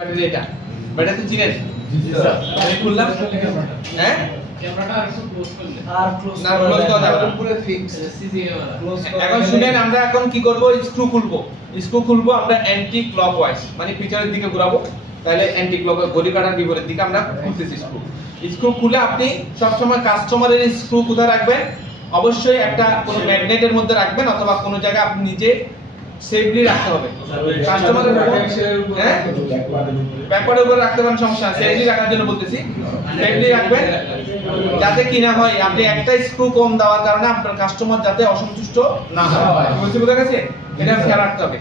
Battery এটা battery তো চিনেন আমি খুললাম হ্যাঁ ক্যামেরাটা আরেকটু ক্লোজ করলে আর ক্লোজ না ক্লোজ করা যাবে না পুরো ফিক্স সিসি ক্যামেরা ক্লোজ করা এখন শুনেন আমরা এখন কি করব স্ক্রু খুলবো আমরা অ্যান্টি ক্লকওয়াইজ মানে পিছনের দিকে ঘোরাবো তাহলে অ্যান্টি ক্লক ঘড়ি কাঁটার বিপরীত দিকে আমরা খুলতেছি স্ক্রু খুলে আপনি সব সময় কাস্টমারের স্ক্রু কোথায় রাখবেন অবশ্যই একটা কোনো ম্যাগনেটের মধ্যে রাখবেন অথবা কোনো জায়গায় আপনি নিজে সেফলি রাখতে হবে কাস্টমারের হ্যাঁ ব্যাকওয়ার্ডের উপরে রাখতে পারেন সমস্যা সেফলি রাখার জন্য বলতেছি সেফলি রাখবেন যাতে কি না হয় আপনি একটা স্ক্রু কম দেওয়ার কারণে আপনার কাস্টমার যাতে অসন্তুষ্ট না হয় বুঝতে পেরেছে এটা খেয়াল রাখতে হবে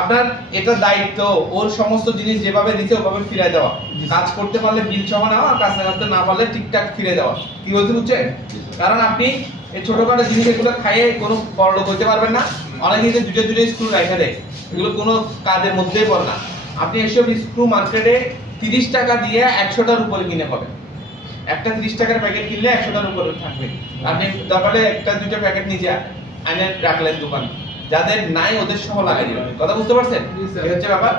আপনার এটা দায়িত্ব ওর সমস্ত জিনিস যেভাবে দিতে ওভাবে ফিরিয়ে দেওয়া কাজ করতে পারলে বিল সহ নেওয়া কাজ করতে না পারলে ঠিকঠাক ফিরিয়ে দেওয়া কি বলতে বুঝছেন কারণ আপনি এই ছোটখাটো জিনিস এগুলো খাইয়ে কোনো বড় করতে পারবেন না অনেকে যে দুটো স্ক্রু রেখে দেয় এগুলো কোনো কাজের মধ্যেই পড়ে না আপনি এসব স্ক্রু মার্কেটে 30 টাকা দিয়ে 100টার উপরে কিনে পাবেন একটা 30 টাকার প্যাকেট কিনলে 100টার উপরে থাকবে আপনি তাহলে একটা দুটো প্যাকেট নিচে আনে রাখলেন দোকানে যাদের নাই ওদের সহ লাগাই দিবেন কথা বুঝতে পারছেন এই হচ্ছে ব্যাপার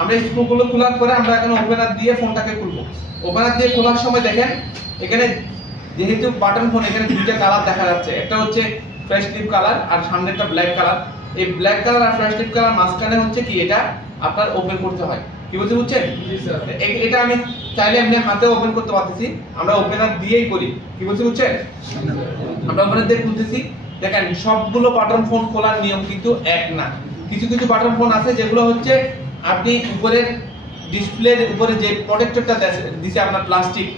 আমরা স্ক্রুগুলো খোলার পরে আমরা এখন ওপেনার দিয়ে ফোনটাকে খুলবো ওপেনার দিয়ে খোলার সময় দেখেন এখানে যেহেতু বাটন ফোন এখানে দুইটা কালার দেখা যাচ্ছে একটা হচ্ছে ফ্রেশ টিপ কালার আর সামনেটা ব্ল্যাক কালার এই ব্ল্যাক কালার আর ফ্রেশ টিপ কালার মাঝখানে হচ্ছে কি এটা আপনার ওপেন করতে হয় কি বলতে বুঝছেন এটা আমি চাইলে আপনি হাতে ওপেন করতে পারতেছি আমরা ওপেনার দিয়েই করি কি বলতে বুঝছেন আমরা ওপেনার দিয়ে খুলতেছি দেখেন সবগুলো বাটন ফোন খোলার নিয়ম কিন্তু এক না কিছু কিছু বাটন ফোন আছে যেগুলো হচ্ছে আপনি উপরে ডিসপ্লের উপরে যে প্রোটেক্টরটা দিছে আপনার প্লাস্টিক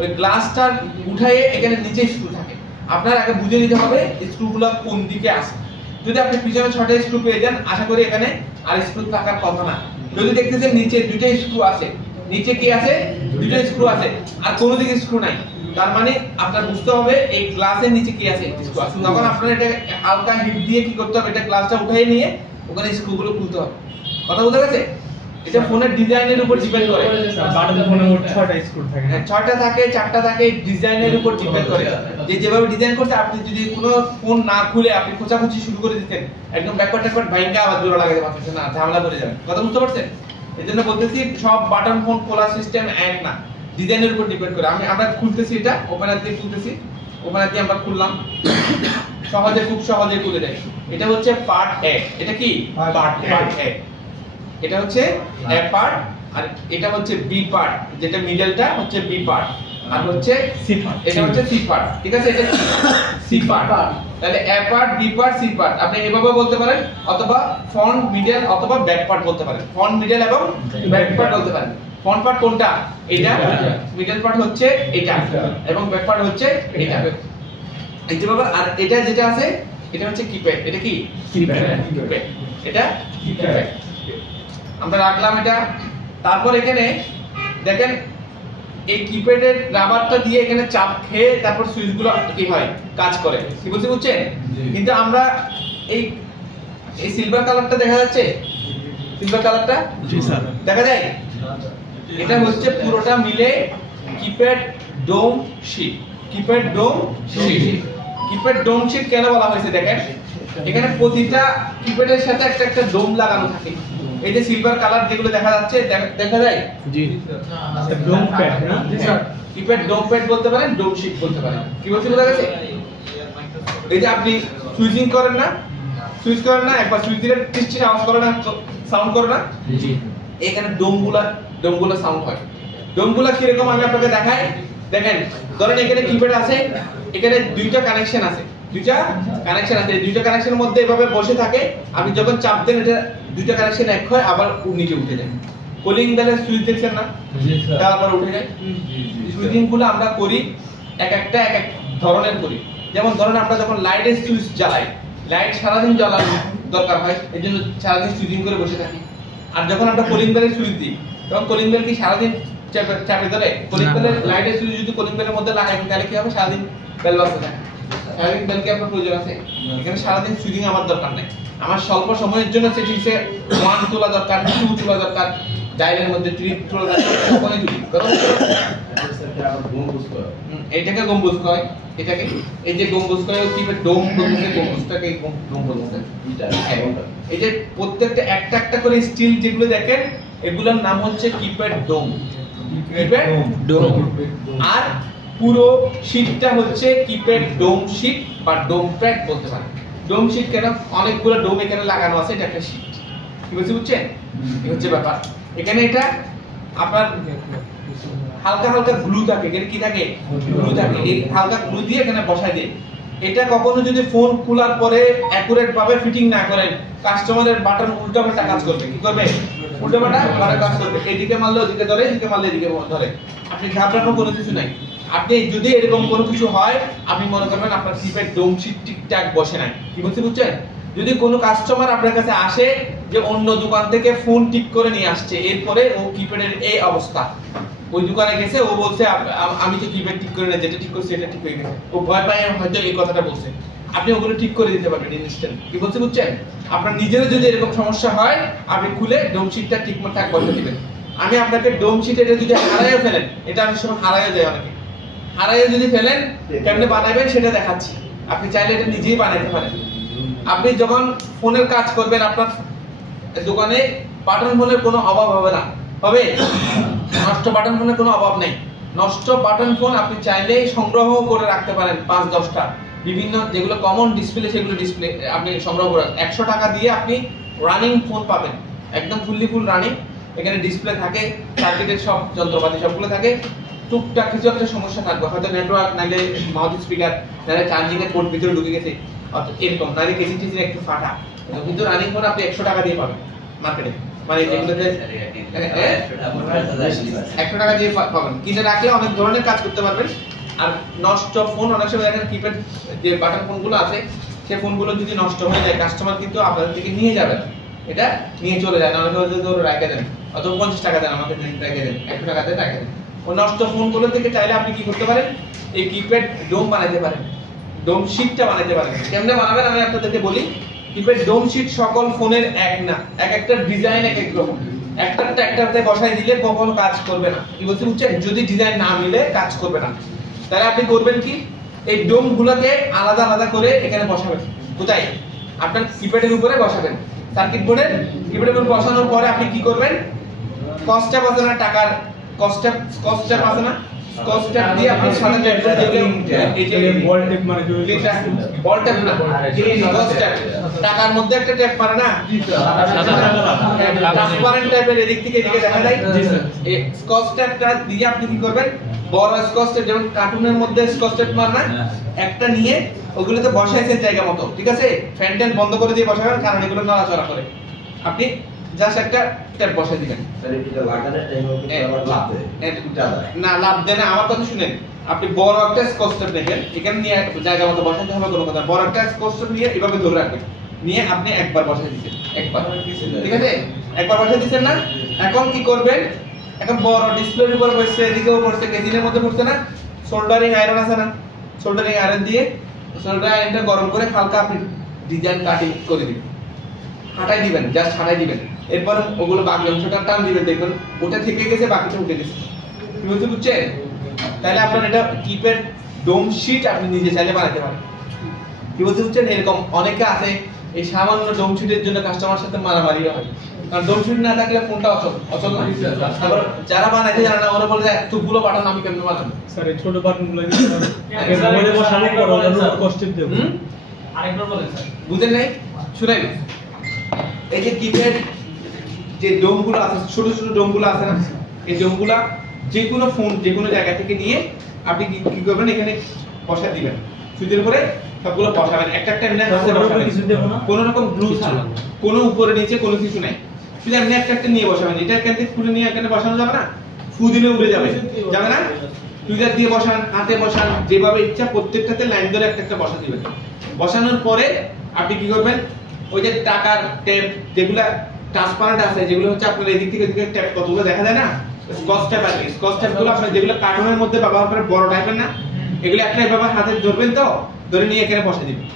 ওই গ্লাসটা উঠায়ে এখানে নিচে স্ক্রু থাকে আপনার আগে বুঝে নিতে হবে স্ক্রুগুলো কোন দিকে আছে যদি আপনি পিছনে 6টা স্ক্রু পেয়ে যান আশা করি এখানে আর স্ক্রু থাকার কথা না যদি দেখতেছেন নিচে দুটো স্ক্রু আছে নিচে কি আছে দুটো স্ক্রু আছে আর কোনো দিকে স্ক্রু নাই তার মানে আপনার বুঝতে হবে এই গ্লাসের নিচে কি আছে স্ক্রু আছে তখন আপনার এটা হালকা হিট দিয়ে কি করতে হবে এটা গ্লাসটা উঠিয়ে নিয়ে ওখানে স্ক্রুগুলো খুলতে হবে কথা বুঝা গেছে এটা ফোনের ডিজাইনের উপর ডিপেন্ড করে বাটন ফোনে মোট 6টা স্ক্রু থাকে হ্যাঁ 6টা থাকে 4টা থাকে ডিজাইনের উপর ডিপেন্ড করে যে যেভাবে ডিজাইন করতে আপনি যদি কোনো ফোন না খুলে আপনি খোঁচাখুচি শুরু করে দিতেন একদম ব্যাকওয়ার্ড ভাঙা আবার জোড়া লাগাতে পারতেছেন না ঝামেলা পড়ে যাবে কথা বুঝতে পারছেন এজন্য বলতেছি সব বাটন ফোন খোলা সিস্টেম এক না ডিজাইনের উপর ডিপেন্ড করে আমরা খুলতেছি এটা ওপেনার দিয়ে খুলতেছি ওপেনার দিয়ে আমরা খুললাম খুব সহজে খুলে দেয় এটা হচ্ছে পার্ট এ এটা কি পার্ট এ এটা হচ্ছে এ পার্ট আর এটা হচ্ছে বি পার্ট যেটা মিডলটা হচ্ছে বি পার্ট আর হচ্ছে সি পার্ট এটা হচ্ছে সি পার্ট ঠিক আছে এটা সি পার্ট তাহলে A part B part C part আপনি এভাবে বলতে পারেন অথবা ফ্রন্ট মিডল অথবা ব্যাক পার্ট বলতে পারেন ফ্রন্ট মিডল এবং ব্যাক পার্ট বলতে পারেন ফ্রন্ট পার্ট কোনটা এটা মিডল পার্ট হচ্ছে এটা এবং ব্যাক পার্ট হচ্ছে এটা এই যে বাবা আর এটা যেটা আছে এটা হচ্ছে কিপ্যাড এটা কি কিপ্যাড এটা কিপ্যাড আমরা রাখলাম এটা তারপর এখানে দেখেন এই কিপ্যাডের রাবারটা দিয়ে এখানে চাপ খেয়ে তারপর সুইচগুলো কি হয় কাজ করে কি বলতে বুঝছেন কিন্তু আমরা এই সিলভার কালারটা দেখা যাচ্ছে সিলভার কালারটা জি স্যার দেখা যায় এটা হচ্ছে পুরোটা মিলে কিপ্যাড ডোম শীট কিপ্যাড ডোম শীট কেন বলা হয়েছে দেখেন এখানে প্রতিটা কিপ্যাডের সাথে একটা ডোম লাগানো থাকে এই যে সিলভার কালার যেগুলো দেখা যাচ্ছে দেখা যায় জি ডোম প্যাড না কিপ্যাড ডোম প্যাড বলতে পারেন ডোম শীট বলতে পারেন কি বলতে বোঝা গেছে এই যে আপনি সুইচিং করেন না সুইচ করেন না একবার সুইচ দিলে টিচটির আওয়াজ করে না সাউন্ড করে না জি এখানে ডোমগুলা সাউন্ড হয় ডোমগুলা কি রকম আমি আপনাকে দেখাই দেখেন ধরেন এখানে কিপ্যাড আছে এখানে দুইটা কানেকশন আছে দুইটা কানেকশনের মধ্যে এভাবে বসে থাকে আপনি যখন চাপ দেন এটা দুইটা কানেকশন এক হয় আবার নিচে উঠে যায় কলিং বেলের সুইচ দেখছেন না জি স্যার তারপর উঠে যায় সুইচিং গুলো আমরা করি এক এক ধরনের করি যেমন ধরেন আমরা যখন লাইটের সুইচ জ্বালাই লাইট সারাদিন জ্বালানো দরকার হয় এজন্য সারাদিন সুইচিং করে বসে থাকি আর যখন আমরা কলিং বেলের সুইচ দিই তখন কলিং বেল কি সারাদিন চাপে ধরে কলিং বেলের লাইটের সুইচ যদি কলিং বেলের মধ্যে লাগাই তাহলে কি হবে সারাদিন বেল বাজতে থাকে সারাদিন বেল কি আপনার প্রয়োজন আছে এখানে সারাদিন সুইচিং আমার দরকার নেই আমার স্বল্প সময়ের জন্য সেটিংসে 1 তোলা দরকার 2 তোলা দরকার ডায়ালের মধ্যে 3 তোলা দরকার ওখানে দিই এটাকে গম্বুজ কয় এটাকে এই যে গম্বুজ কয় কি ডোম বলতে গম্বুজটাকে ডোম বলতে এই যে প্রত্যেকটা একটা করে স্টিল যেগুলো দেখেন এগুলোর নাম হচ্ছে কিপ্যাড ডোম। কিপ্যাড ডোম। আর পুরো শীটটা হচ্ছে কিপ্যাড ডোম শীট বা ডোম প্যাড বলতে পারেন। ডোম শীট কেন, অনেকগুলো ডোম এখানে লাগানো আছে, এটা একটা শীট। কি বলছি বুঝছেন? এই হচ্ছে ব্যাপার। এখানে এটা আপনার হালকা হালকা গ্লু থাকে, এখানে কি থাকে? গ্লু থাকে। এই হালকা গ্লু দিয়ে এখানে বসায় দিয়ে, এটা কখনো যদি ফোন খোলার পরে অ্যাকুরেট ভাবে ফিটিং না করেন, কাস্টমারের বাটন উল্টাপাল্টা কাজ করবে। কি করবে? উল্টাপাল্টা কাজ করবে। এদিকে মারলে ওদিকে ধরে, এদিকে মারলে এদিকে ধরে। আপনি ঘাবড়ানোর কোনো কিছু নাই। আপনি যদি এরকম কোনো কিছু হয়, আপনি মনে করবেন আপনার কিপ্যাড ডোম শীট ঠিকঠাক বসে নাই। কি বলছি বুঝছেন? যদি কোনো কাস্টমার আপনার কাছে আসে যে অন্য দোকান থেকে ফোন ঠিক করে নিয়ে আসছে, এরপরে ও কিপ্যাডের এই অবস্থা, ওই দোকানে গেছে, ও বলছে আমি তো কিপ্যাড ঠিক করে না, যেটা ঠিক করছে সেটা ঠিক হয়ে গেছে, ও ভয় পায় হয়তো এই কথাটা বলছে, আপনি ওগুলো ঠিক করে দিতে পারবেন ইনস্ট্যান্ট। কি বলছে বুঝছেন? আপনার নিজেরও যদি এরকম সমস্যা হয়, আপনি খুলে ডোম শীটটা ঠিকঠাক বসে দিবেন। আমি আপনাকে ডোম শীট এটা যদি হারাইও ফেলেন, এটা অনেক সময় হারাইও যায় অনেকে, হারাইও যদি ফেলেন কেমনে বানাবেন সেটা দেখাচ্ছি। আপনি চাইলে এটা নিজেই বানাতে পারেন। আপনি যখন ফোনের কাজ করবেন, আপনার দোকানে বাটন ফোনের কোনো অভাব হবে না। হবে? নষ্ট বাটন ফোনের কোনো অভাব নেই। নষ্ট বাটন ফোন আপনি চাইলেই সংগ্রহ করে রাখতে পারেন ৫-১০টা। বিভিন্ন যেগুলো কমন ডিসপ্লে, সেগুলো ডিসপ্লে আপনি সংগ্রহ করে ১০০ টাকা দিয়ে আপনি রানিং ফোন পাবেন, একদম ফুল রানিং। এখানে ডিসপ্লে থাকে, সার্কিটের সব যন্ত্রপাতি সবগুলো থাকে। টুকটাক কিছু একটা সমস্যা থাকবে, হয়তো নেটওয়ার্ক, নাইলে মাউথ স্পিকার, নাইলে চার্জিং এর পোর্ট ভিতরে ঢুকে গেছে, এরকম, নাইলে কেসি টেসি একটু ফাটা। কিন্তু রানিং ফোন আপনি ১০০ টাকা দিয়ে পাবেন মার্কেটে, মানে যেগুলোতে ১০০ টাকা দিয়ে পাবেন। কিনে রাখলে অনেক ধরনের কাজ করতে পারবেন। আর নষ্ট ফোন অনেক সময় দেখেন, কিপ্যাড যে বাটন ফোনগুলো আছে, সেই ফোনগুলো যদি নষ্ট হয়ে যায়, কাস্টমার কিন্তু আপনাদের থেকে নিয়ে যাবে না, এটা নিয়ে চলে যায় না, অনেক সময় ধরে রাখে দেন, অথবা ৫০ টাকা দেন, আমাকে রেখে দেন, ১০০ টাকা দিয়ে রেখে দেন। ওই নষ্ট ফোনগুলো থেকে চাইলে আপনি কি করতে পারেন, এই কিপ্যাড ডোম বানাতে পারেন, ডোম শীটটা বানাতে পারেন। কেমনে বানাবেন আমি আপনাদেরকে বলি। কিপ্যাড ডোম শীট সকল ফোনের এক না, এক একটা ডিজাইন এক এক রকম। একটাতে বসাই দিলে কখনো কাজ করবে না। কি বলতে বুঝছেন? যদি ডিজাইন না মিলে কাজ করবে না, তাহলে আপনি করবেন কি, এই ডোম গুলোকে আলাদা আলাদা করে এখানে বসাবেন। কোথায়? আপনার কিপ্যাডের উপরে বসাবেন, সার্কিট বোর্ডের কিপ্যাডের উপর বসানোর পরে আপনি কি করবেন, কস্ট্যাপ আছে না, টাকার কস্ট্যাপ আছে না, কস্ট্যাপ দিয়ে আপনি সাদা ট্যাপ দিয়ে এই যে বল টেপ মানে বল ট্যাপ না, কস্ট্যাপ, টাকার মধ্যে একটা ট্যাপ মারে না, ট্রান্সপারেন্ট টাইপের, এদিক থেকে এদিকে দেখা যায়। এই কস্ট্যাপটা দিয়ে আপনি কি করবেন, বড় স্কচটেপ, যেমন কার্টুনের মধ্যে স্কচটেপ মার না, একটা নিয়ে ওগুলোতে বসাইছেন জায়গা মতো, ঠিক আছে? ফ্যান ট্যান বন্ধ করে দিয়ে বসাবেন, কারণ এগুলো নড়াচড়া করে। আপনি জাস্ট একটা ট্যাপ বসাই দিবেন। স্যার এটা লাগানোর টাইম হবে আবার লাভ দেয়, না লাভ দেয় না, আমার কথা শুনেন। আপনি বড় একটা স্কচটেপ নেবেন, এখানে নিয়ে জায়গা মতো বসাতে হবে, কোনো কথা। বড় একটা স্কচটেপ নিয়ে এভাবে ধরে রাখবেন, নিয়ে আপনি একবার বসাই দিবেন, একবার, ঠিক আছে? একবার বসাই দিবেন না? এখন কি করবেন, এখন বড় ডিসপ্লের উপর বসছে, এদিকেও পড়ছে, কেজিনের মধ্যে পড়ছে না, সোল্ডারিং আয়রন আছে না, সোল্ডারিং আয়রন দিয়ে সোল্ডারিং আয়রনটা গরম করে হালকা আপনি ডিজাইন কাটিং করে দিবেন, হাঁটাই দিবেন, জাস্ট হাঁটাই দিবেন। এরপর ওগুলো বাকি অংশটা টান দিবেন, দেখবেন ওটা থেকে গেছে, বাকিটা উঠে গেছে। কি বলতে বুঝছেন? তাহলে আপনার এটা কিপ্যাড ডোম শীট আপনি নিজে চাইলে বানাতে পারেন। কি বলতে বুঝছেন? এরকম অনেকে আছে, এই সামান্য ডোম শীটের জন্য কাস্টমার সাথে মারামারি হয়, কারণ ডোম শীট না থাকলে ফোনটা অচল না। তারপর যারা বানাইতে জানে না, ওরা বলে যে এতগুলো বাটন আমি কেমনে বানাবো? স্যার এই ছোট বাটনগুলো মোবাইলে বসানো পড়ো না, কস্টেপ দেব। আরেকবার বলেন স্যার। বুঝেন নাই? শুনেন, এই যে কিপ্যাড যে ডোমগুলো আছে, ছোট ছোট ডোমগুলো আছে না, এই ডোমগুলা যে কোনো ফোন যে কোনো জায়গা থেকে নিয়ে আপনি কি করবেন, এখানে বসায় দিবেন, সুইচের উপরে সবগুলো বসাবেন, একটা একটা এমনি হাতে বসাবেন, কিছু দেব না, কোনো রকম গ্লু ছাড়া, কোনো উপরে নিচে কোনো কিছু নাই, শুধু এমনি একটা একটা নিয়ে বসাবেন। এটা এখান থেকে খুলে নিয়ে এখানে বসানো যাবে না, ফু দিলে উড়ে যাবে, যাবে না? টুইজার দিয়ে বসান, হাতে বসান, যেভাবে ইচ্ছা প্রত্যেকটাতে লাইন ধরে একটা একটা বসা দিবেন। বসানোর পরে আপনি কি করবেন, ওই যে টাকার ট্যাপ যেগুলা ট্রান্সপারেন্ট আছে, যেগুলো হচ্ছে আপনার এদিক থেকে এদিকে ট্যাপ কতগুলো দেখা যায় না, স্কচ ট্যাপ আছে, স্কচ ট্যাপগুলো আপনার যেগুলো কার্টুনের মধ্যে ব্যবহার করে বড় টাইপের না, এগুলো একটা এভাবে হাতে ধরবেন, তো ধরে নিয়ে এখানে বসা দিবেন,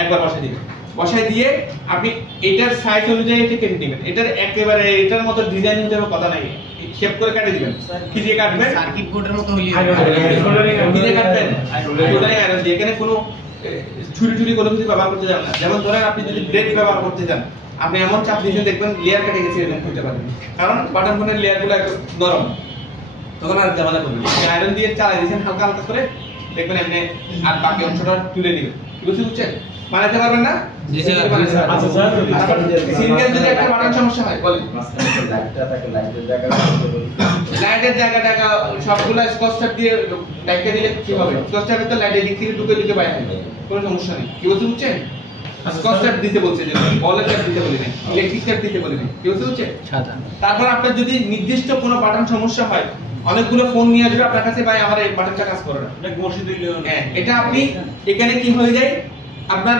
একবার বসা দিবেন। বসাই দিয়ে আপনি এটার সাইজ অনুযায়ী এটা কেটে দিবেন, এটার একেবারে এটার মতো ডিজাইন হিসেবে কথা নাই, শেপ করে কেটে দিবেন। কি দিয়ে কাটবেন? সার্কিট বোর্ডের মতো হইলি কি দিয়ে কাটবেন? সোল্ডারিং আয়রন দিয়ে। এখানে কোনো ছুরি টুরি কোনো কিছু ব্যবহার করতে যাবেন না। যেমন ধরেন আপনি যদি ব্লেড ব্যবহার করতে যান, আপনি এমন চাপ দিতে দেখবেন লেয়ার কেটে গেছে এরকম হতে পারে, কারণ বাটন ফোনের লেয়ারগুলো একটু নরম, তখন আর ঝামেলা করবেন। আয়রন দিয়ে চালাই দিয়েছেন হালকা হালকা করে, দেখবেন এমনি আর বাকি অংশটা তুলে নেবেন। কি বুঝছেন? বানাতে পারবেন না? জি স্যার। আচ্ছা স্যার, সিঙ্গেল যদি একটা বাটন সমস্যা হয় বলেন, লাইটটা থাকে, লাইটের জায়গাটা লাইটের জায়গাটা সবগুলো স্কচ টেপ দিয়ে ঢেকে দিলে কি হবে? স্কচ টেপে তো লাইটের দিক থেকে ঢুকে বাইরে হবে, কোনো সমস্যা নেই। কি বুঝছেন? স্কচ টেপ দিতে বলছে, যে বলের টেপ দিতে বলি না, ইলেকট্রিক টেপ দিতে বলি না। কি বুঝছেন? সাদা। তারপর আপনার যদি নির্দিষ্ট কোনো বাটন সমস্যা হয়, অনেকগুলো ফোন নিয়ে আসবে আপনার কাছে, ভাই আমার এই বাটনটা কাজ করে না, এটা ঘষে দিলে হ্যাঁ, এটা আপনি এখানে কি হয়ে যায়, আপনার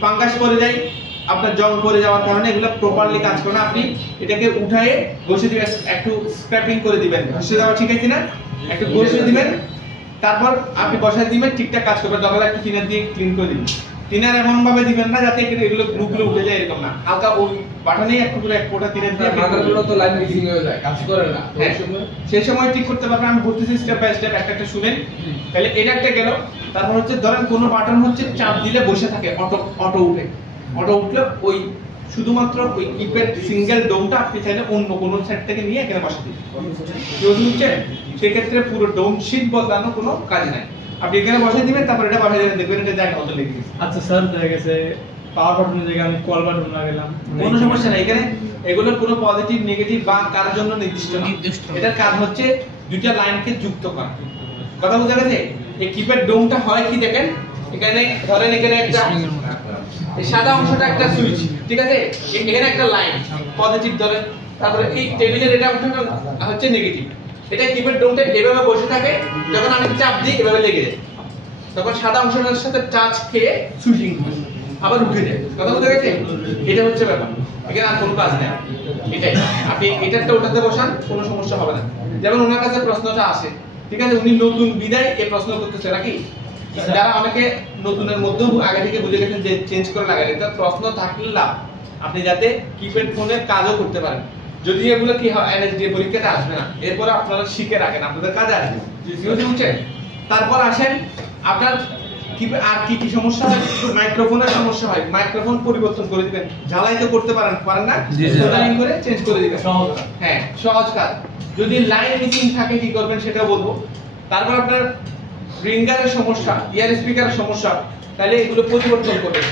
ফাঙ্গাস পড়ে যায়, আপনার জং পড়ে যাওয়ার কারণে এগুলো প্রপারলি কাজ করে না। আপনি এটাকে উঠায়ে ঘষে দিবেন, একটু স্ক্র্যাপিং করে দিবেন, ঘষে দেওয়া ঠিক আছে না, একটু ঘষে দিবেন, তারপর আপনি বসায় দিবেন, ঠিকঠাক কাজ করবে। দরকার একটু টিনার দিয়ে ক্লিন করে দিবেন। টিনার এমন ভাবে দিবেন না যাতে এগুলো গ্লুগুলো উঠে যায়, এরকম না, হালকা ওই বাটনেই একটু করে এক ফোঁটা টিনার দিয়ে মাথাগুলো তো লাইন মিসিং হয়ে যায়, কাজ করে না। তো হ্যাঁ, ওই সময় সেই সময় ঠিক করতে পারবেন। আমি বলতেছি স্টেপ বাই স্টেপ, একটা একটা শুনেন। তাহলে এটা একটা গেল। তারপর হচ্ছে ধরেন কোনো বাটন হচ্ছে চাপ দিলে বসে থাকে, অটো উঠে, অটো উঠলে ওই শুধুমাত্র ওই কিপ্যাড সিঙ্গেল ডোমটা আপনি চাইলে অন্য কোনো সেট থেকে নিয়ে এখানে বসে দিন। যদি হচ্ছে সেক্ষেত্রে পুরো ডোম শীট বদলানো কোনো কাজ নাই, আপনি এখানে বসে দিবেন, তারপর এটা বসে দিবেন, দেখবেন এটা জায়গা মতো লেগে গেছে। আচ্ছা স্যার, দেখা গেছে পাওয়ার বাটনের জায়গায় আমি কল বাটন লাগালাম, কোনো সমস্যা নাই, এখানে এগুলোর কোনো পজিটিভ নেগেটিভ বা কার জন্য নির্দিষ্ট না। এটার কাজ হচ্ছে দুইটা লাইনকে যুক্ত করা। কথা বুঝা গেছে? এই কিপ্যাড ডোমটা হয় কি দেখেন, এখানে ধরেন এখানে একটা এই সাদা অংশটা একটা সুইচ, ঠিক আছে, এখানে একটা লাইন পজিটিভ ধরেন, তারপরে এই টেবিলের এটা অংশটা হচ্ছে নেগেটিভ। এটা কিপ্যাড ডোমটা এভাবে বসে থাকে, যখন আমি চাপ দিই এভাবে লেগে যায়, তখন সাদা অংশটার সাথে টাচ খেয়ে সুইচিং হয়, আবার উঠে যায়। কথা বুঝতে গেছে? এটা হচ্ছে ব্যাপার, এখানে আর কোনো কাজ নেই। এটাই আপনি এটারটা ওটাতে বসান, কোনো সমস্যা হবে না। যেমন ওনার কাছে প্রশ্নটা আসে, ঠিক আছে, উনি নতুন বিদায় এই প্রশ্ন করতেছে নাকি, যারা অনেকে নতুনের মধ্যেও আগে থেকে বুঝে গেছেন যে চেঞ্জ করে লাগালে, তার প্রশ্ন থাকলে লাভ, আপনি যাতে কিপ্যাড ফোনের কাজও করতে পারেন। যদি এগুলো কি হয়, এনএসডি পরীক্ষাতে আসবে না, এরপর আপনারা শিখে রাখেন, আপনাদের কাজে আসবে। বুঝছেন? তারপর আসেন আপনার আর কি কি সমস্যা হয়, মাইক্রোফোনের সমস্যা হয়, মাইক্রোফোন পরিবর্তন করে দিবেন, ঝালাই তো করতে পারেন না, সোল্ডারিং করে চেঞ্জ করে দিবেন, হ্যাঁ, সহজ কাজ। যদি লাইন মিসিং থাকে কি করবেন সেটাও বলবো। তারপর আপনার রিঙ্গারের সমস্যা, ইয়ার স্পিকারের সমস্যা, তাহলে এগুলো পরিবর্তন করবেন।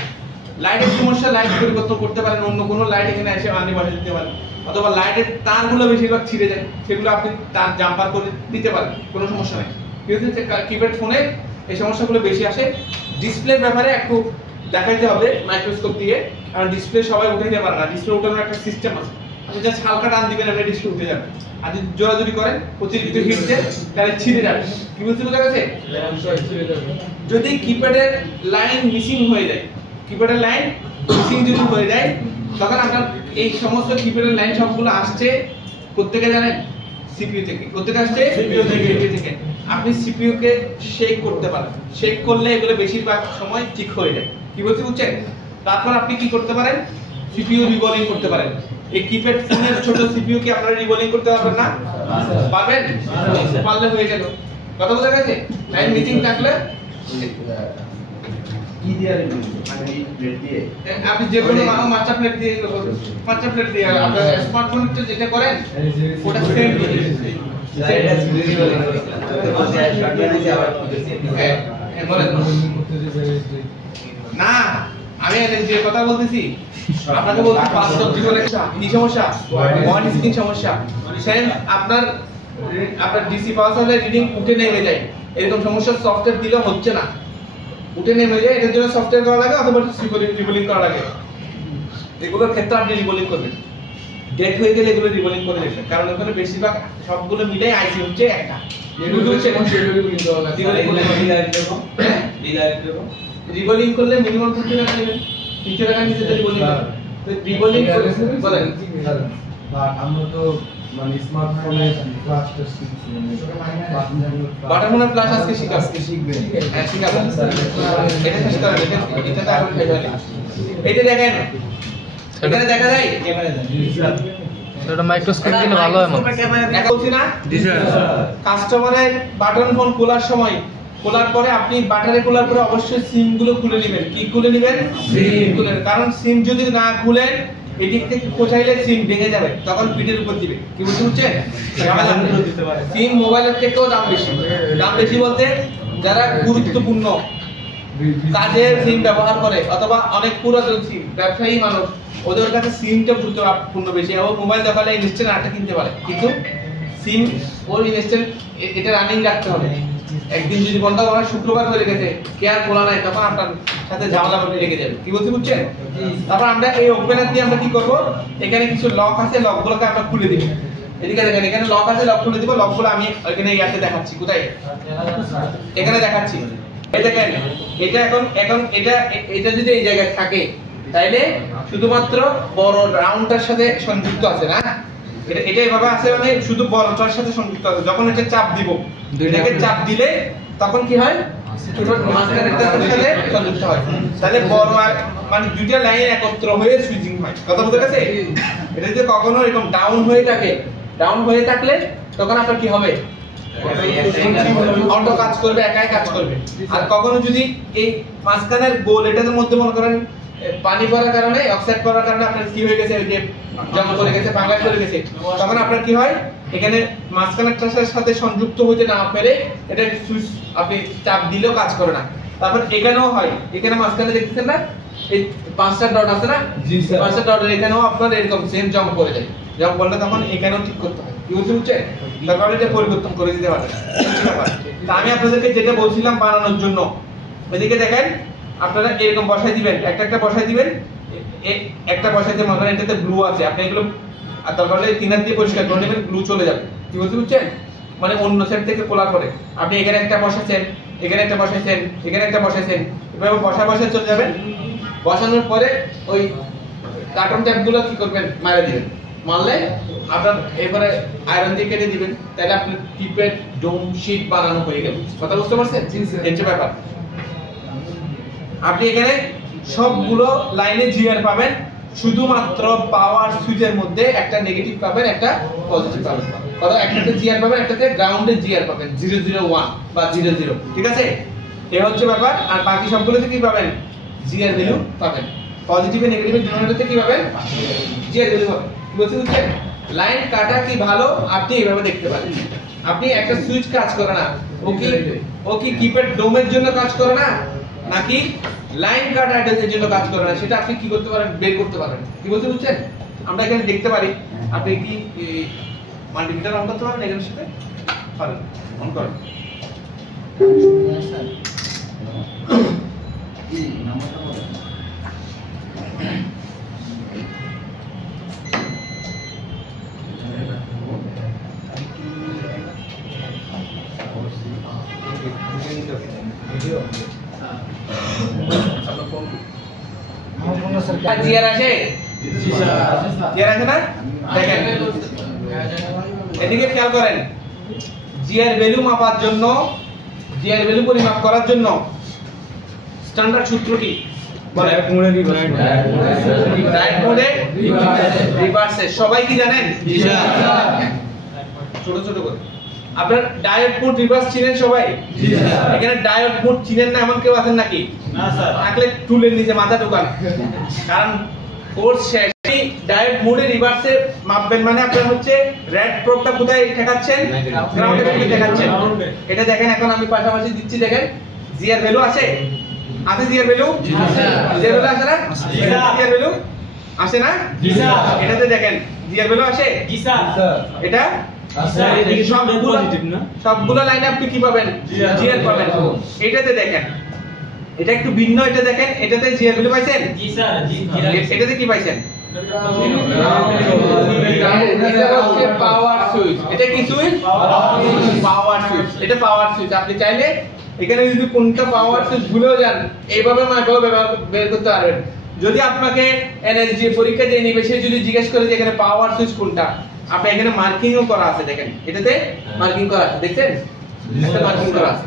লাইটের সমস্যা, লাইট পরিবর্তন করতে পারেন, অন্য কোনো লাইট এখানে এসে আনি বসে দিতে পারেন, অথবা লাইটের তারগুলো বেশিরভাগ ছিঁড়ে যায়, সেগুলো আপনি তার জাম্পার করে দিতে পারেন, কোনো সমস্যা নেই। কিন্তু কিপ্যাড ফোনে এই সমস্যাগুলো বেশি আসে। ডিসপ্লের ব্যাপারে একটু দেখাইতে হবে মাইক্রোস্কোপ দিয়ে, কারণ ডিসপ্লে সবাই উঠে দিতে পারে না, ডিসপ্লে উঠানোর একটা সিস্টেম আছে। আপনি জাস্ট হালকা টান দিবেন, আপনার ডিসপ্লে উঠে যাবে। আর যদি জোরাজুরি করেন, অতিরিক্ত হিট দেন, তাহলে ছিঁড়ে যাবে। কি বুঝতে পেরেছে? যদি কিপ্যাডের লাইন মিসিং হয়ে যায়, কিপ্যাডের লাইন মিসিং যদি হয়ে যায়, তখন আপনার এই সমস্ত কিপ্যাডের লাইন সবগুলো আসছে কোত্থেকে জানেন? সিপিইউ থেকে। কোত্থেকে আসছে? সিপিইউ থেকে। আপনি সিপিইউ কে শেক করতে পারেন, শেক করলে এগুলো বেশিরভাগ সময় ঠিক হয়ে যায়। কি বলতে বুঝছেন? তারপর আপনি কি করতে পারেন? সিপিইউ রিবোলিং করতে পারেন। এই কিপ্যাড ফোনের ছোট সিপিইউ কি আপনারা রিবোলিং করতে পারবেন না? পারবেন? পারলে হয়ে গেল। কথা বোঝা গেছে? লাইন মিসিং থাকলে কি দিয়ে মানে এই প্লেট দিয়ে আপনি যে কোনো মাস্টার প্লেট দিয়ে মাস্টার প্লেট দিয়ে আপনার স্মার্টফোনটা যেটা করেন ওটা সেম না, আমি যে কথা বলতেছি আপনাকে বলছি বাস্তব জীবনে কি সমস্যা, ওয়ান স্ক্রিন সমস্যা, সেম আপনার ডিসি পাওয়ার সাপ্লাই রিডিং উঠে নেমে যায়, এরকম সমস্যা সফটওয়্যার দিলে হচ্ছে না, উঠে নেমে যায়। এটার জন্য সফটওয়্যার করা লাগে অথবা রিবোলিং করা লাগে। এগুলোর ক্ষেত্রে আপনি রিবোলিং করবেন, ডেট হয়ে গেলে এগুলো রিবোলিং করে দেবেন, কারণ ওখানে বেশিরভাগ সবগুলো মিলাই আইসি হচ্ছে একটা। রিবোলিং করলে মিনিমাম 50 টাকা নেবেন, 300 টাকা নিচে রিবোলিং করবেন। তো রিবোলিং বলেন আমরা তো মানে স্মার্টফোনে ক্লাসটা শিখছি, বাটারফোনের প্লাস আজকে শিখবেন। হ্যাঁ, শিখাবেন। এটা শেষ করেন, এটা তো এখন খাইবেন। এটা দেখেন, এখানে দেখা যায় এটা মাইক্রোস্কোপ দিলে ভালো হয়। এখন বলছি না, কাস্টমারের বাটন ফোন খোলার সময় খোলার পরে আপনি বাটারে খোলার পরে অবশ্যই সিম গুলো খুলে নেবেন। কি খুলে নেবেন? সিম খুলে, কারণ সিম যদি না খুলেন এদিক থেকে কোচাইলে সিম ভেঙে যাবে, তখন পিঠের উপর দিবে। কি বুঝতে পারছেন? সিম মোবাইলের থেকেও দাম বেশি। দাম বেশি বলতে যারা গুরুত্বপূর্ণ কাজে সিম ব্যবহার করে অথবা অনেক পুরাতন সিম, ব্যবসায়ী মানুষ, ওদের কাছে সিমটা গুরুত্বপূর্ণ বেশি। ও মোবাইল দেখালে ইনস্ট্যান্ট আটটা কিনতে পারে, কিন্তু সিম ওর ইনস্ট্যান্ট এটা রানিং রাখতে হবে। একদিন যদি বন্ধ করা শুক্রবার হয়ে গেছে, কেয়ার খোলা নাই, তখন আপনার সাথে ঝামেলা লেগে যাবে। কি বলতে বুঝছেন? তারপর আমরা এই ওপেনার দিয়ে আমরা কি করব, এখানে কিছু লক আছে, লকগুলোকে আমরা খুলে দিব। এদিকে দেখেন, এখানে লক আছে, লক খুলে দিব। লকগুলো আমি এখানে ইয়াতে দেখাচ্ছি। কোথায়? এখানে দেখাচ্ছি। এই দেখেন, এটা এখন এটা যদি এই জায়গায় থাকে তাইলে শুধুমাত্র বড় রাউন্ডটার সাথে সংযুক্ত আছে না, এটা এইভাবে আছে, মানে শুধু বড়টার সাথে সংযুক্ত আছে। যখন এটা চাপ দিব, এটাকে চাপ দিলে তখন কি হয়, মাঝখানেরটার সাথে সংযুক্ত হয়। তাহলে বড় আর মানে দুইটা লাইন একত্র হয়ে সুইচিং হয়। কথা বুঝতে গেছে? এটা যদি কখনো এরকম ডাউন হয়ে থাকলে তখন আপনার কি হবে, অটো কাজ করবে, একাই কাজ করবে। আর কখনো যদি এই মাঝখানের গোল এটার মধ্যে মনে করেন পানি পড়ার কারণে, অক্সাইড পড়ার কারণে আপনার কি হয়ে গেছে, ওই যে জং করে গেছে, বাংলা করে গেছে, তখন আপনার কি হয়, এখানে মাঝখানের সাথে সংযুক্ত হতে না পেরে এটা সুইচ আপনি চাপ দিলেও কাজ করে না। তারপর এখানেও হয়, এখানে মাঝখানে দেখতেছেন না এই 5টা ডট আছে না, 5টা ডটের এখানেও আপনার এরকম সেম জং করে যায়। জং করলে তখন এখানেও ঠিক করতে হয়। কি বুঝছেন? তারপর এটা পরিবর্তন করে দিতে পারবেন। তা আমি আপনাদেরকে যেটা বলছিলাম বানানোর জন্য, এদিকে দেখেন আপনারা এরকম বসাই দিবেন, একটা বসাই দিবেন, একটা বসাইতে মনে করেন এটাতে ব্লু আছে, আপনি এগুলো আর দরকার হলে কিনার দিয়ে পরিষ্কার করে নেবেন, ব্লু চলে যাবে। কি বুঝছেন? মানে অন্য সাইড থেকে খোলার পরে আপনি এখানে একটা বসাচ্ছেন, এখানে একটা বসাইছেন, এখানে একটা বসাইছেন, এভাবে বসা চলে যাবেন। বসানোর পরে ওই কার্টন ট্যাপগুলো কি করবেন, মারা দিবেন। মারলে আপনার এবারে আয়রন দিয়ে কেটে দিবেন, তাহলে আপনার কিপ্যাড ডোম শীট বানানো হয়ে গেল। কথা বুঝতে পারছেন? এই ব্যাপার। আপনি এখানে সবগুলো লাইনে জিআর পাবেন, শুধুমাত্র পাওয়ার সুইচের মধ্যে একটা নেগেটিভ পাবেন, একটা পজিটিভ পাবেন। কথা, একটাতে জিআর পাবেন, একটাতে গ্রাউন্ডে জিআর পাবেন, 001 বা 00। ঠিক আছে? এই হচ্ছে ব্যাপার। আর বাকি সবগুলোতে কি পাবেন, জিআর ভ্যালু পাবেন। পজিটিভে নেগেটিভে দুটোতে কি পাবেন, জিআর ভ্যালু পাবেন। বুঝছেন? লাইন কাটা কি ভালো আপনি এইভাবে দেখতে পারেন। আপনি একটা সুইচ কাজ করে না, ও কি কিপ্যাড ডোমের জন্য কাজ করে না, নাকি লাইন কাটা এর জন্য কাজ করে না, সেটা আপনি কি করতে পারেন, বের করতে পারেন। কি বলতে বুঝছেন? আমরা এখানে দেখতে পারি। আপনি কি মাল্টিমিটার অন করতে পারেন এখানের সাথে? পারেন, অন করেন। কি নাম্বারটা বলেন? জিআর আছে? জিআর আছে না? দেখেন এদিকে খেয়াল করেন, জিআর ভ্যালু মাপার জন্য, জিআর ভ্যালু পরিমাপ করার জন্য স্ট্যান্ডার্ড সূত্র কি? ডাইরেক্ট মোডে ডাইরেক্ট মোডে রিভার্সে। সবাই কি জানেন? জি স্যার। ছোট ছোট করে আপনার ডায়োড মোড রিভার্স চিনেন সবাই? জি স্যার। এখানে ডায়োড মোড চিনেন না এমন কেউ আছেন নাকি? না স্যার। থাকলে টুলের নিচে মাথা ঢোকান, কারণ কোর্স শেষ। ডায়োড মোডে রিভার্সে মাপবেন মানে আপনার হচ্ছে রেড প্রোবটা কোথায় ঠেকাচ্ছেন, গ্রাউন্ডে ঠেকাচ্ছেন। এটা দেখেন, এখন আমি পাশাপাশি দিচ্ছি, দেখেন জিআর ভ্যালু আছে, আছে জিআর ভ্যালু? জি স্যার। জিআর ভ্যালু আছে না? জি স্যার। জিআর ভ্যালু আছে না? জি স্যার। এটাতে দেখেন জিআর ভ্যালু আছে? জি স্যার। এটা সবগুলো লাইনে আপনি কি পাবেন, জিআর পাবেন। এটাতে দেখেন এটা একটু ভিন্ন, এটা দেখেন এটাতে জিআর ভ্যালু পাইছেন? জি স্যার। এটাতে কি পাইছেন? এটা হচ্ছে পাওয়ার সুইচ। এটা কি সুইচ? পাওয়ার সুইচ। এটা পাওয়ার সুইচ। আপনি চাইলে এখানে যদি কোনটা পাওয়ার সুইচ ভুলেও যান, এইভাবে মাইক্রো বের করতে পারবেন। যদি আপনাকে এনএসজি পরীক্ষা দিয়ে নিবে, সে যদি জিজ্ঞেস করে যে এখানে পাওয়ার সুইচ কোনটা, আপনি এখানে মার্কিংও করা আছে, দেখেন এটাতে মার্কিং করা আছে, দেখছেন একটা মার্কিং করা আছে,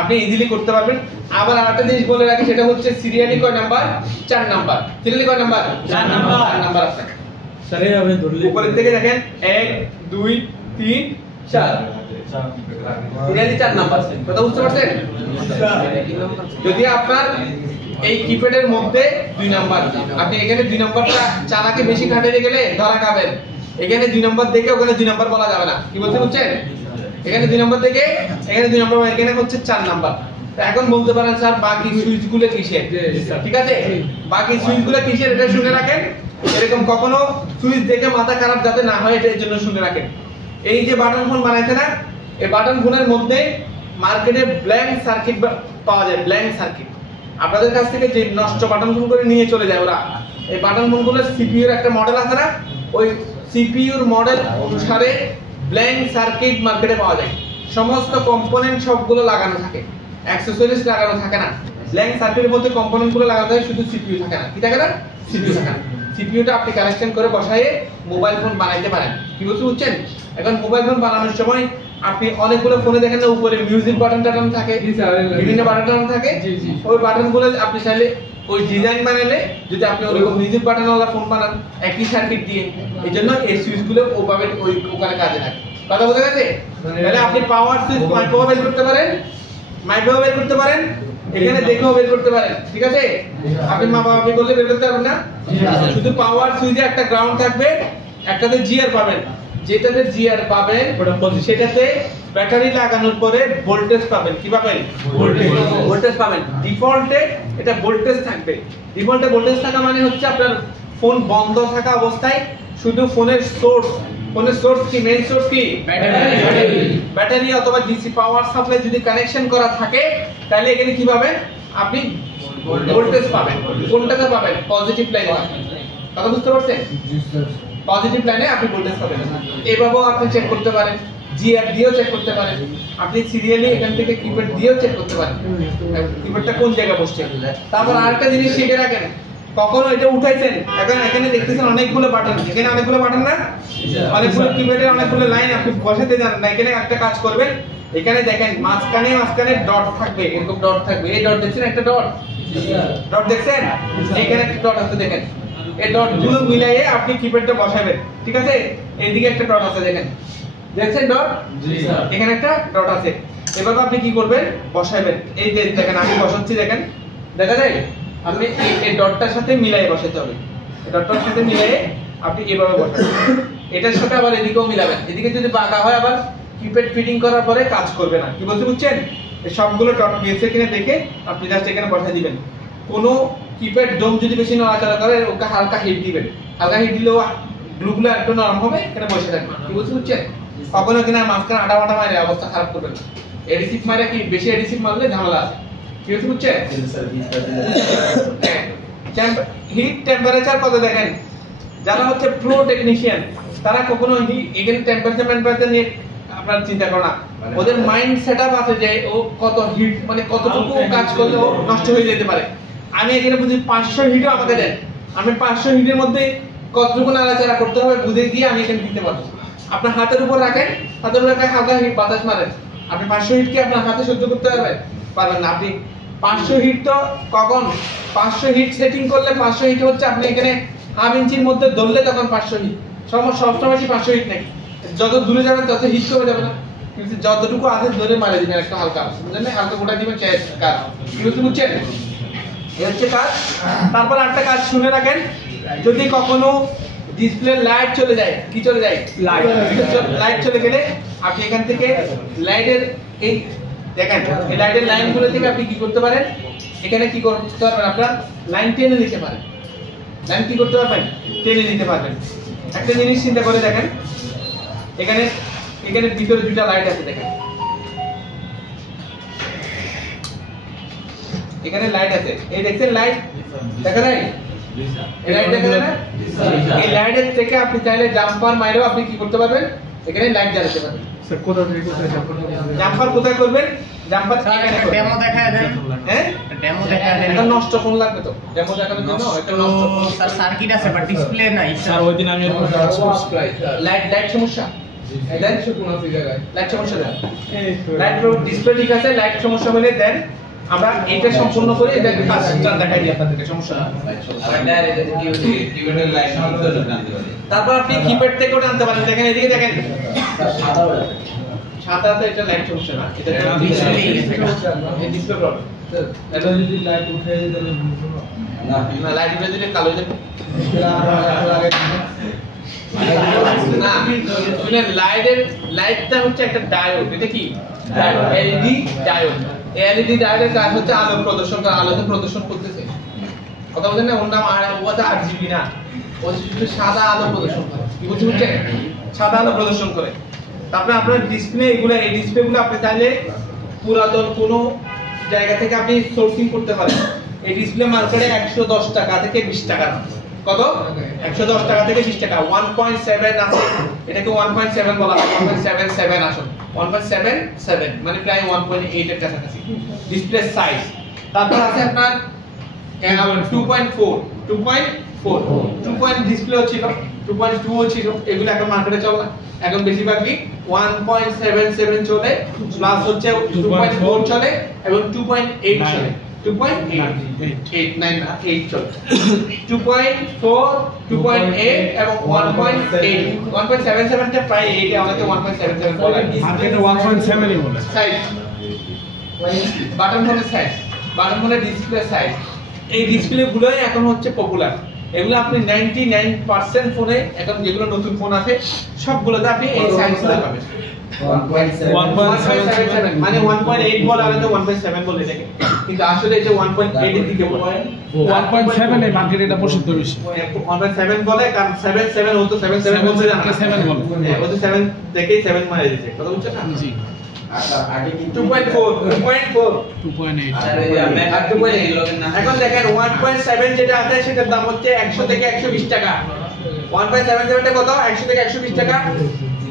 আপনি ইজিলি করতে পারবেন। আবার আরেকটা জিনিস বলে রাখি, সেটা হচ্ছে সিরিয়ালি কয় নাম্বার? 4 নাম্বার। সিরিয়ালি কয় নাম্বার? 4 নাম্বার। 4 নাম্বার আছে স্যার। এইভাবে ধরলে উপরের থেকে দেখেন 1 2 3 4 সিরিয়ালি 4 নাম্বার কথা বুঝতে পারছেন যদি আপনার এই কিপ্যাডের মধ্যে 2 নাম্বার আপনি এখানে 2 নাম্বারটা চালাকে বেশি খাটিয়ে গেলে ধরা খাবেন এখানে 2 নাম্বার দেখে ওখানে 2 নাম্বার বলা যাবে না কি বলতে বুঝছেন এখানে 2 নাম্বার দেখে এখানে 2 নাম্বার এখানে হচ্ছে 4 নাম্বার তো এখন বলতে পারেন স্যার বাকি সুইচগুলো কিসের ঠিক আছে বাকি সুইচগুলো কিসের এটা শুনে রাখেন এরকম কখনো সুইচ দেখে মাথা খারাপ যাতে না হয় এটার জন্য শুনে রাখেন এই যে বাটন ফোন বানাইছে না এই বাটন ফোনের মধ্যে মার্কেটে ব্ল্যাঙ্ক সার্কিট পাওয়া যায় ব্ল্যাঙ্ক সার্কিট আপনাদের কাছ থেকে যে নষ্ট বাটন ফোন করে নিয়ে চলে যায় ওরা এই বাটন ফোনগুলোর সিপিইউ এর একটা মডেল আছে না ওই সিপিইউর মডেল অনুসারে ব্ল্যাঙ্ক সার্কিট মার্কেটে পাওয়া যায় সমস্ত কম্পোনেন্ট সবগুলো লাগানো থাকে অ্যাকসেসরিজ লাগানো থাকে না ব্ল্যাঙ্ক সার্কিটের মধ্যে কম্পোনেন্টগুলো লাগানো থাকে শুধু সিপিইউ থাকে না কি থাকে না সিপিইউ থাকে না সিপিইউটা আপনি কানেকশন করে বসায়ে মোবাইল ফোন বানাইতে পারেন কি বুঝছেন এখন মোবাইল ফোন বানানোর সময় আপনি অনেকগুলো ফোনে দেখেন না উপরে মিউজিক বাটন টাটন থাকে বিভিন্ন বাটন টাটন থাকে ওই বাটনগুলো আপনি চাইলে ওই ডিজাইন বানালে যদি আপনি ওরকম মিউজিক বাটনওয়ালা ফোন বানান একই সার্কিট দিয়ে এইজন্য এই সুইচগুলো ওভাবে ওই ওখানে কাজে লাগে কথা বোঝা গেছে তাহলে আপনি পাওয়ার সুইচ মাইক্রোওয়েভ বের করতে পারেন মাইক্রোওয়েভ বের করতে পারেন এখানে দেখেও বের করতে পারেন ঠিক আছে আপনি মাপামাপি করলে বের করতে পারবেন না শুধু পাওয়ার সুইচে একটা গ্রাউন্ড থাকবে একটাতে জিআর পাবেন যেটাতে জিআর পাবেন সেটাতে ব্যাটারি লাগানোর পরে ভোল্টেজ পাবেন কি পাবেন ভোল্টেজ পাবেন ডিফল্টে এটা ভোল্টেজ থাকবে ডিফল্টে ভোল্টেজ থাকা মানে হচ্ছে আপনার ফোন বন্ধ থাকা অবস্থায় শুধু ফোনের সোর্স কি মেইন সোর্স কি ব্যাটারি অথবা ডিসি পাওয়ার সাপ্লাই যদি কানেকশন করা থাকে তাহলে এখানে কি পাবেন আপনি ভোল্টেজ পাবেন কোনটাতে পাবেন পজিটিভ লাইনে কথা বুঝতে পারছেন পজিটিভ লাইনে আপনি ভোল্টেজ পাবেন এভাবেও আপনি চেক করতে পারেন জিআর দিয়েও চেক করতে পারেন আপনি সিরিয়ালি এখান থেকে কিপ্যাড দিয়েও চেক করতে পারেন কিপ্যাডটা কোন জায়গায় বসছে তারপর আরেকটা জিনিস শিখে রাখেন কখনো এটা উঠাইছেন এখন এখানে দেখতেছেন অনেকগুলো বাটন এখানে অনেকগুলো বাটন না অনেকগুলো কিপ্যাডে অনেকগুলো লাইন আপনি বসাতে জানেন না এখানে একটা কাজ করবেন এখানে দেখেন মাঝখানে ডট থাকবে এরকম ডট থাকবে এই ডট দেখছেন একটা ডট দেখছেন এখানে একটা ডট আছে দেখেন এই ডট গুলো মিলাইয়ে আপনি কিপ্যাডটা বসাবেন ঠিক আছে এইদিকে একটা ডট আছে দেখছেন ডট জি স্যার এখানে একটা ডট আছে এভাবে আপনি কি করবেন বসাবেন এই যে দেখেন আমি বসাচ্ছি দেখেন দেখা যায় আপনি এই ডটটার সাথে মিলাইয়ে বসাতে হবে এই ডটটার সাথে মিলাইয়ে আপনি এভাবে বসাবেন এটার সাথে আবার এদিকেও মিলাবেন এদিকে যদি বাঁকা হয় আবার কিপ্যাড ফিটিং করার পরে কাজ করবে না কি বলতে বুঝছেন এই সবগুলো ডট মিলছে কিনা দেখে আপনি জাস্ট এখানে বসাই দিবেন কোনো কিপ্যাড ডোম যদি বেশি নড়াচড়া করে ওকে হালকা হিট দিবেন হালকা হিট দিলেও গ্লুগুলো একটু নরম হবে এখানে বসে থাকবে কি বলতে বুঝছেন কখনো কিনা মাঝখানে আটা মারে অবস্থা খারাপ করবেন এডিসিভ মারে কি বেশি এডিসিভ মারলে ঝামেলা আছে কি বলতে বুঝছেন হিট টেম্পারেচার কত দেখেন যারা হচ্ছে প্রো টেকনিশিয়ান তারা কখনো এখানে টেম্পারেচার নিয়ে আপনার চিন্তা করো না ওদের মাইন্ড সেটআপ আছে যে ও কত হিট মানে কতটুকু কাজ করলে ও নষ্ট হয়ে যেতে পারে আমি এখানে বুঝি 500 হিটও আমাকে দেন আমি 500 হিটের মধ্যে কতটুকু নাড়াচাড়া করতে হবে বুঝে দিয়ে আমি এখানে দিতে পারবো আপনার হাতের উপর রাখেন হাতের উপর রাখে হালকা হিট বাতাস মারেন আপনি 500 হিট কি আপনার হাতে সহ্য করতে পারবেন না আপনি 500 হিট তো কখন 500 হিট সেটিং করলে 500 হিট হচ্ছে আপনি এখানে হাফ ইঞ্চির মধ্যে ধরলে তখন 500 হিট সবসময় কি 500 হিট নাকি যত দূরে যাবেন তত হিট কমে যাবে না কিন্তু যতটুকু আছে ধরে মারে দিবেন একটা হালকা বুঝলেন হালকা গোটা দিবেন কাজ কি বুঝছেন এই হচ্ছে কাজ তারপর একটা কাজ শুনে রাখেন যদি কখনো ডিসপ্লে লাইট চলে যায় কি চলে যায় লাইট চলে গেলে আপনি এখান থেকে লাইটের এই দেখেন এই লাইটের লাইনগুলো থেকে আপনি কি করতে পারেন এখানে কি করতে পারবেন আপনার লাইন টেনে নিতে পারেন লাইন কি করতে পারবেন টেনে নিতে পারবেন একটা জিনিস চিন্তা করে দেখেন এখানে ভিতরে দুটো লাইট আছে দেখেন এখানে লাইট আছে এই দেখছেন লাইট দেখা যায় এই লাইট দেখা যায় না এই লাইটের থেকে আপনি চাইলে জাম্পার মাইরেও আপনি কি করতে পারবেন এখানে লাইট জ্বালাতে পারবেন স্যার কোথা থেকে কোথায় জাম্পার কোথায় করবেন জাম্পার এখানে ডেমো দেখায় দেন হ্যাঁ ডেমো দেখায় দেন এটা নষ্ট ফোন লাগবে তো ডেমো দেখানোর জন্য এটা নষ্ট ফোন স্যার সার্কিট আছে বাট ডিসপ্লে নাই স্যার ওই দিন আমি লাইট সমস্যা লাইট সমস্যা দেন লাইট ডিসপ্লে ঠিক আছে লাইট সমস্যা হলে দেন আমরা এটা সম্পূর্ণ করে এটা কাজটা দেখাই দিই আপনাদেরকে সমস্যা তারপর আপনি কিপ্যাড থেকেও টানতে পারেন দেখেন এদিকে দেখেন সাদাতে এটা লাইট সমস্যা না, এটা ডিসপ্লে প্রবলেম। এটা যদি লাইট উঠে যায় তাহলে বুঝবো না। না লাইট উঠে দিলে কালো হয়ে যাবে না। শুনেন, লাইটটা হচ্ছে একটা ডায়োড। এটা কি এলইডি ডায়োড। এলইডি ডায়োডের কাজ হচ্ছে আলো প্রদর্শন করা, আলোকে প্রদর্শন করতেছে। কথা বলেন না, ওর নাম RGB না, ও শুধু সাদা আলো প্রদর্শন করে। কি বুঝছেন? সাদা আলো প্রদর্শন করে। তারপরে আপনার ডিসপ্লে, এগুলো এই ডিসপ্লেগুলো আপনি চাইলে পুরাতন কোনো জায়গা থেকে আপনি সোর্সিং করতে পারেন। এই ডিসপ্লে মার্কেটে 110 টাকা থেকে 20 টাকা। কত? 110 টাকা থেকে 20 টাকা। 1.7 আছে, এটাকে 1.7 বলা হয়। 1.77 আসলে 1.77 মানে প্রায় 1.8 এর কাছাকাছি ডিসপ্লে সাইজ। তারপর আছে আপনার 2.4 ডিসপ্লে ছিল, 2.2 ছিল। এগুলো এখন মার্কেটে চলে না, এখন বেশিরভাগই 1.77 চলে, প্লাস হচ্ছে 2.4 চলে এবং 2.8 চলে। 2.8 না 8 চলে। 2.4, 2.8 এবং 1.8। 1.77 টা প্রায় 8 এ, আমাকে 1.77 বলে। মার্কেটে 1.7 ই বলে। সাইজ বাটন ফোনের সাইজ, বাটন ফোনের ডিসপ্লে সাইজ। এই ডিসপ্লে গুলোই এখন হচ্ছে পপুলার। এগুলো আপনি 99% ফোনে, এখন যেগুলো নতুন ফোন আছে সবগুলোতে আপনি এই সাইজগুলো পাবেন। 1.77 মানে 1.8 বলে, আর 1.7 বলে এটাকে, কিন্তু আসলে এটা 1.8 এর দিকে বলে। 1.7 এ মার্কেটে এটা প্রসিদ্ধ বেশি। 1.7 বলে, কারণ 77 ও তো 77 বলতে জানা না। 7 বলে। ও তো 7 দেখেই 7 মারা দিয়েছে। কথা বুঝছেন না? জি। আগে কিন্তু 2.4 2.8 আর 2.8 এখন দেখেন 1.7 যেটা আছে সেটার দাম হচ্ছে 100 থেকে 120 টাকা। 1.77 টা কত? 100 থেকে 120 টাকা।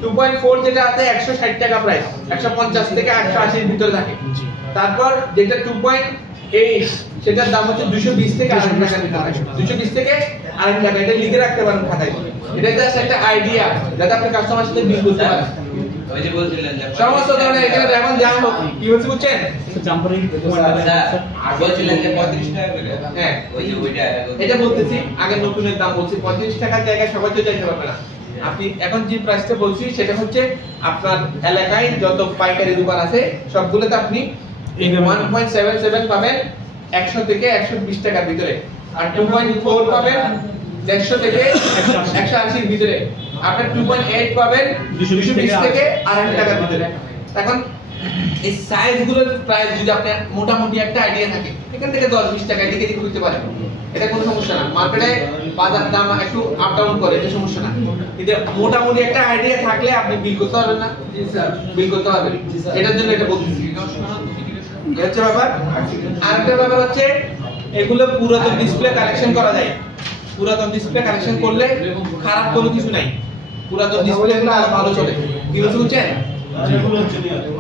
2.4 যেটা আছে 160 টাকা প্রাইস, 150 থেকে 180 এর ভিতরে থাকে। তারপর যেটা 2.8 সেটার দাম হচ্ছে 220 থেকে 280 টাকার ভিতরে। 220 থেকে 280 টাকা। এটা লিখে রাখতে পারেন খাতায়। এটা জাস্ট একটা আইডিয়া যাতে আপনি কাস্টমারের সাথে বিল করতে পারেন। ওই যে বলছিলেন যে সমস্ত ধরনের এখানে এখন জাম কি হচ্ছে বুঝছেন? জাম্পারিং বলছিলেন যে 35 টাকা করে। হ্যাঁ ওই যে ওইটা এটা বলতেছি, আগে নতুনের দাম বলছি। 35 টাকার জায়গায় সবাই তো চাইতে পারবে না। আপনি এখন যে প্রাইসটা বলছি সেটা হচ্ছে আপনার এলাকায় যত পাইকারি দোকান আছে সবগুলোতে আপনি 1.77 পাবেন 100 থেকে 120 টাকার ভিতরে, আর 2.4 পাবেন 150 থেকে 180 এর ভিতরে, আপনার 2.8 পাবেন 220 থেকে 280 টাকার ভিতরে। এখন এই সাইজগুলোর প্রাইস যদি আপনার মোটামুটি একটা আইডিয়া থাকে, এখান থেকে 10-20 টাকা এদিকে এদিকে হতে পারে, এটা কোনো সমস্যা না। মার্কেটে বাজার দাম একটু আপ ডাউন করে, এটা সমস্যা না। কিন্তু মোটামুটি একটা আইডিয়া থাকলে আপনি বিল করতে পারবেন না? জি স্যার, বিল করতে পারবেন। এটার জন্য এটা বলতেছি। এটা হচ্ছে ব্যাপার। আরেকটা ব্যাপার হচ্ছে এগুলো পুরাতন ডিসপ্লে কালেকশন করা যায়। পুরাতন ডিসপ্লে কালেকশন করলে খারাপ কোনো কিছু নাই। পুরাতন ডিসপ্লে গুলো আরো ভালো চলে। কি বলতে বুঝছেন?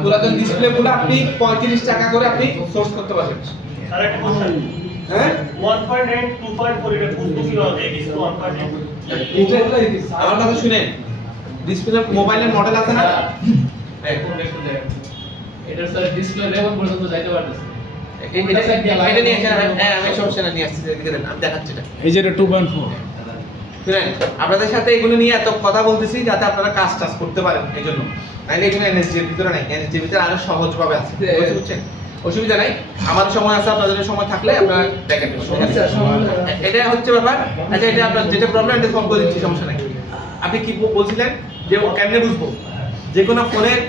পুরাতন ডিসপ্লে গুলো আপনি 35 টাকা করে আপনি সোর্স করতে পারবেন। আরেকটা কোশ্চেন, হ্যাঁ 1.8 2.4 এটা বুঝবো কিভাবে? এই ডিসপ্লে 1.8 আমার কথা শুনেন, ডিসপ্লে মোবাইলের মডেল আছে না? এটা স্যার ডিসপ্লে লেভেল পর্যন্ত যাইতে পারতেছে। এটা নিয়ে এখানে হ্যাঁ আমি সমস্যা না নিয়ে আসছি, এদিকে দেন, আমি দেখাচ্ছি এটা। এই যে এটা 2.4 শুনেন, আপনাদের সাথে এগুলো নিয়ে এত কথা বলতেছি যাতে আপনারা কাজ টাজ করতে পারেন, এই জন্য। নাইলে এখানে এনএসজি এর ভিতরে নাই, এনএসজি এর ভিতরে আরো সহজভাবে আছে, বুঝছেন? অসুবিধা নাই, আমার সময় আছে, আপনাদের সময় থাকলে আপনারা দেখেন। এটা হচ্ছে ব্যাপার। আচ্ছা, এটা আপনার যেটা প্রবলেম এটা সলভ করে দিচ্ছি, সমস্যা নাই। আপনি কি বলছিলেন যে কেমনে বুঝবো? যে কোনো ফোনের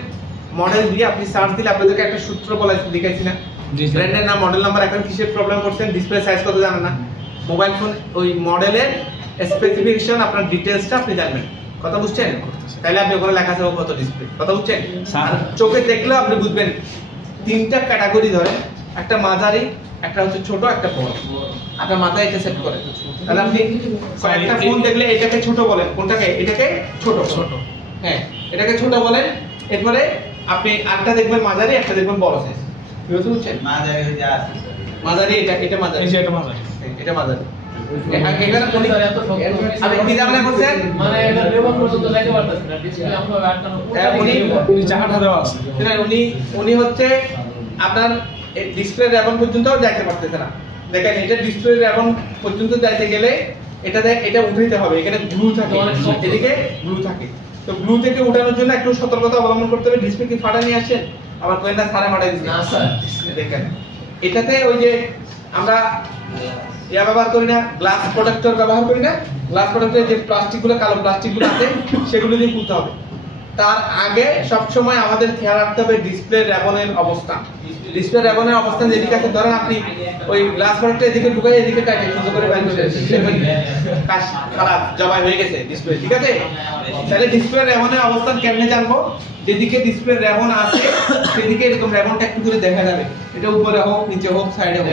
মডেল দিয়ে আপনি সার্চ দিলে আপনাদেরকে একটা সূত্র বলা লিখাইছি না? ব্র্যান্ডের নাম, মডেল নাম্বার, এখন কিসের প্রবলেম করছেন, ডিসপ্লে সাইজ কত জানেন না, মোবাইল ফোন ওই মডেলের স্পেসিফিকেশন আপনার ডিটেইলসটা আপনি জানবেন। কথা বুঝছেন? তাহলে আপনি ওখানে লেখা আছে কত ডিসপ্লে, কথা বুঝছেন? আর চোখে দেখলে আপনি বুঝবেন। তিনটা ক্যাটাগরি ধরে, একটা মাঝারি, একটা হচ্ছে ছোট, একটা বড়। আপনার মাথায় এটা সেট করেন, তাহলে আপনি একটা ফোন দেখলে এটাকে ছোট বলেন, কোনটাকে? এটাকে ছোট ছোট, হ্যাঁ এটাকে ছোট বলেন। এরপরে আপনি আরেকটা দেখবেন মাঝারি, একটা দেখবেন বড় সাইজ। কি বুঝছেন? মাঝারি ওই যে আছে মাঝারি, এটা মাঝারি, এই যে এটা মাঝারি, এটা মাঝারি। এখানে আপনি কি জানেন বলছেন? মানে এটা লেভেল পর্যন্ত যাইতে পারতেছে না, ডিসপ্লে আমরা আটকানো। উনি জায়গাটা দেওয়া আছে। উনি হচ্ছে আপনার ডিসপ্লে রেবন পর্যন্ত যাইতে পারতেছে না। দেখেন, এটা ডিসপ্লে রেবন পর্যন্ত যাইতে গেলে এটা উঠাইতে হবে, এখানে গ্লু থাকে, এদিকে গ্লু থাকে। তো ব্লু থেকে উঠানোর জন্য একটু সতর্কতা অবলম্বন করতে হবে। ডিসপ্লে কি ফাটা নিয়ে আসছেন? আবার কয়েন না সারা ফাটাই দিচ্ছি। না স্যার। দেখেন এটাতে ওই যে আমরা ইয়া ব্যবহার করি না, গ্লাস প্রোটেক্টর ব্যবহার করি না, গ্লাস প্রোটেক্টরের যে প্লাস্টিকগুলো কালো প্লাস্টিকগুলো আছে সেগুলো দিয়ে খুলতে হবে। তার আগে সব সময় আমাদের খেয়াল রাখতে হবে ডিসপ্লে রেবনের অবস্থান। ডিসপ্লে রেবনের অবস্থান যেদিকে আছে, ধরেন আপনি ওই গ্লাস প্রোটেক্টর এদিকে ঢুকাই এদিকে কাটে সুন্দর করে বাইর করে দেখবেন কাজ খারাপ জবাই হয়ে গেছে ডিসপ্লে, ঠিক আছে? তাহলে ডিসপ্লে রেবনের অবস্থান কেমনে জানবো? যেদিকে ডিসপ্লে রেবন আছে সেদিকে এরকম রেবনটা একটু করে দেখা যাবে, এটা উপরে হোক নিচে হোক সাইডে হোক।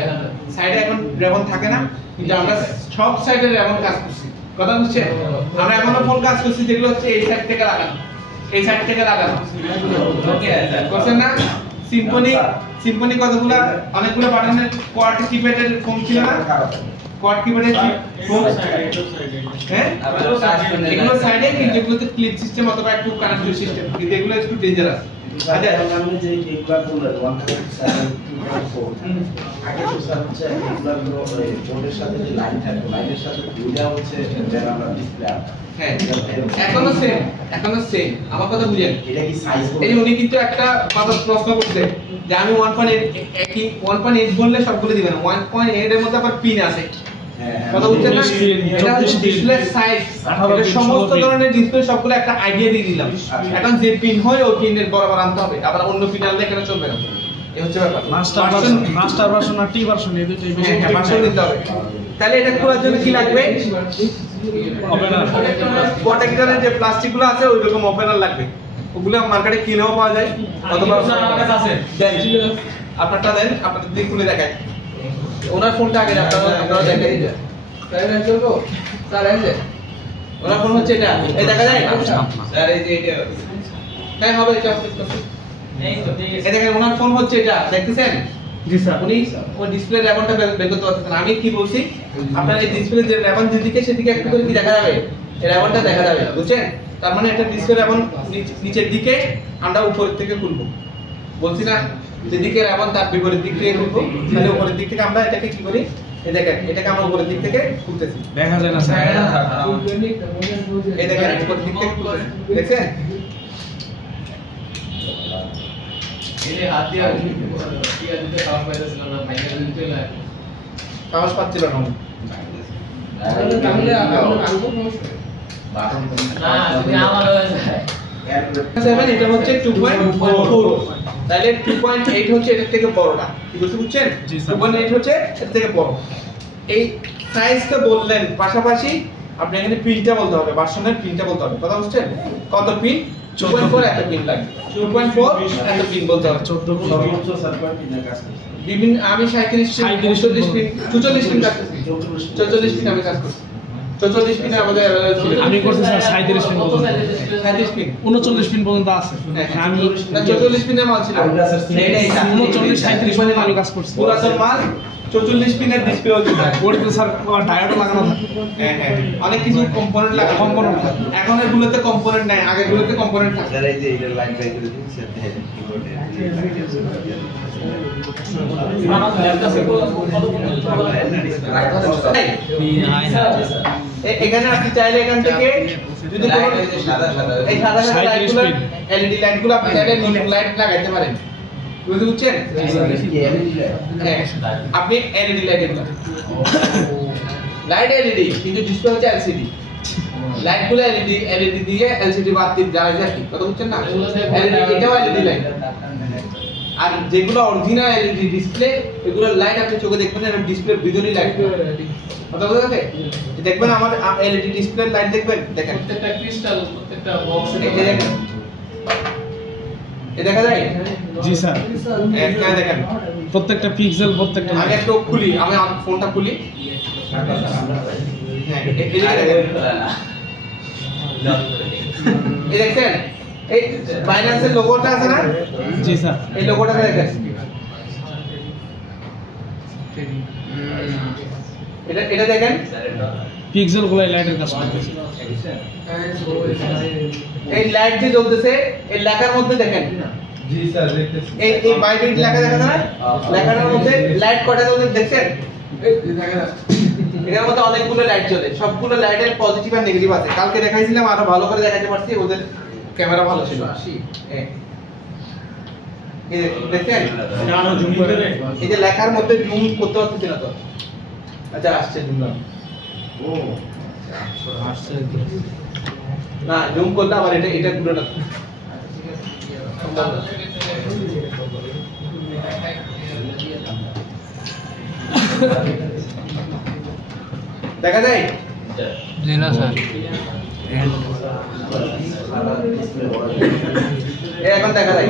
সাইডে এখন রেবন থাকে না, কিন্তু আমরা সব সাইডে রেবন কাজ করছি, কথা বুঝছেন? আমরা এমনও ফোন কাজ করছি যেগুলো হচ্ছে এই সাইড থেকে লাগানো, এই সাইড থেকে লাগানো, করছেন না? সিম্ফনি কতগুলা অনেকগুলো বাটনের কোয়াড কিপ্যাডের ফোন ছিল না, কোয়াড কিপ্যাডের ফোন, হ্যাঁ এগুলো সাইডে, কিন্তু এগুলোতে ক্লিপ সিস্টেম অথবা একটু কানেক্টিভ সিস্টেম, কিন্তু এগুলো একটু ডেঞ্জারাস। আচ্ছা আমি যে এগুলা বললাম 1.7 আগে তো স্যার হচ্ছে এগুলো বোর্ডের সাথে যে লাইন থাকে লাইনের সাথে দুইটা হচ্ছে যারা আমরা ডিসপ্লে হ্যাঁ এখনো সেম আমার কথা বুঝেন। এটা কি সাইজ এই যে উনি কিন্তু একটা প্রশ্ন করছে যে আমি 1.8 বললে সবগুলো দিবেন না, 1.8 এর মধ্যে আবার পিন আছে, কথা বুঝছেন না? এটা হচ্ছে ডিসপ্লে সাইজ, এটা সমস্ত ধরনের ডিসপ্লে সবগুলো একটা আইডিয়া দিয়ে দিলাম। এখন যে পিন হয় ওই পিনের বরাবর আনতে হবে, আবার অন্য পিন আনলে এখানে চলবে না, এই হচ্ছে ব্যাপার। মাস্টার ভার্সন আর টি ভার্সন এই দুটোই বেশি ভার্সন দিতে হবে। তাহলে এটা করার জন্য কি লাগবে? ওপেনার প্রোটেক্টরের যে প্লাস্টিকগুলো আছে ওই রকম ওপেনার লাগবে, ওগুলো মার্কেটে কিনেও পাওয়া যায়, অথবা আমার কাছে আছে। দেন আপনারটা দেন, আপনাদের দিয়ে খুলে দেখায়। ওনার ফোনটা আগে আপনারা দেখাই দিন। স্যার চলবো স্যার এই যে ওনার ফোন হচ্ছে এটা, এই দেখা যায় স্যার এই যে এটা হ্যাঁ হবে এটা। এই তো ঠিক আছে। এই দেখেন ওনার ফোন হচ্ছে এটা, দেখতেছেন? জি স্যার। উনি ওই ডিসপ্লে রেবনটা বের করতে পারতেছেন। আমি কি বলছি, আপনার এই ডিসপ্লে যে রেবন যেদিকে সেদিকে একটু করে কি দেখা যাবে, এই রেবনটা দেখা যাবে, বুঝছেন? তার মানে একটা ডিসপ্লে রেবন নিচের দিকে, আমরা উপরের থেকে খুলবো, বলছি না? যেদিকে রেবন তার বিপরীত দিক থেকে খুলবো, তাহলে উপরের দিক থেকে আমরা এটাকে কি করি, এই দেখেন এটাকে আমরা উপরের দিক থেকে খুলতেছি, দেখা যায় না স্যার। এই দেখেন উপরের দিক থেকে খুলতেছি, দেখছেন? এই যে হাত দিয়ে কি দিতে সাহস পাইতেছিলাম না, ভাইয়া দিতে চলে আসে। সাহস পাচ্ছিল না উনি। না যদি আমার হয়ে যায় 7 এটা হচ্ছে 2.4, তাহলে 2.8 হচ্ছে এর থেকে বড়টা, কি বলতে বুঝছেন? জি স্যার। 2.8 হচ্ছে এর থেকে বড়। এই সাইজটা বললেন, পাশাপাশি আপনি এখানে পিনটা বলতে হবে, ভার্সনের পিনটা বলতে হবে, কথা বুঝছেন? কত পিন? 2.4 একটা পিন লাগবে, 2.4 একটা পিন বলতে হবে। 14 সর্বোচ্চ সার্ভার পিনের কাজ করছে বিভিন্ন আমি 37 40 পিন 44 পিন কাজ করছি, 44 পিন আমি কাজ করছি, 44 পিন আমাদের available ছিল। আমি করছি স্যার 37 পিন পর্যন্ত, 37 পিন 39 পিন পর্যন্ত আছে। আমি না 44 পিনের মাল ছিল, আমরা স্যার 39 37 পর্যন্ত আমি কাজ করছি। পুরাতন মাল 44 পিনের ডিসপ্লে হচ্ছে। ওটাতে স্যার ডায়োডও লাগানো থাকে। হ্যাঁ হ্যাঁ অনেক কিছু কম্পোনেন্ট লাগে, কম্পোনেন্ট থাকে। এখন এগুলোতে কম্পোনেন্ট নাই, আগের গুলোতে কম্পোনেন্ট থাকে। স্যার এই যে এটা লাইন বাই করে দিন স্যার দেখেন কিবোর্ডে আমার ল্যাপটপে এখানে আপনি চাইলে এখান থেকে যদি কোনো লাইট এই যে সাদা সাদা এই সাদা সাদা 37 লাইটগুলো পিন। এলইডি লাইটগুলো আপনি চাইলে নীল লাইট লাগাইতে পারেন, বুঝতে বুঝছেন? হ্যাঁ, আপনি এলইডি লাইট এগুলো লাইট এলইডি, কিন্তু ডিসপ্লে হচ্ছে এলসিডি। লাইটগুলো এলইডি দিয়ে এলসিডি বাতি জ্বালায় যায়, কথা বুঝছেন না? এলইডি এটাও এলইডি লাইট। আর যেগুলো অরিজিনাল এলইডি ডিসপ্লে, এগুলো লাইট আপনি চোখে দেখবেন না, ডিসপ্লের ভিতরেই লাইট কথা বুঝতে পারছেন? দেখবেন আমার এলইডি ডিসপ্লে লাইট দেখবেন, দেখেন প্রত্যেকটা ক্রিস্টাল প্রত্যেকটা বক্সে এই যে দেখেন, এই দেখা যায়? জি স্যার। একটা দেখেন, প্রত্যেকটা পিক্সেল প্রত্যেকটা আমি একটু খুলি, আমি আমার ফোনটা খুলি, হ্যাঁ এই যে দেখেন, এই দেখেন এই বাইন্যান্সের লোগোটা আছে না, জি স্যার। এই লোগোটা দেখেন, এটা দেখেন, পিক্সেল গুলো লাইটের কাজ করতেছে। এই লাইট যে জ্বলতেছে এই লেখার মধ্যে দেখেন, জি স্যার দেখতেছি। এই এই বাইরের লেখা দেখা যায় না, লেখাটার মধ্যে লাইট কটা জ্বলছে দেখছেন? এটার মধ্যে অনেকগুলো লাইট জ্বলে, সবগুলো লাইটের পজিটিভ আর নেগেটিভ আছে। কালকে দেখাইছিলাম, আরো ভালো করে দেখাতে পারছি, ওদের ক্যামেরা ভালো ছিল এই দেখেন জানো জুম করে দে এই যে লেখার মধ্যে জুম করতে পারতেছি না তো আচ্ছা আসছে জুম ও না জুম করলে আবার এটা পুরো না দেখা যায় জি না স্যার এখন দেখা যায়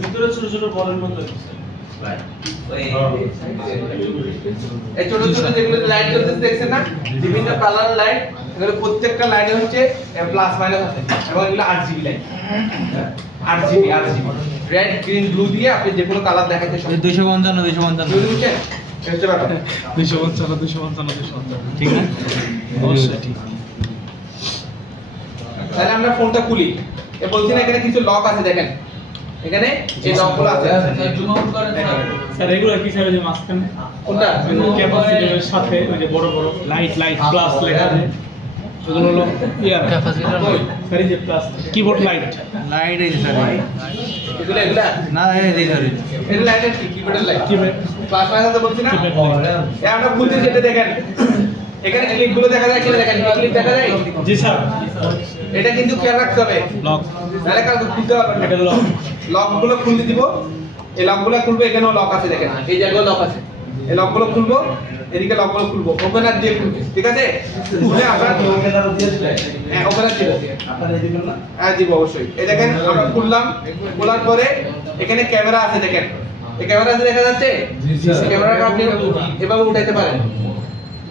ভিতরে ছোট ছোট বলের মতো এই ছোট ছোট যেগুলো লাইট জ্বলতেছে দেখছেন না বিভিন্ন কালার লাইট এগুলো প্রত্যেকটা লাইটে হচ্ছে প্লাস মাইনাস আছে এবং এগুলো RGB light RGB red green blue দিয়ে আপনি যে কোনো কালার দেখাতে সব 255 বুঝছেন এটা হচ্ছে ব্যাপার 255 ঠিক না অবশ্যই ঠিক তাহলে আমরা ফোনটা খুলি এ বলছি না এখানে কিছু লক আছে দেখেন এখানে এই লকগুলো আছে জুম আউট করেন স্যার এগুলো কি স্যার যে মাঝখানে কোনটা ক্যাপাসিটরের সাথে ওই যে বড় বড় লাইট প্লাস লেখা আছে এগুলো হলো ইয়ার ক্যাপাসিটর স্যার এই যে প্লাস কিবোর্ড লাইট এই যে স্যার এগুলা না এই স্যার এটা লাইটের কি কিবোর্ডের লাইট কিবোর্ড প্লাস মাইনাস আছে বলছি না এই আমরা খুলতে যেটা দেখেন এখানে ক্লিপগুলো দেখা যায় কিনা দেখেন ক্লিপ দেখা যায় জি স্যার এটা কিন্তু খেয়াল রাখতে হবে লক নাহলে কাজ খুলতে পারবেন না এটা লক লকগুলো খুলতে দিব এই লকগুলো খুলবো এখানেও লক আছে দেখেন এই জায়গায় লক আছে এই লকগুলো খুলবো এদিকে লকগুলো খুলবো ওপেনার দিয়ে খুলবে ঠিক আছে খুলে আমরা ওকেনারও দিয়েছিলেন হ্যাঁ ওপেনার দিব আপনারা এই দিবেন না হ্যাঁ দিব অবশ্যই এই দেখেন আমরা খুললাম খোলার পরে এখানে ক্যামেরা আছে দেখেন এই ক্যামেরা আছে দেখা যাচ্ছে ক্যামেরাটা আপনি এভাবে উঠাইতে পারেন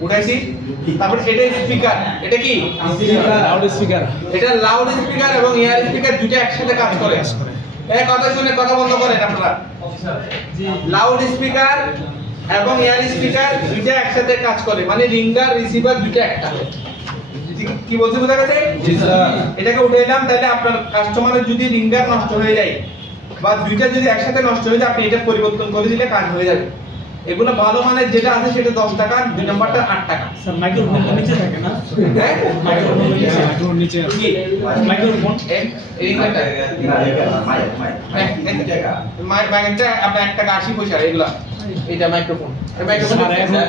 উঠাইছি তারপর এটা স্পিকার এটা কি লাউড স্পিকার এটা লাউড স্পিকার এবং ইয়ার স্পিকার দুটো একসাথে কাজ করে এই কথা শুনে কথা বন্ধ করেন আপনারা লাউড স্পিকার এবং ইয়ার স্পিকার দুটো একসাথে কাজ করে মানে রিঙ্গার রিসিভার দুটো একটা কি বলছি বুঝা গেছে জি স্যার এটাকে উঠাইলাম তাহলে আপনার কাস্টমারের যদি রিঙ্গার নষ্ট হয়ে যায় বা দুইটা যদি একসাথে নষ্ট হয়ে যায় আপনি এটা পরিবর্তন করে দিলে কাজ হয়ে যাবে এগুলো ভালো মানের যেটা আছে সেটা 10 টাকা দুই নাম্বারটা 8 টাকা স্যার মাইক্রোফোন নিচে থাকে না হ্যাঁ মাইক্রোফোন নিচে কি মাইক্রোফোন এই রিঙ্গারটা না এটা মাইক টাকা মাইকটা আপনার 1 টাকা 80 পয়সা এগুলা এটা মাইক্রোফোন এই মাইক্রোফোন স্যার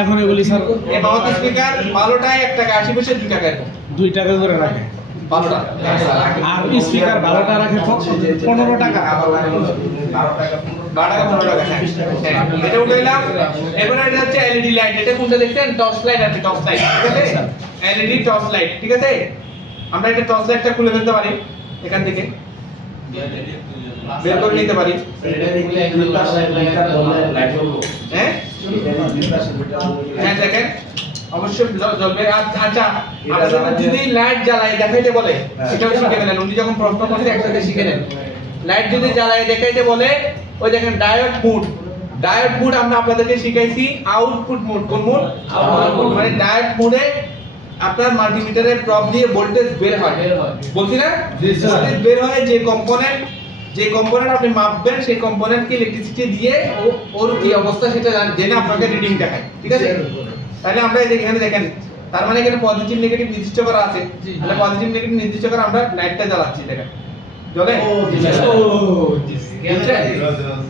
এখন এগুলি স্যার এই মাউথ স্পিকার ভালোটাই 1 টাকা 80 পয়সা 2 টাকা এরকম 2 টাকা করে রাখে ভালোটা আর স্পিকার ভালোটা রাখে 15 টাকা 12 টাকা 15 টাকা হ্যাঁ এটা উঠাইলাম এবারে এটা হচ্ছে এলইডি লাইট এটা কোনটা দেখছেন টর্চ লাইট আছে টর্চ লাইট ঠিক আছে এলইডি টর্চ লাইট ঠিক আছে আমরা এটা টর্চ লাইটটা খুলে ফেলতে পারি এখান থেকে বের করে নিতে পারি এটা দেখলে দুই পাশে লাইটটা জ্বলে লাইট জ্বলবে হ্যাঁ এটা দুই পাশে দুইটা হ্যাঁ দেখেন অবশ্যই জ্বলবে আচ্ছা আপনারা যদি লাইট জ্বালাই দেখাইতে বলে সেটাও শিখে নেন উনি যখন প্রশ্ন করছে একসাথে শিখে নেন লাইট যদি জ্বালাই দেখাইতে বলে ওই দেখেন ডায়োড মুড আমরা আপনাদেরকে শিখাইছি আউটপুট মুড কোন মুড আউটপুট মানে ডায়োড মুডে আপনার মাল্টিমিটারের প্রব দিয়ে ভোল্টেজ বের হয় বলছি না ভোল্টেজ বের হয় যে কম্পোনেন্ট আপনি মাপবেন সেই কম্পোনেন্টকে ইলেকট্রিসিটি দিয়ে ওর কি অবস্থা সেটা জেনে আপনাকে রিডিং দেখায় ঠিক আছে তাহলে আমরা এই যে এখানে দেখেন তার মানে এখানে পজিটিভ নেগেটিভ নির্দিষ্ট করা আছে তাহলে পজিটিভ নেগেটিভ নির্দিষ্ট করে আমরা লাইটটা জ্বালাচ্ছি দেখেন জ্বলে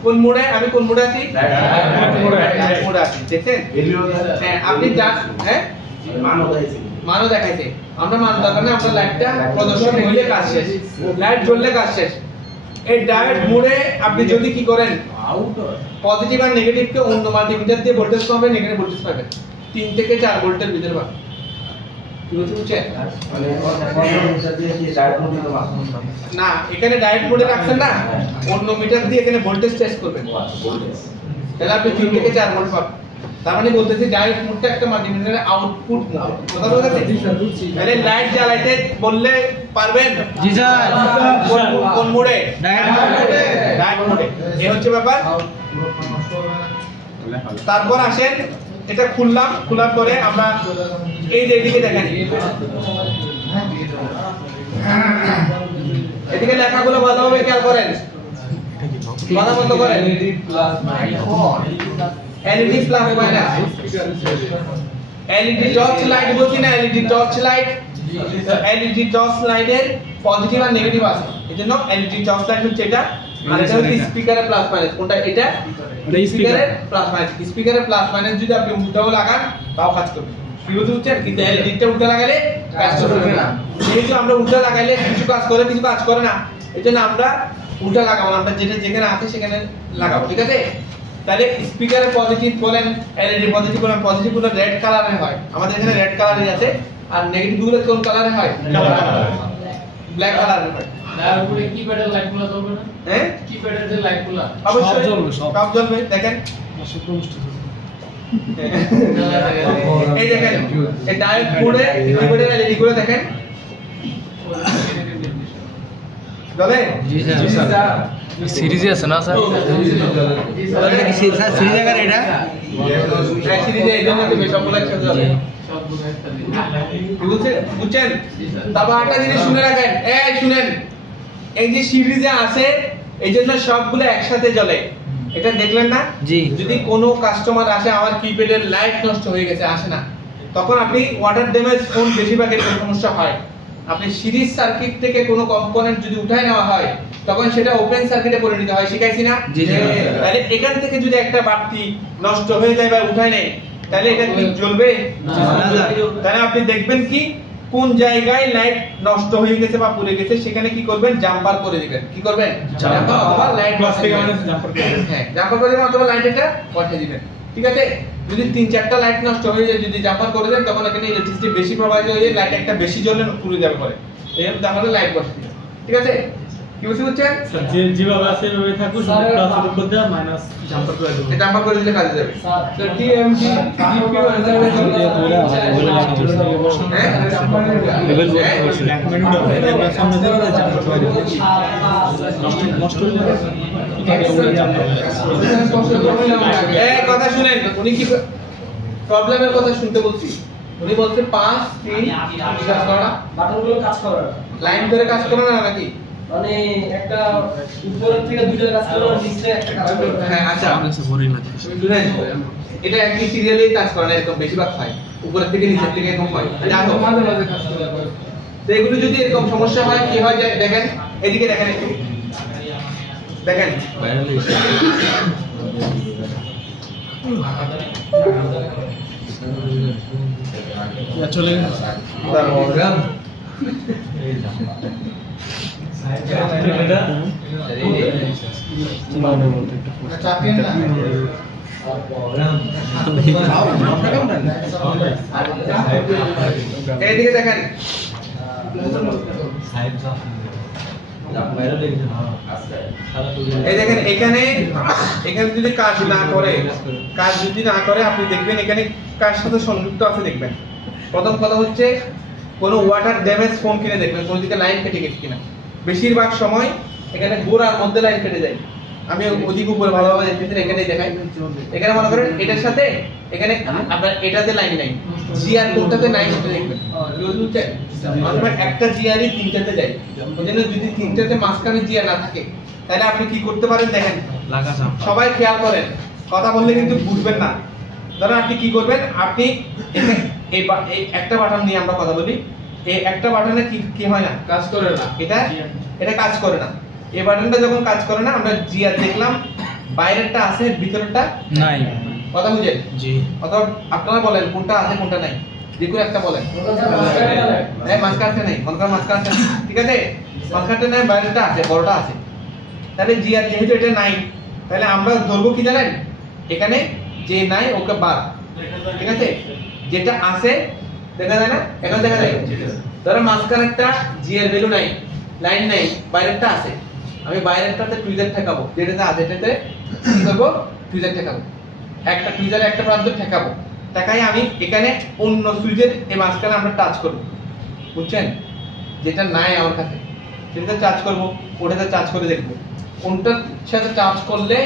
কোন মোডে আমি কোন মোডে আছি লাইট মোডে আছি দেখেন হ্যাঁ আপনি হ্যাঁ মানও দেখাইছে আমরা মান দরকার না আপনার লাইটটা প্রদর্শন হইলে কাজ শেষ লাইট জ্বললে কাজ শেষ এই ডায়োড মোডে আপনি যদি কি করেন পজিটিভ আর নেগেটিভ কে অন্য মাল্টিমিটার দিয়ে ভোল্টেজ পাবেন এখানে ভোল্টেজ পাবেন 3 থেকে 4 ভোল্টের ভিতরে পাবেন কি বলতে বুঝছেন মানে কন্ট্রোল দিয়ে কি ডায়োড মোড দিতে পারবেন না এখানে ডায়োড মোডে রাখছেন না অন্য মিটার দিয়ে এখানে ভোল্টেজ টেস্ট করবেন তাহলে আপনি 3 থেকে 4 ভোল্ট পাবেন তার মানে বলতেছি ডায়োড মোডটা একটা মাল্টিমিটারের আউটপুট মোড কথা বলতে জি স্যার বুঝছি তাহলে লাইট জ্বালাইতে বললে পারবেন জি স্যার কোন মোডে ডায়োড মোডে এই হচ্ছে ব্যাপার তারপর আসেন এটা খুললাম খোলার পরে আমরা এই যে এদিকে দেখেন এদিকে লেখাগুলো ভালোভাবে খেয়াল করেন মাথা বন্ধ করেন LED plus minus LED torch light বলছি না এলইডি টর্চ লাইট তো এলইডি টর্চ লাইটের পজিটিভ আর নেগেটিভ আছে এজন্য এলইডি টর্চ লাইট হচ্ছে এটা আর এটা হচ্ছে স্পিকারের প্লাস মাইনাস কোনটা এটা স্পিকারের প্লাস মাইনাস স্পিকারের প্লাস মাইনাস যদি আপনি উল্টাও লাগান তাও কাজ করবে কি বুঝতে কিন্তু এলইডিটা উল্টা লাগালে কাজ করবে না যেহেতু আমরা উল্টা লাগাইলে কিছু কাজ করে কিছু কাজ করে না এজন্য আমরা উল্টা লাগাবো আমরা যেটা যেখানে আছে সেখানে লাগাবো ঠিক আছে তাহলে স্পিকারের পজিটিভ বলেন এলইডি পজিটিভ বলেন পজিটিভ গুলো রেড কালারের হয় আমাদের এখানে রেড কালারের আছে আর নেগেটিভ গুলো কোন কালারের হয় ব্ল্যাক কালারের হয় তার উপরে কিপ্যাডের লাইটগুলো জ্বলবে না হ্যাঁ কিপ্যাডের যে লাইটগুলো অবশ্যই জ্বলবে, সব। সব জ্বলবে দেখেন এই দেখেন এই ডায়োড পুরে কিবোর্ডের এলইডি গুলো দেখেন জ্বলে জি স্যার সিরিজে আছে না স্যার স্যার সিরিজ আকার এটা অ্যাকচুয়ালি এই জন্য তুমি সবগুলো একসাথে জ্বলে সবগুলো একটা দিন বুঝছেন তারপর একটা জিনিস শুনে রাখেন এই শুনেন এই যে সিরিজে আছে এই জন্য সবগুলো একসাথে জ্বলে এটা দেখলেন না জি। যদি কোনো কাস্টমার আসে আমার কিপ্যাডের লাইট নষ্ট হয়ে গেছে আসে না তখন আপনি ওয়াটার ড্যামেজ ফোন বেশিরভাগ এরকম সমস্যা হয় আপনি সিরিজ সার্কিট থেকে কোনো কম্পোনেন্ট যদি উঠায় নেওয়া হয় তখন সেটা ওপেন সার্কিটে পরিণত হয় শিখাইছি না জি, জি। তাহলে এখান থেকে যদি একটা বাতি নষ্ট হয়ে যায় বা উঠায় নেয় তাহলে এটা কি জ্বলবে না, না। তাহলে আপনি দেখবেন কি কোন জায়গায় লাইট নষ্ট হয়ে গেছে বা পুড়ে গেছে সেখানে কি করবেন জাম্পার করে দিবেন কি করবেন জাম্পার অথবা লাইট প্লাস্টিক মানে জাম্পার করে দিবেন। হ্যাঁ জাম্পার করে দিবেন অথবা লাইটটা পাঠিয়ে দিবেন ঠিক আছে যদি 3-4টা লাইট নষ্ট হয়ে যায় যদি জাম্পার করে দেন তখন এখানে ইলেকট্রিসিটি বেশি প্রবাহিত হয়ে লাইট একটা বেশি জ্বলে পুড়ে যাবে পরে এই তাহলে লাইট বসিয়ে দিবেন ঠিক আছে কি বুঝছেন স্যার, যে যেভাবে আছে ওইভাবে থাকুক শুধু প্লাসের উপর দিয়ে মাইনাস জাম্পার করে দেবো এটা জাম্পার করে দিলে কাজে যাবে তো টিএমজি জিপিও রেজাল্ট হ্যাঁ লেভেল হ্যাঁ? এক মিনিট হবে আমরা সামনে দিয়ে জাম্পার করে দেবো নষ্ট নষ্ট হয়ে যাবে এই কথা শুনেন উনি কি প্রবলেমের কথা শুনতে বলছি উনি বলছে 5-3 কাজ করে না বাটনগুলো কাজ করে না। লাইন ধরে কাজ করে না নাকি মানে একটা উপরের থেকে দুইটা কাজ করে না নিচে একটা কাজ করে না। হ্যাঁ আচ্ছা বোরিং লাগে শুনেন এটা একই সিরিয়ালেই কাজ করে না এরকম বেশিরভাগ হয় উপরের থেকে নিচের থেকে এরকম হয় জানো মাঝে মাঝে কাজ করে তো এগুলো যদি এরকম সমস্যা হয় কি হয় যে দেখেন এদিকে দেখেন একটু দেখেন চলে এটা চাপিয়েন না এইদিকে দেখেন এই দেখেন এখানে এখানে যদি কাজ না করে আপনি দেখবেন এখানে কার সাথে সংযুক্ত আছে দেখবেন প্রথম কথা হচ্ছে কোনো ওয়াটার ড্যামেজ ফোন কিনে দেখবেন কোন দিকে লাইন কেটে গেছে কিনা বেশিরভাগ সময় এখানে গোড়ার মধ্যে লাইন কেটে যায় আমি ওদিক উপরে ভালোভাবে দেখতেছি এখানেই দেখাই এখানে মনে করেন এটার সাথে এখানে আপনার এটাতে লাইন নাই জিআর কোনটাতে নাই সেটা দেখবেন বুঝছেন অথবা একটা জিআরই তিনটাতে যায় ওইজন্য যদি তিনটাতে মাঝখানে জিআর না থাকে তাহলে আপনি কি করতে পারেন দেখেন সবাই খেয়াল করেন কথা বললে কিন্তু বুঝবেন না ধরেন আপনি কি করবেন আপনি এই একটা বাটন নিয়ে আমরা কথা বলি এই একটা বাটনে কি হয় না কাজ করে না এটা কাজ করে না এই বাটনটা যখন কাজ করে না আমরা জিআর দেখলাম বাইরেরটা আছে ভিতরেরটা নাই কথা বুঝেন জি অথবা আপনারা বলেন কোনটা আছে কোনটা নাই যে কোনো একটা বলেন এই মাঝখানটা নাই মাঝখানটা ঠিক আছে মাঝখানটা নাই বাইরেরটা আছে বড়টা আছে তাহলে জিআর যেহেতু এটা নাই তাহলে আমরা ধরবো কি জানেন এখানে যে নাই ওকে বাদ ঠিক আছে যেটা আছে দেখা যায় না এখন দেখা যায় ধরো মাঝখানেরটা জিআর ভ্যালু নাই লাইন নাই বাইরেরটা আছে আমি বাইরেরটাতে টুইজার ঠেকাবো যেটাতে আছে এটাতে কি করবো টুইজার ঠেকাবো একটা টুইজারে একটা প্রান্ত ঠেকাবো ঠেকাই আমি এখানে অন্য সুইচের এই মাঝখানে আমরা টাচ করব বুঝছেন যেটা নাই আমার কাছে সেটাতে টাচ করব ওটাতে টাচ করে দেখবো কোনটার সাথে টাচ করলে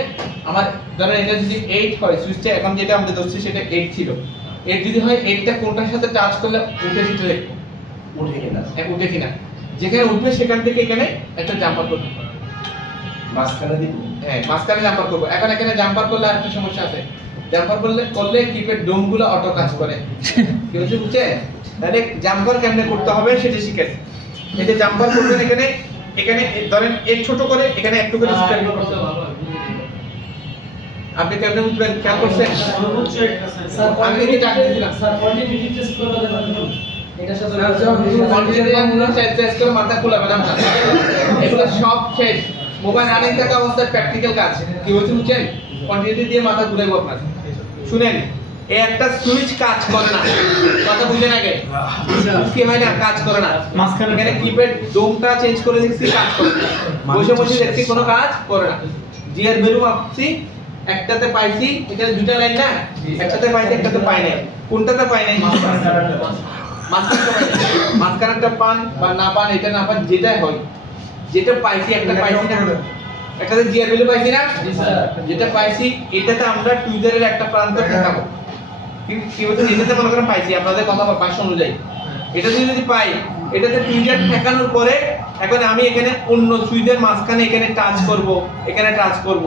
আমার ধরেন এটা যদি 8 হয় সুইচটা এখন যেটা আমাদের ধরছি সেটা 8 ছিল 8 যদি হয় 8টা কোনটার সাথে টাচ করলে উঠে সেটা দেখবো উঠে কিনা উঠে কিনা যেখানে উঠবে সেখান থেকে এখানে একটা জাম্পার করব মাঝখানে দিব হ্যাঁ মাঝখানে জাম্পার করব এখন এখানে জাম্পার করলে আরেকটা সমস্যা আছে জাম্পার করলে কিপ্যাড ডোমগুলো অটো কাজ করে কি হচ্ছে বুঝছে তাহলে জাম্পার কেমনে করতে হবে সেটা শিখেন। এই যে জাম্পার করবেন এখানে এখানে ধরেন এক ছোট করে এখানে একটু করে স্টেপ করতে হবে। আপনি কেমনে বুঝবেন খেয়াল করছেন? স্যার আমি এই যে টাকা দিলাম স্যার কন্টিনিউটি টেস্ট করে দেবেন এটা সাথে টেস্ট করে মাথা খোলাবে না এগুলো সব শেষ। মোবাইল রানিং থাকা অবস্থায় প্র্যাকটিক্যাল কাজ কি হচ্ছে বুঝছেন? কন্টিনিউটি দিয়ে মাথা ঘুরাইবো আপনার। শুনেন এই একটা সুইচ কাজ করে না, কথা বুঝলেন আগে? কি হয় না কাজ করে না, মাঝখানে এখানে কিপ্যাড ডোমটা চেঞ্জ করে দেখছি কাজ করে না, বসে বসে দেখছি কোনো কাজ করে না। জিআর ভ্যালু মাপছি একটাতে পাইছি, এখানে দুটো লাইন না, একটাতে পাইছি একটাতে পাই নাই। কোনটাতে পাই নাই? মাঝখানেরটা পান বা না পান, এটা না পান যেটাই হয়, যেটা পাইছি একটা পাইছি না, একটাতে জিআর ভ্যালু পাইছি না, যেটা পাইছি এটাতে আমরা টুইজারের একটা প্রান্ত ঠেকাবো। কি বলতে এটাতে মনে করেন পাইছি আপনাদের কথা ভাষা অনুযায়ী, এটাতে যদি পাই এটাতে টুইজার ঠেকানোর পরে এখন আমি এখানে অন্য সুইচের মাঝখানে এখানে টাচ করব, এখানে টাচ করব,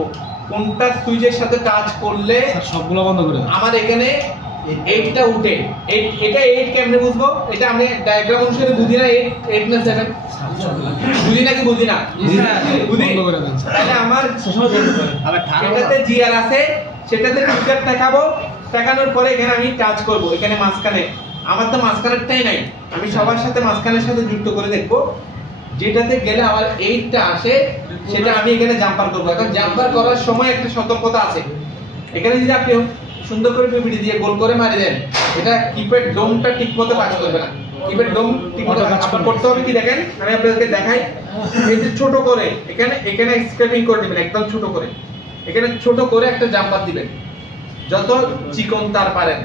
কোনটা সুইচের সাথে টাচ করলে সবগুলো বন্ধ করে দাও। আমার এখানে 8টা উঠে। এটা 8 কেমনে বুঝবো? এটা আমি ডায়াগ্রাম অনুসারে বুঝি না। 8 না 7 বুঝি নাকি বুঝি না? বুঝি। বন্ধ করে দেন স্যার। তাহলে আমার আবার এটাতে জিআর আছে, সেটাতে টুইজার দেখাবো, দেখানোর পরে এখানে আমি টাচ করব, এখানে মাঝখানে আমার তো মাঝখানেরটাই নাই, আমি সবার সাথে মাঝখানের সাথে যুক্ত করে দেখবো, যেটাতে গেলে আমার 8টা আসে সেটা আমি এখানে জাম্পার করব। এখন জাম্পার করার সময় একটা সতর্কতা আছে, এখানে যদি আপনি সুন্দর করে পিপিটি দিয়ে গোল করে মারি দেন, এটা কিপ্যাড ডোমটা ঠিকমতো কাজ করবে না। কিপ্যাড ডোম ঠিকমতো কাজ করতে হবে কি দেখেন, আমি আপনাদেরকে দেখাই। এই যে ছোট করে এখানে এখানে স্ক্র্যাপিং করে দিবেন, একদম ছোট করে এখানে ছোট করে একটা জাম্পার দিবেন, যত চিকন তার পারেন।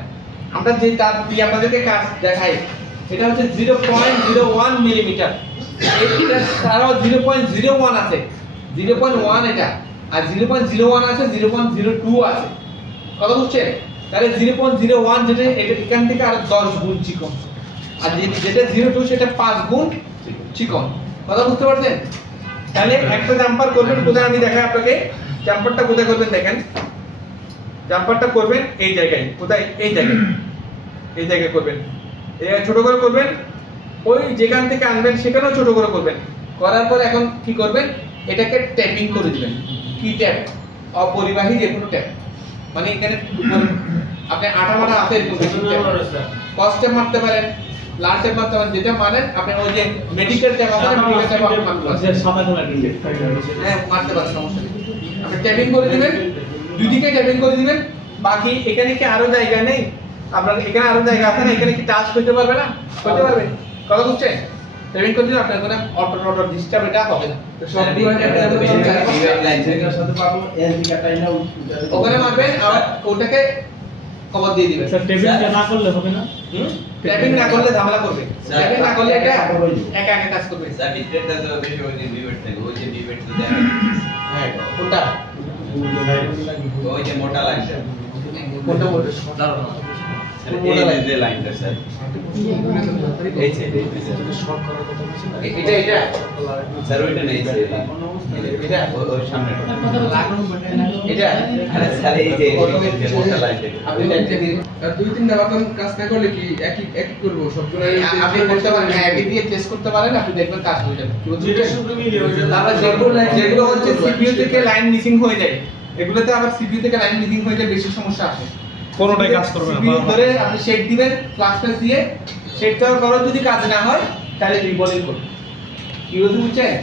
আমরা যে তার দিয়ে আপনাদেরকে কাজ দেখাই, এটা হচ্ছে 0.01 মিলিমিটার, এটা তারও 0.01 আছে, 0.1 এটা, আর 0.01 আছে, 0.02 আছে, কথা বুঝছেন? তাহলে 0.01 যেটা এটা এখান থেকে আর 10 গুণ চিকন, আর যেটা 0.2 সেটা 5 গুণ চিকন, কথা বুঝতে পারছেন? তাহলে একটা জাম্পার করবেন কোথায় আমি দেখাই আপনাকে, জাম্পারটা কোথায় করবেন দেখেন, জাম্পারটা করবেন এই জায়গায়, কোথায়? এই জায়গায়, এই জায়গায় করবেন, এই ছোট করে করবেন, ওই যেখান থেকে আনবেন সেখানেও ছোট করে করবেন। করার পর এখন কি করবেন, এটাকে ট্যাপিং করে দিবেন। কি ট্যাপ? অপরিবাহী যে কোনো ট্যাপ, মানে এখানে আপনি আটা মারা আছে কস ট্যাপ মারতে পারেন, লাল ট্যাপ মারতে পারেন, যেটা মানেন আপনি ওই যে মেডিকেল ট্যাপ আছে না, মেডিকেল ট্যাপ আপনি মারতে পারেন, সাদা কালার হ্যাঁ মারতে পারেন, সমস্যা নেই। আপনি ট্যাপিং করে দিবেন, দুই দিকে ট্যাপিং করে দিবেন। বাকি এখানে কি আরো জায়গা নেই? আপনার এখানে আরো জায়গা আছে না, এখানে কি টাচ করতে পারবে না? করতে পারবে, কথা বুঝছেন? ট্যাপিং করে দিলে আপনার কোনো অটো ডিস্টার্ব এটা হবে না। ওখানে মারবেন, আবার ওটাকে কভার দিয়ে দিবেন। স্যার টেবিল না করলে হবে না? ট্যাপিং না করলে ঝামেলা করবে, ট্যাপিং না করলে এটা একা একা কাজ করবে। স্যার ডিসপ্লেটা তো বেশি ওই যে বিবেট থাকে, ওই যে বিবেট তো দেখা হ্যাঁ কোনটা? ওই যে মোটা লাইনটা, কোনটা বলতে? স্যার এই যে লাইনটা স্যার এই যে এটা এটা স্যার ওইটা নেই স্যার, এটা ওই সামনে এটা আরে স্যার এই যে মোটা লাইনটা আপনি দেখতে দিন। আর 2-3টা বাটন কাজ না করলে কি একই একই করব সবগুলো? আপনি করতে পারেন, হ্যাঁ একে দিয়ে টেস্ট করতে পারেন, আপনি দেখবেন কাজ হয়ে যাবে। তারপর যেগুলো হচ্ছে সিপিইউ থেকে লাইন মিসিং হয়ে যায়, এগুলোতে আবার সিপিইউ থেকে লাইন মিসিং হয়ে যায়, বেশি সমস্যা আসে, কোনোটাই কাজ করবে না। সিপিইউ ধরে আপনি শেড দিবেন, ফ্লাশ দিয়ে শেড দেওয়ার পরেও যদি কাজ না হয় তাহলে রিবলিং করুন, কি বলতে বুঝছেন?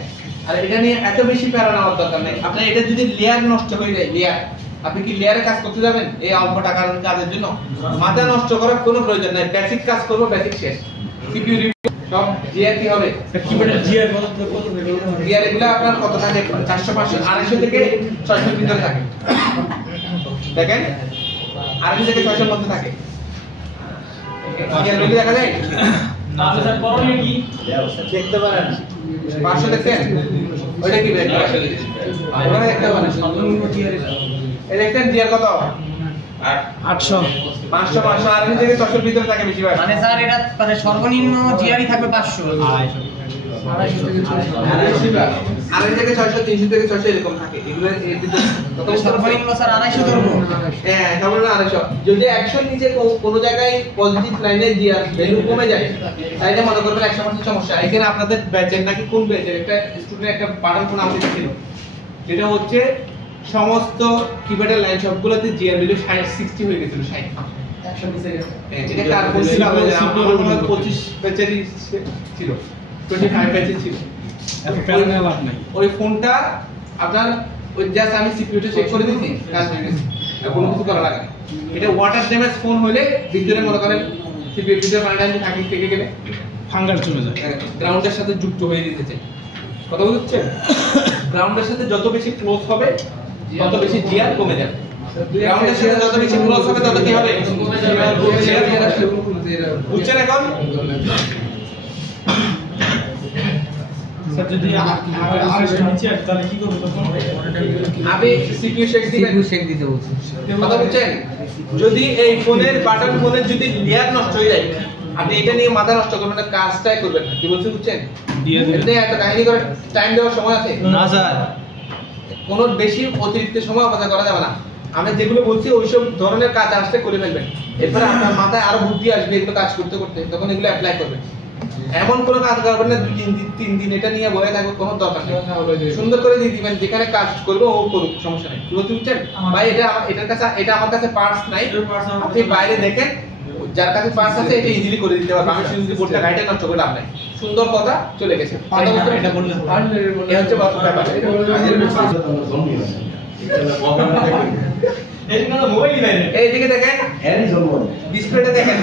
আর এটা নিয়ে এত বেশি প্যারা নেওয়ার দরকার নেই। আপনার এটা যদি লেয়ার নষ্ট হয়ে যায়, লেয়ার, আপনি কি লেয়ারে কাজ করতে যাবেন এই অল্প টাকার কাজের জন্য? মাথা নষ্ট করার কোনো প্রয়োজন নাই, বেসিক কাজ করব, বেসিক শেষ। সিপিইউ সব জিআর কি হবে? কিবোর্ডের জিআর কত জিআর এগুলো আপনার কত থাকে? 400 500 250 থেকে 600 এর ভিতরে থাকে, দেখেন 250 থেকে 600 এর মধ্যে থাকে। জিআর দেখা যায় তাহলে স্যার করণীয় কি? দেখতে পারেন 500 দেখছেন, ওইটা কি ব্যাগ? ওখানে দেখতে পারেন সর্বনিম্ন জিআর, এই দেখছেন জিআর কত? 800 500 250 থেকে 600 এর ভিতরে থাকে বেশিরভাগ। মানে স্যার এটা মানে সর্বনিম্ন জিআরই থাকবে 500। 250 থেকে 600, 300 থেকে 600 এরকম থাকে। এগুলো এর ভিতরে কত সর্বনিম্ন স্যার 250 ধরবো। হ্যাঁ, সর্বনিম্ন 250। যদি 100 এর নিচে কোনো জায়গায় পজিটিভ লাইনে জিআর ভ্যালু কমে যায়, তাইলে মনে করবেন 100% সমস্যা। এখানে আপনাদের ব্যাচের নাকি কোন ব্যাচের একটা স্টুডেন্ট একটা বাটন ফোন আমাকে দিছিল, যেটা হচ্ছে সমস্ত কিপ্যাডের লাইন সবগুলোতে জিআর ভ্যালু 60 হয়ে গেছিল, 60। 100 নিচে গেছে। এটা কার বলছিল? আমার 25 ব্যাচেরই ছিল, 25 ব্যাচের ছিল। এত প্যানেল লাভ নাই। ওই ফোনটা আপনার ওই জাস্ট আমি সিপিইউটা চেক করে দিয়েছি, কাজ হয়ে গেছে, আর কোনো কিছু করা লাগে না। এটা ওয়াটার ড্যামেজ ফোন হলে ভিতরে মনে করেন সিপিইউ ভিতরে পানিটা থাকি থেকে গেলে ফাঙ্গাল চলে যায়। গ্রাউন্ডের সাথে যুক্ত হয়ে যেতে চাই। কথা বুঝছেন? গ্রাউন্ডের সাথে যত বেশি ক্লোজ হবে তত বেশি জিআর কমে যাবে। গ্রাউন্ডের সাথে যত বেশি ক্লোজ হবে তত কি হবে? বুঝছেন এখন? স্যার যদি আর নিচে আসে তাহলে কি করব তখন? আপনি সিপিইউ শেক দিবেন। শেক দিতে বলছি। কথা বুঝছেন? যদি এই ফোনের বাটন ফোনের যদি লেয়ার নষ্ট হয়ে যায়, আপনি এটা নিয়ে মাথা নষ্ট করবেন না, কাজটাই করবেন না। কি বলছেন বুঝছেন? দিয়ে দিবেন। এতে এত কাহিনী করে টাইম দেওয়ার সময় আছে না স্যার, কোনো বেশি অতিরিক্ত সময় অপচয় করা যাবে না। আমি যেগুলো বলছি ওইসব ধরনের কাজ আসতে করে ফেলবেন। এরপরে আপনার মাথায় আরো বুদ্ধি আসবে এগুলো কাজ করতে করতে, তখন এগুলো অ্যাপ্লাই করবেন। এমন কোনো কাজ করবেন না 2-3 দিন এটা নিয়ে বয়ে থাকবে, কোনো দরকার নেই। সুন্দর করে দিয়ে দিবেন, যেখানে কাজ করবে ও করুক, সমস্যা নেই। বুঝতে বুঝছেন ভাই? এটার কাছে এটা আমার কাছে পার্টস নাই, আপনি বাইরে দেখেন যার কাছে পার্টস আছে এটা ইজিলি করে দিতে পারবে। আমি শুধু বোর্ডটা গাইডে নষ্ট করে লাভ নাই। সুন্দর কথা চলে গেছে। কথা বলতে এটা বললে এই হচ্ছে ব্যাপার। এইদিকে দেখেন, ডিসপ্লেতে দেখেন,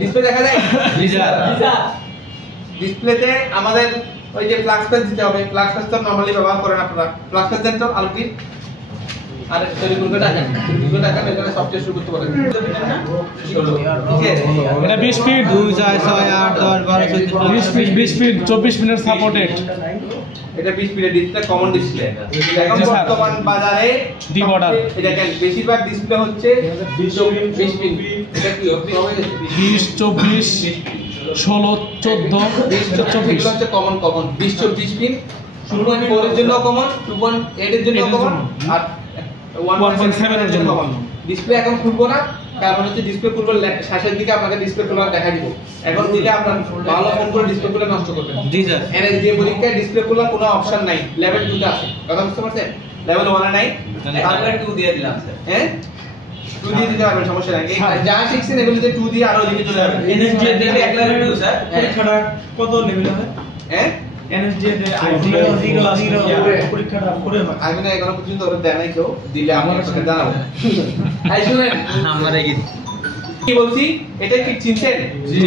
ডিসপ্লে দেখা যায়? ডিসপ্লেতে আমাদের ওই যে ফ্লাক্স পেজ দিতে হবে। ফ্লাক্স পেজ তো নরমালি ব্যবহার করেন আপনারা। ফ্লাক্স পেজ দেন তো আলোটি আর টেলিফোনটা টাকা এখানে সফটওয়্যার শুরু করতে পারেন। এটা 20 ফিট 2 4 6 8 10 12 14 20 ফিট 24 মিনিট সাপোর্টেড। এটা 20 মিনিট ডিসপ্লে, কমন ডিসপ্লে। এখন বর্তমান বাজারে ডি মডেল এটা কেন বেশিরভাগ ডিসপ্লে হচ্ছে 20 মিনিট। এটা কি 20 24 16 14 24 হচ্ছে কমন 20-24 পিন। 2.4 এর জন্য কমন, 2.8 এর জন্য কমন, আর 1.7 এর জন্য কমন। ডিসপ্লে এখন খুলবো না, কারণ হচ্ছে ডিসপ্লে খুলবো শেষের দিকে আপনাকে ডিসপ্লে খোলা দেখা দিব। এখন দিলে আপনার ভালো ফোন করে ডিসপ্লে খুলে নষ্ট করবেন। জি স্যার। এনএসডি পরীক্ষায় ডিসপ্লে খোলার কোনো অপশন নাই, লেভেল 2 তে আছে। কথা বুঝতে পারছেন? লেভেল 1 এ নাই, তাহলে 2 দিয়ে দিলাম স্যার। হ্যাঁ 2 দিয়ে দিতে পারবেন, সমস্যা নাই। যা শিখছেন এগুলোতে 2 দিয়ে আরো এদিকে চলে যাবে। এনএসডি দিলে 1 লেভেল 2 স্যার। পরীক্ষাটা কত লেভেল হয়? হ্যাঁ এনএসডি এর পরীক্ষাটা করে হয়। আমি না এখনো পর্যন্ত ওরা দেয় নাই কেউ, দিলে আমার সাথে জানাবো। এই শুনেন আমারে কি কি বলছি, এটা কি চিনছেন? জি।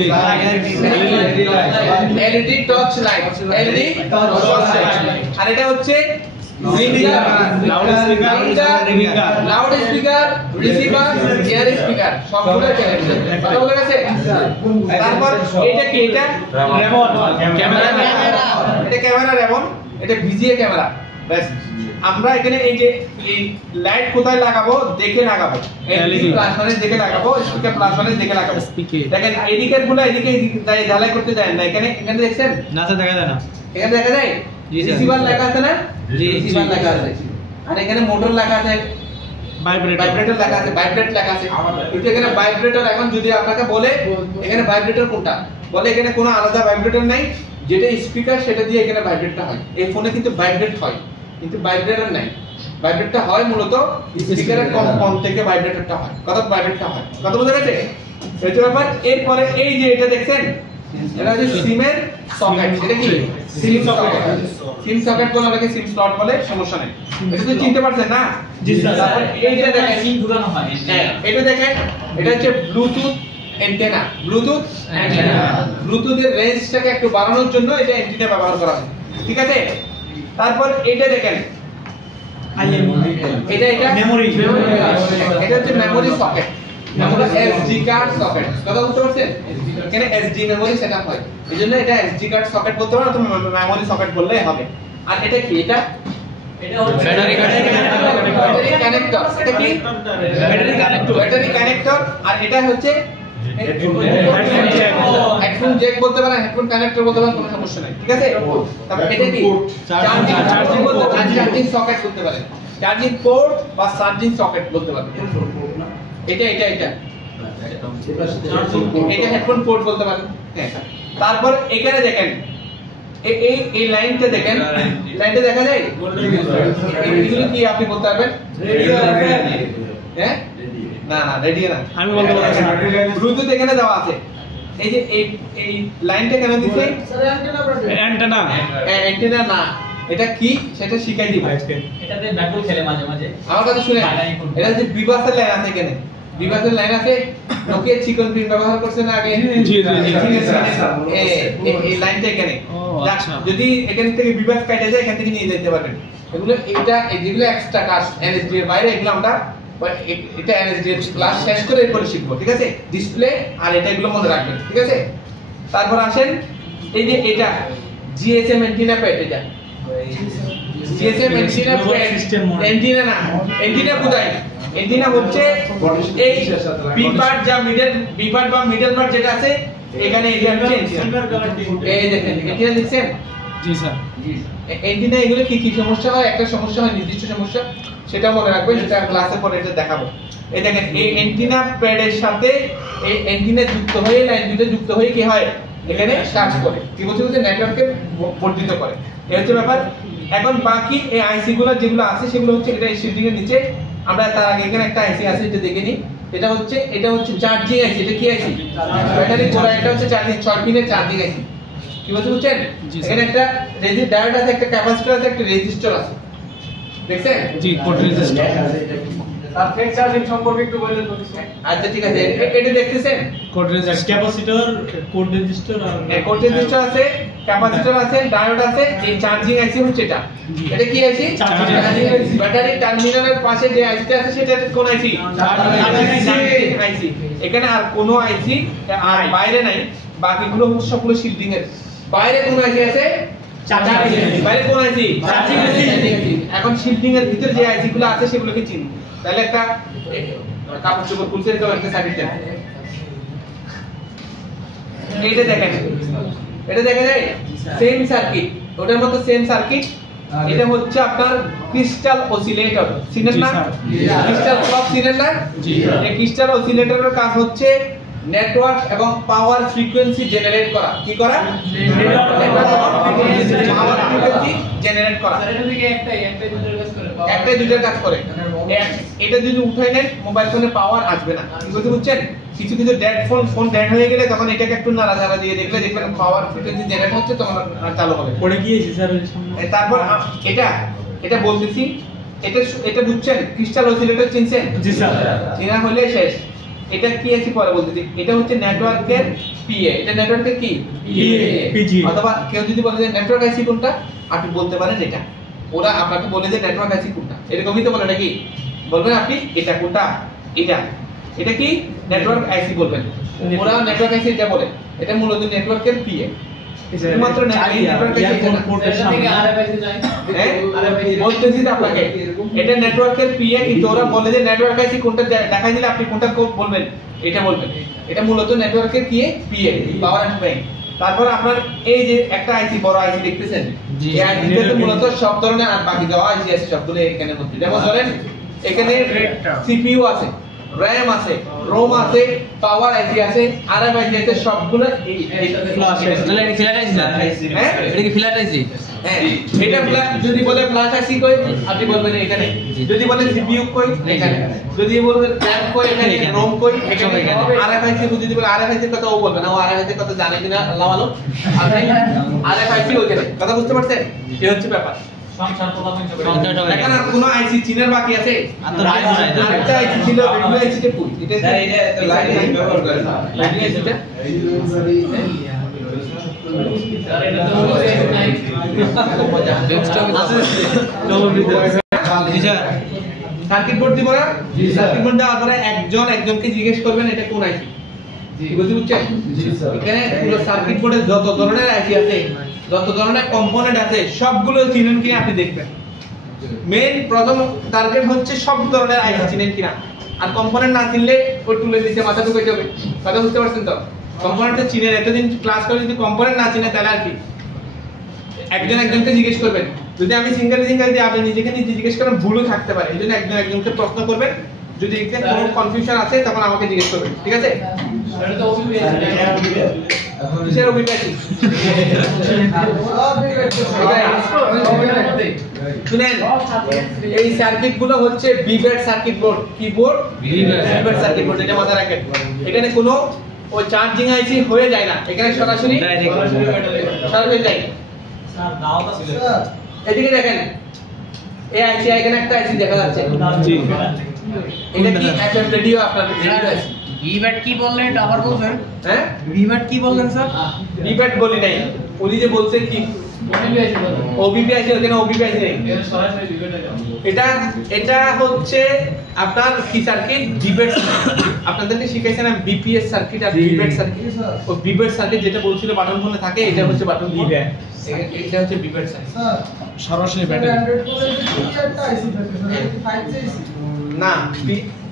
LED torch light, LED torch light. আর এটা হচ্ছে loud speaker, receiver, air speaker, সবগুলো কথা বলে গেছে। তারপর এটা কি? এটা ক্যামেরা, এটা ক্যামেরা রেমন, এটা ভিজিএ ক্যামেরা। ব্যাস, আমরা এখানে এই যে এই লাইট কোথায় লাগাবো দেখে লাগাবো, এলইডি প্লাস মানে দেখে লাগাবো, স্পিকার প্লাস মানে দেখে লাগাবো। দেখেন ইন্ডিকেটর গুলো এদিকে ঢালাই করতে যায় না, এখানে দেখছেন না স্যার দেখা যায় না। এখানে দেখা যায় রিসিভার লেখা আছে না? রিসিভার লেখা আছে। আর এখানে মোটর লেখা আছে, ভাইব্রেটর লেখা আছে, ভাইব্রেট লেখা আছে। কিন্তু এখানে ভাইব্রেটর, এখন যদি আপনাকে বলে এখানে ভাইব্রেটর কোনটা, বলে এখানে কোনো আলাদা ভাইব্রেটর নাই, যেটা স্পিকার সেটা দিয়ে এখানে ভাইব্রেটটা হয়। এই ফোনে কিন্তু ভাইব্রেট হয়, কিন্তু ভাইব্রেটর নাই। ভাইব্রেটটা হয় মূলত স্পিকারের কম থেকে ভাইব্রেটরটা হয়, কথা ভাইব্রেটটা হয়। কথা বুঝতে গেছে? এটা ব্যাপার। এরপরে এই যে এটা দেখছেন, এটা হচ্ছে সিমের সকেট। এটা কি? সিম সকেট। সিম সকেট বলে অনেকে সিম স্লট বলে, সমস্যা নেই। এটা তো চিনতে পারছেন না? জি স্যার। তারপর এইটা দেখেন, সিম ঢুকানো হয়। হ্যাঁ এটা দেখেন, এটা হচ্ছে ব্লুটুথ অ্যান্টেনা। ব্লুটুথ অ্যান্টেনা, ব্লুটুথের রেঞ্জটাকে একটু বাড়ানোর জন্য এটা অ্যান্টেনা ব্যবহার করা হয়, ঠিক আছে? তারপর এটা দেখেন, এটা মেমোরি, এটা হচ্ছে মেমোরি সকেট, আমরা এসডি কার্ড সকেট। কথা বুঝতে পারছেন? এখানে এসডি মেমোরি সেটআপ হয়, এইজন্য এটা এসডি কার্ড সকেট বলতে পারো, তুমি মেমোরি সকেট বললেই হবে। আর এটা কি? এটা ব্যাটারি কানেক্টর। এটা কি? Battery connector. আর এটা হচ্ছে হেডফোন জ্যাক বলতে পারেন, হেডফোন কানেক্টর বলতে পারেন, কোনো সমস্যা নাই, ঠিক আছে? তারপর এটা কি চার্জিং বলতে পারেন, চার্জিং সকেট বলতে পারেন, চার্জিং পোর্ট বা চার্জিং সকেট বলতে পারেন। এটা হেডফোন পোর্ট বলতে পারেন। হ্যাঁ, তারপর এখানে দেখেন এই লাইনটা দেখেন, লাইনটা দেখা যায়, এগুলো কি আপনি বলতে পারবেন? হ্যাঁ, না রেডিও না, আমি বলতে পারছি না। ব্লুটুথ এখানে দেওয়া আছে। এই যে এই লাইনটা কেন দিছে? অ্যান্টেনা অ্যান্টেনা না, এটা কি সেটা শিখাই দিব। এটাতে ব্যাকবল খেলে মাঝে মাঝে। আমার কথা শুনে, এটা যে বিবাসের লাইন আছে এখানে, বিবাসের লাইন আছে, নোকিয়া চিকন পিন ব্যবহার করছে না আগে? এই লাইনটা এখানে, যদি এখান থেকে বিবাস কাটে যায় এখান থেকে নিয়ে যেতে পারবেন। এগুলো যেগুলো এক্সট্রা কাজ এনএসডি এর বাইরে, এগুলো আমরা এটা এনএসডি এর ক্লাস শেষ করে এরপরে শিখবো, ঠিক আছে? ডিসপ্লে আর এটা এগুলো মনে রাখবেন, ঠিক আছে? তারপর আসেন এই যে এটা জিএসএম অ্যান্টেনা প্যাড, এটা জিএসএম অ্যান্টেনা প্যাড, অ্যান্টেনা না, অ্যান্টেনা কোথায়? অ্যান্টেনা হচ্ছে এই বি পার্ট যা বি পার্ট বা মিডল পার্ট যেটা আছে এখানে, এটা হচ্ছে অ্যান্টেনা। এই দেখেন অ্যান্টেনা দেখছেন? জি স্যার। অ্যান্টেনা এগুলো কি সমস্যা হয়? একটা সমস্যা হয়, নির্দিষ্ট সমস্যা, সেটা মনে রাখবেন, সেটা ক্লাসের পরে এটা দেখাবো। এই দেখেন এই অ্যান্টেনা প্যাডের সাথে এই অ্যান্টেনা যুক্ত হয়ে, লাইন দুটো যুক্ত হয়ে কি হয় এখানে কাজ করে, কি বলছে নেটওয়ার্ককে বর্ধিত করে। এই হচ্ছে ব্যাপার। এখন বাকি এই আইসি গুলো যেগুলো আছে সেগুলো হচ্ছে এটা শিল্ডিং এর নিচে। আমরা তার আগে এখানে একটা আইসি আছে, এটা দেখে নিই। এটা হচ্ছে চার্জিং আইসি। এটা কি আইসি? ব্যাটারি জোড়া। এটা হচ্ছে চার্জিং 6 পিনের চার্জিং আইসি। কি বলতে বুঝছেন? এখানে একটা ডায়োড আছে, একটা ক্যাপাসিটর আছে, একটা রেজিস্টর আছে, দেখছেন? জি, কোড রেজিস্টার। আর ফেক চার্জিং সম্পর্কে একটু বলেন তো। আচ্ছা ঠিক আছে, এটা দেখতেছেন? Code register, capacitor, code register আর কোড রেজিস্টার আছে, ক্যাপাসিটর আছে, ডায়োড আছে। এই চার্জিং আইসি হচ্ছে এটা। এটা কি আইসি? চার্জিং আইসি। ব্যাটারি টার্মিনালের পাশে যে আইসিটা আছে সেটা কোন আইসি? চার্জিং আইসি। এখানে আর কোনো আইসি আর বাইরে নাই, বাকিগুলো হচ্ছে সবগুলো শিল্ডিং এর। বাইরে কোন আইসি আছে? চার্জিং আইসি। বাইরে কোন আইসি? চার্জিং আইসি। এখন শিল্ডিং এর ভিতর যে আইসি গুলো আছে সেগুলোকে চিনুন। তাহলে একটা কাপড় চোপড় খুলতে দিতে একটা সার্কিট দেন। এইটা দেখেন, এটা দেখা যায় সেম সার্কিট, ওটার মতো সেম সার্কিট। এটা হচ্ছে আপনার ক্রিস্টাল অসিলেটর, চিনেন না? ক্রিস্টাল ক্লক চিনেন না? এই ক্রিস্টাল অসিলেটরের কাজ হচ্ছে নেটওয়ার্ক এবং পাওয়ার ফ্রিকোয়েন্সি জেনারেট করা। কি করা? পাওয়ার ফ্রিকোয়েন্সি জেনারেট করা। একটাই দুইটার কাজ করে। এটা যদি উঠাই নেন মোবাইল ফোনে পাওয়ার আসবে না, কি বলতে বুঝছেন? কিছু ডেড ফোন ডেড হয়ে গেলে তখন এটাকে একটু নাড়াচাড়া দিয়ে দেখবেন পাওয়ার ফ্রিকোয়েন্সি জেনারেট হচ্ছে, তখন চালু হবে। পড়ে গিয়েছে স্যার। তারপর এটা বলতেছি, এটা বুঝছেন? ক্রিস্টাল অসিলেটর চিনছেন? জি স্যার। চিনা হলে শেষ। এটা কি আছে পরে বলতেছি। এটা হচ্ছে নেটওয়ার্কের পিএ। এটা নেটওয়ার্কের কি? পিজি। অথবা কেউ যদি বলে যে নেটওয়ার্ক আইসি কোনটা, আপনি বলতে পারেন এটা। ওরা আপনাকে বলে যে নেটওয়ার্ক আইসি কোনটা, এরকমই তো বলে নাকি? বলবেন আপনি এটা কোনটা, এটা কি নেটওয়ার্ক আইসি বলবেন। ওরা নেটওয়ার্ক আইসি যা বলে, এটা মূলত নেটওয়ার্কের পিএ। শুধুমাত্র নেটওয়ার্ক আইসি না, বলতেছি আপনাকে এটা নেটওয়ার্কের পিএ, কিন্তু ওরা বলে যে নেটওয়ার্ক আইসি কোনটা দেখাই দিলে আপনি কোনটা বলবেন, এটা বলবেন। এটা মূলত নেটওয়ার্কের পিএ, পাওয়ার এন্ড ব্যাংক। তারপর আপনার এই যে একটা আইসি, বড় আইসি দেখতেছেন, এই আইসিতে মূলত সব ধরনের আর বাকি যাওয়া আইসি আছে সবগুলো এখানে মধ্যে। যেমন ধরেন এখানে সিপিইউ আছে, র‍্যাম আছে, রোম আছে, পাওয়ার আইসি আছে, আরএফ আইসি আছে, সবগুলো এই ফ্ল্যাশ তাহলে এটা ফ্ল্যাট আইসি না? হ্যাঁ, এটা কি ফ্ল্যাট আইসি? হ্যাঁ, এটা ফ্ল্যাশ। যদি বলে ফ্ল্যাশ আইসি কই, আপনি বলবেন এখানে। যদি বলে সিপিইউ কই, এখানে। যদি বলে র‍্যাম কই, এখানে। রোম কই, এখানে। আরএফ আইসি যদি বলে আরএফ আইসির কথা ও বলবে না, ও আরএফ আইসির কথা জানে কিনা আল্লাহ মালুম। আপনি আরএফ আইসি ওখানে। কথা বুঝতে পারছেন? এই হচ্ছে ব্যাপার। এখানে কোনো আইসি চিনার বাকি আছে? আরেকটা আইসি ছিল, রেডিও আইসিটা কই? এটা লাইন ব্যবহার করে না, রেডিও আইসিটা। সার্কিট বোর্ড দিব না? সার্কিট বোর্ড দেওয়ার পরে একজনকে জিজ্ঞেস করবেন এটা কোন আইসি। বুঝছেন? এখানে পুরো সার্কিট বোর্ডে যত ধরনের আইসি আছে, যত ধরনের কম্পোনেন্ট আছে, সবগুলো চিনেন কিনা আপনি দেখবেন। মেইন প্রথম টার্গেট হচ্ছে সব ধরনের আইসি চিনেন কিনা। আর কম্পোনেন্ট না চিনলে ওই টুলের নিচে মাথা ঢুকে যাবে। কথা বুঝতে পারছেন তো? কম্পোনেন্টটা চিনে এতদিন ক্লাস করে যদি কম্পোনেন্ট না চিনে তাহলে আর কি একজন একজনকে জিজ্ঞেস করবেন। যদি আমি সিঙ্গেল দিয়ে আপনি নিজেকে নিজে জিজ্ঞেস করেন, ভুলও থাকতে পারে, এই জন্য একজন একজনকে প্রশ্ন করবেন। যদি এখানে কোনো কনফিউশন আছে তখন আমাকে জিজ্ঞেস করবেন, ঠিক আছে? এটা তো ওবিপি আছে কিসের অভিব্যক্তি? শুনেন, এই সার্কিট গুলো হচ্ছে বিবেট সার্কিট বোর্ড। কি বোর্ড? বিবেট সার্কিট বোর্ড। এটা মাথায় রাখেন। এখানে কোনো ওই চার্জিং আইসি হয়ে যায় না, এখানে সরাসরি যায়। এদিকে দেখেন, এই আইসি, এখানে একটা আইসি দেখা যাচ্ছে। এটা কি এফএম রেডিও? আপনার রেডিও আছে। ভিভ্যাট কি বললেন এটা আবার বলবেন? হ্যাঁ, ভিভ্যাট কি বললেন স্যার? বিবেট বলি নাই, উনি যে বলছে কি ওবিপি আছে বলো। ওবিপি আছে, ওখানে ওবিপি আছে নেই। এটা সরাসরি বিবেটে যাও। এটা হচ্ছে আপনার কি সার্কিট? বিবেট। আপনাদেরকে শিখাইছেন আমি বিপিএস সার্কিট আর বিবেট সার্কিট। ও বিবেট সার্কিট যেটা বলছিল বাটন ফোনে থাকে, এটা হচ্ছে বাটন ফোন। এটা হচ্ছে বিবেট সার্কিট। সরাসরি ব্যাটারি না,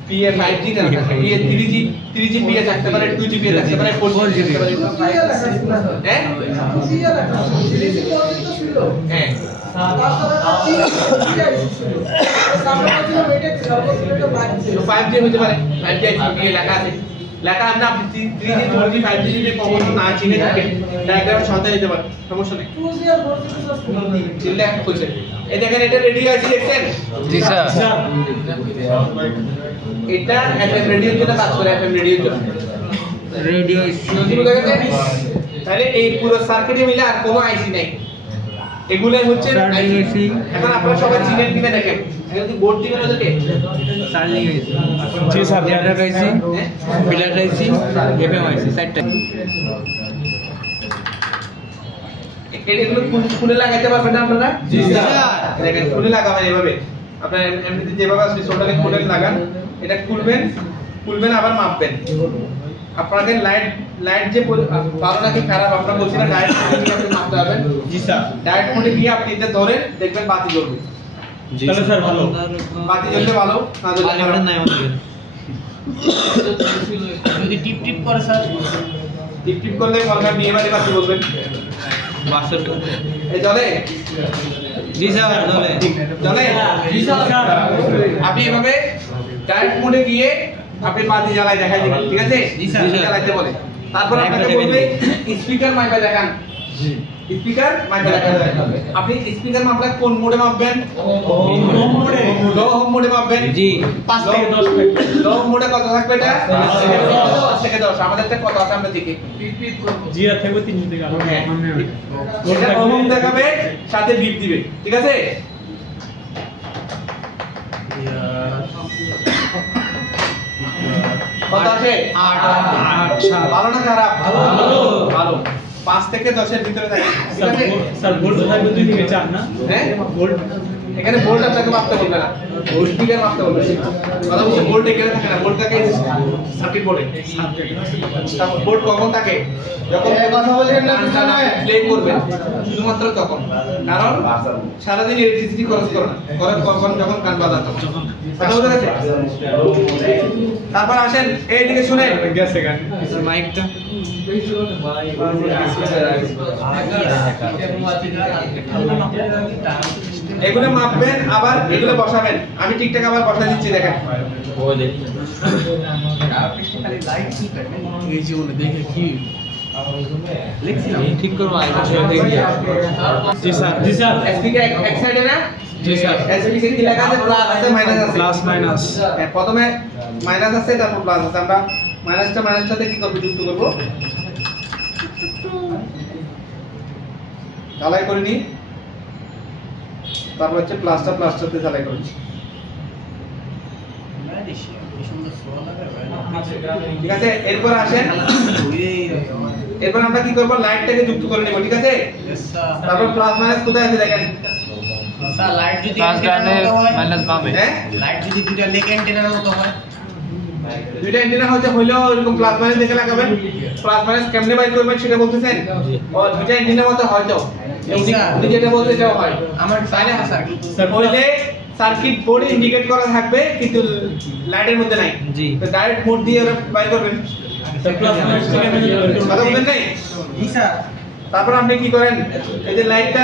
পিএ 5G না, পিএ 3G পিএ থাকতে পারে, 2G পিএ থাকতে পারে, 4G থাকতে পারে। হ্যাঁ হ্যাঁ, 5G হতে পারে। 5G পিএ লেখা আছে, লেখা আছে। আপনি 3G 4G 5G যে কখনো না চিনে থাকেন, ডায়াগ্রাম সাথে নিতে পারেন, সমস্যা নেই। চিনলে এক খুলছে। এই দেখেন, এটা রেডিও আছে, দেখছেন? জি স্যার। এটা এফএম রেডিওর জন্য কাজ করে, এফএম রেডিওর জন্য। রেডিও তাহলে এই পুরো সার্কিটে মিলে আর কোনো আইসি নাই, এগুলাই হচ্ছে আইসি। এখন আপনারা সবাই চিনেন কিনা দেখেন, যদি বোর্ড দিবেন ওদেরকে। Charging IC. জি sir. Data IC, filter IC, FM IC, চারটা। এগুলো খুলে লাগাইতে পারবেন না আপনারা? জি স্যার। দেখেন, খুলে লাগাবেন এভাবে। আপনারা এমনিতে যেভাবে আসলে টোটালি খুলে লাগান, এটা খুলবেন আবার মাপবেন। আপনাকে লাইট যে ভালো নাকি খারাপ আমরা বলছি না, ডাইরেক্ট আপনি মাপতে পারবেন। জি স্যার। ডাইরেক্ট মোডে গিয়ে আপনি এটা ধরেন, দেখবেন বাতি জ্বলবে। তাহলে স্যার ভালো। বাতি জ্বললে ভালো, না জ্বললে না। যদি টিপ টিপ করে স্যার, টিপ করলে মনে বিয়ে বাড়ি বাতি বলবেন। বাসের এই জ্বলে? জি স্যার চলে। জ্বলে? জি স্যার। আপনি এভাবে ডাইরেক্ট মোডে গিয়ে আপনি বাতি জ্বালাই দেখাই দিবেন, ঠিক আছে? জি স্যার। জ্বালাইতে বলে। তারপর আপনাকে বলবে স্পিকার মাইপা দেখান। স্পিকার মাইপা দেখান। আপনি স্পিকার মাপলে কোন মোডে মাপবেন? লো হোম মোডে মাপবেন। জি। 5 থেকে 10 লো হোম মোডে কত থাকবে এটা? 5 থেকে 10। আমাদেরটা কত আছে আমরা দেখি। পিট করব। জি আর থাকবে 3 থেকে 8। এটা হোম দেখাবে, সাথে বিপ দিবে, ঠিক আছে? কত আছে? 8। ভালো না খারাপ? ভালো। 5 থেকে 10 এর ভিতরে থাকে, ঠিক আছে? স্যার ভোল্ট থাকবে 2 থেকে 4 না? হ্যাঁ, ভোল্ট এখানে ভোল্ট আপনাকে মাপতে বলবে না, ভোল্ট স্পিকার মাপতে বলবে। কথা বলছি, ভোল্ট এখানে থাকে না, ভোল্ট থাকে সার্কিট বোর্ডে। ভোল্ট কখন থাকে? যখন কথা বলছেন না প্লে করবেন, শুধুমাত্র তখন। কারণ সারাদিন ইলেকট্রিসিটি খরচ করে না, কখন যখন গান বাজান তখন। কথা বুঝে গেছে? তারপর আসেন এইদিকে শুনেন, গেছে গান। মাইকটা এগুলো মাপবেন, আবার এগুলো বসাবেন। আমি ঠিকঠাক আবার বসা দিচ্ছি, দেখেন। এই জীবনে দেখে কি ঠিক করবো। জি স্যার। জি স্যার। এসপিকে এক সাইডে না? জি স্যার। এসপিকে কি লেখা আছে? প্লাস আছে, মাইনাস আছে। Plus minus. হ্যাঁ, প্রথমে মাইনাস আছে, তারপর প্লাস আছে। আমরা মাইনাসটার সাথে কি করব? যুক্ত করব। ঢালাই করে নি, তারপর হচ্ছে প্লাসটার সাথে ঢালাই করে নি। ঠিক আছে? এরপর আসেন, এরপর আমরা কি করব? লাইটটাকে যুক্ত করে নিব, ঠিক আছে? তারপর প্লাস মাইনাস কোথায় আছে দেখেন। স্যার লাইট যদি প্লাস ডানে মাইনাস বামে। হ্যাঁ, লাইট যদি দুইটা লেগ অ্যান্টেনার মতো হয়, দুইটা অ্যান্টেনা হইলেও এরকম প্লাস মাইনাস দেখে লাগাবেন। প্লাস মাইনাস কেমনে বাইর করবেন সেটা বলতেছেন? ও দুইটা অ্যান্টেনার মতো হয়তো উনি যেটা বলতে এটাও হয়। আমার তাই না? স্যার হইলে সার্কিট বোর্ডে ইন্ডিকেট করা থাকবে কিন্তু লাইটের মধ্যে নাই জি। তো ডাইরেক্ট মোড দিয়ে ওরা বাই করবেন কথা বলেন নাই জি স্যার তারপর আপনি কি করেন এই যে লাইটটা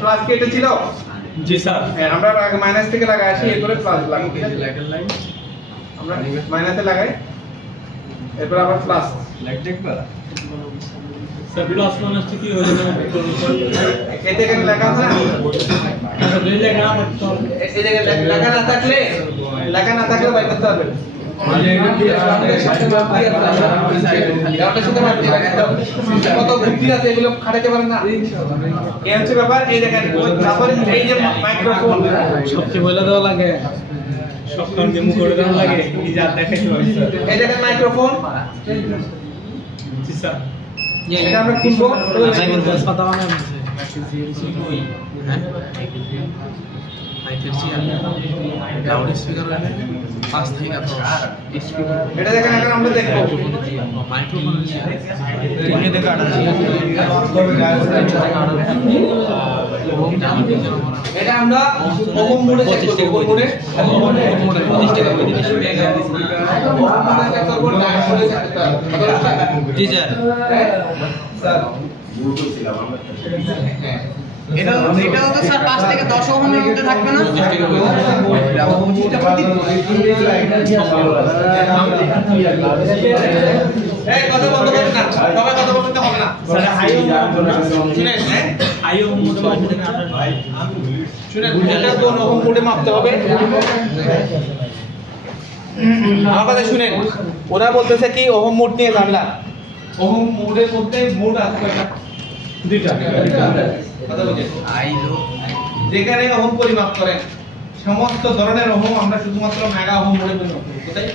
প্লাস কি এটা ছিল জি স্যার হ্যাঁ আমরা আগে মাইনাস থেকে লাগাই আসি এরপরে প্লাস লাগাই লাইটের লাইন আমরা মাইনাসে লাগাই এরপর আবার প্লাস স্যার প্লাস মাইনাস কি হয়ে যাবে এই জায়গায় লেখা আছে না এই জায়গা না থাকতে হবে এই জায়গায় লেখা না থাকলে বাই করতে পারবেন কত বুদ্ধি আছে এগুলো খাটাতে পারেন না এই হচ্ছে ব্যাপার এই দেখেন তারপরে এই যে মাইক্রোফোন সবচেয়ে বলে দেওয়া লাগে সব কাম ডেমো করে দেওয়া লাগে নিজে আর দেখাইতে হয় স্যার এই দেখেন মাইক্রোফোন জি স্যার এটা আমরা খুলবো কথা বানানো এটা দেখেন এখন আমরা দেখবো এটা আমরা ওহম মোডে চেক করব ওহম মোডে জি স্যার এটা তো স্যার 5 থেকে 10 ওহমের মধ্যে থাকবে না এই কথা বন্ধ করেন না সবাই কথা বলতে হবে না স্যার আইও শুনেন হ্যাঁ আইও মতো শুনেন এটা কোন ওহম মোডে মাপতে হবে আমার কথা শুনেন ওরা বলতেছে কি ওহম মোড নিয়ে ঝামেলা ওহম মোডের মধ্যে মোড আছে কয়টা দুইটা কথা বুঝেন যেখানে ওহম পরিমাপ করেন সমস্ত ধরনের ওহম আমরা শুধুমাত্র মেগা ওহম মোডে পরিমাপ করি কোথায়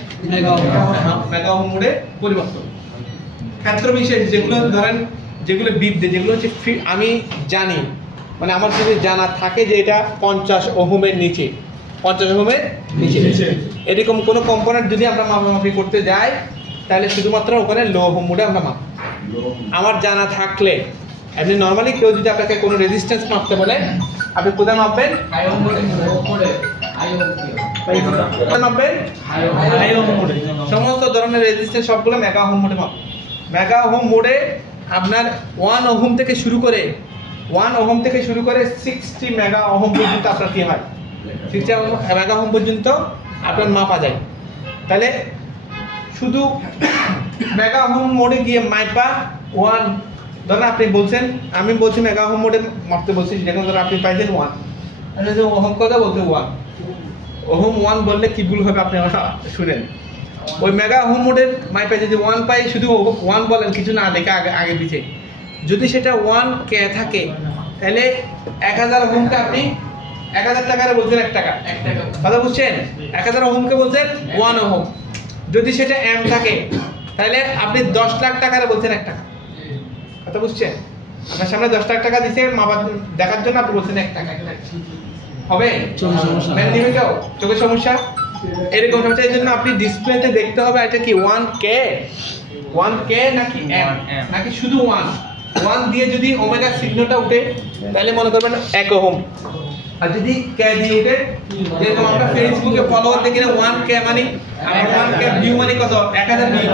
মেগা ওহম মোডে পরিমাপ করি ক্ষেত্র বিশেষ যেগুলো ধরেন যেগুলো বিদ্যে যেগুলো হচ্ছে আমি জানি মানে আমার যদি জানা থাকে যে এটা 50 ওহমের নিচে 50 ওহমের নিচে এরকম কোনো কম্পোনেন্ট যদি আমরা মাপামাপি করতে যাই তাহলে শুধুমাত্র ওখানে লো ওহম মোডে আমরা মাপ আমার জানা থাকলে আপনি নরমালি কেউ যদি আপনাকে কোনো রেজিস্ট্যান্স মাপতে বলে আপনি কোথায় মাপবেন মাপবেন সমস্ত ধরনের রেজিস্ট্যান্স সবগুলো মেগা ওহম মোডে মাপবেন মেগা ওহম মোডে আপনার 1 ওহম থেকে শুরু করে 60 মেগা ওহম পর্যন্ত আপনার কি হয় 60 মেগা ওহম পর্যন্ত আপনার মাপা যায় তাহলে শুধু মেগা ওহম মোডে গিয়ে মাইপা 1 ধরেন আপনি বলছেন আমি বলছি মেগা ওহম মোডে মাপতে বলছি যেখানে ধরেন আপনি পাইছেন 1 তাহলে যে ওহম কথা বলতে 1 ওহম 1 বললে কি ভুল হবে আপনি শুনেন ওই মেগা ওহম মোডের মাইপে যদি 1 পাই শুধু 1 বলেন কিছু না দেখে আগে পিছে যদি সেটা 1 কে থাকে তাহলে 1000 ওহমকে আপনি 1000 টাকারে বলছেন 1 টাকা কথা বুঝছেন 1000 ওহমকে বলছেন 1 ওহম যদি সেটা এম থাকে তাহলে আপনি 10 লাখ টাকারে বলছেন 1 টাকা কথা বুঝছেন আপনার সামনে 10 লাখ টাকা দিছে মাপার দেখার জন্য আপনি বলছেন 1 টাকা হবে মেন দিবে কেউ চোখের সমস্যা এরকম হচ্ছে এই জন্য আপনি ডিসপ্লেতে দেখতে হবে এটা কি 1K নাকি M নাকি শুধু 1 দিয়ে যদি ওমেগা সিগন্যালটা উঠে তাহলে মনে করবেন 1 ওহম আর যদি K দিয়ে উঠে যেরকম আমরা ফেসবুকে ফলোয়ার দেখি না 1K মানে আমার 1K ভিউ মানে কত 1000 ভিউ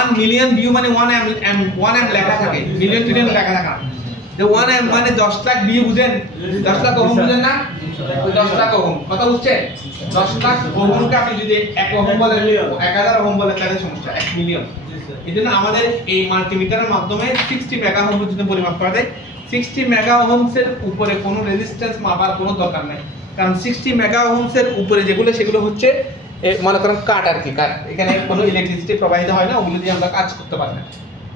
1 মিলিয়ন ভিউ মানে 1 M লেখা থাকে মিলিয়ন ট্রিলিয়ন লেখা থাকে যে 1 M মানে 10 লাখ ভিউ বুঝেন 10 লাখ ওহম বুঝেন না 10 লাখ ওহম কথা বুঝছেন 10 লাখ ওহমকে আপনি যদি 1 ওহম বলেন 1000 ওহম বলেন তাহলে সমস্যা 1 মিলিয়ন এজন্য আমাদের এই মাল্টিমিটারের মাধ্যমে 60 মেগা ওহম পর্যন্ত পরিমাপ করা যায় 60 মেগা ওহমসের উপরে কোনো রেজিস্ট্যান্স মাপার কোনো দরকার নাই কারণ 60 মেগা ওহমসের উপরে সেগুলো হচ্ছে মনে করেন কাট আর কি কাট এখানে কোনো ইলেকট্রিসিটি প্রবাহিত হয় না ওগুলো দিয়ে আমরা কাজ করতে পারি না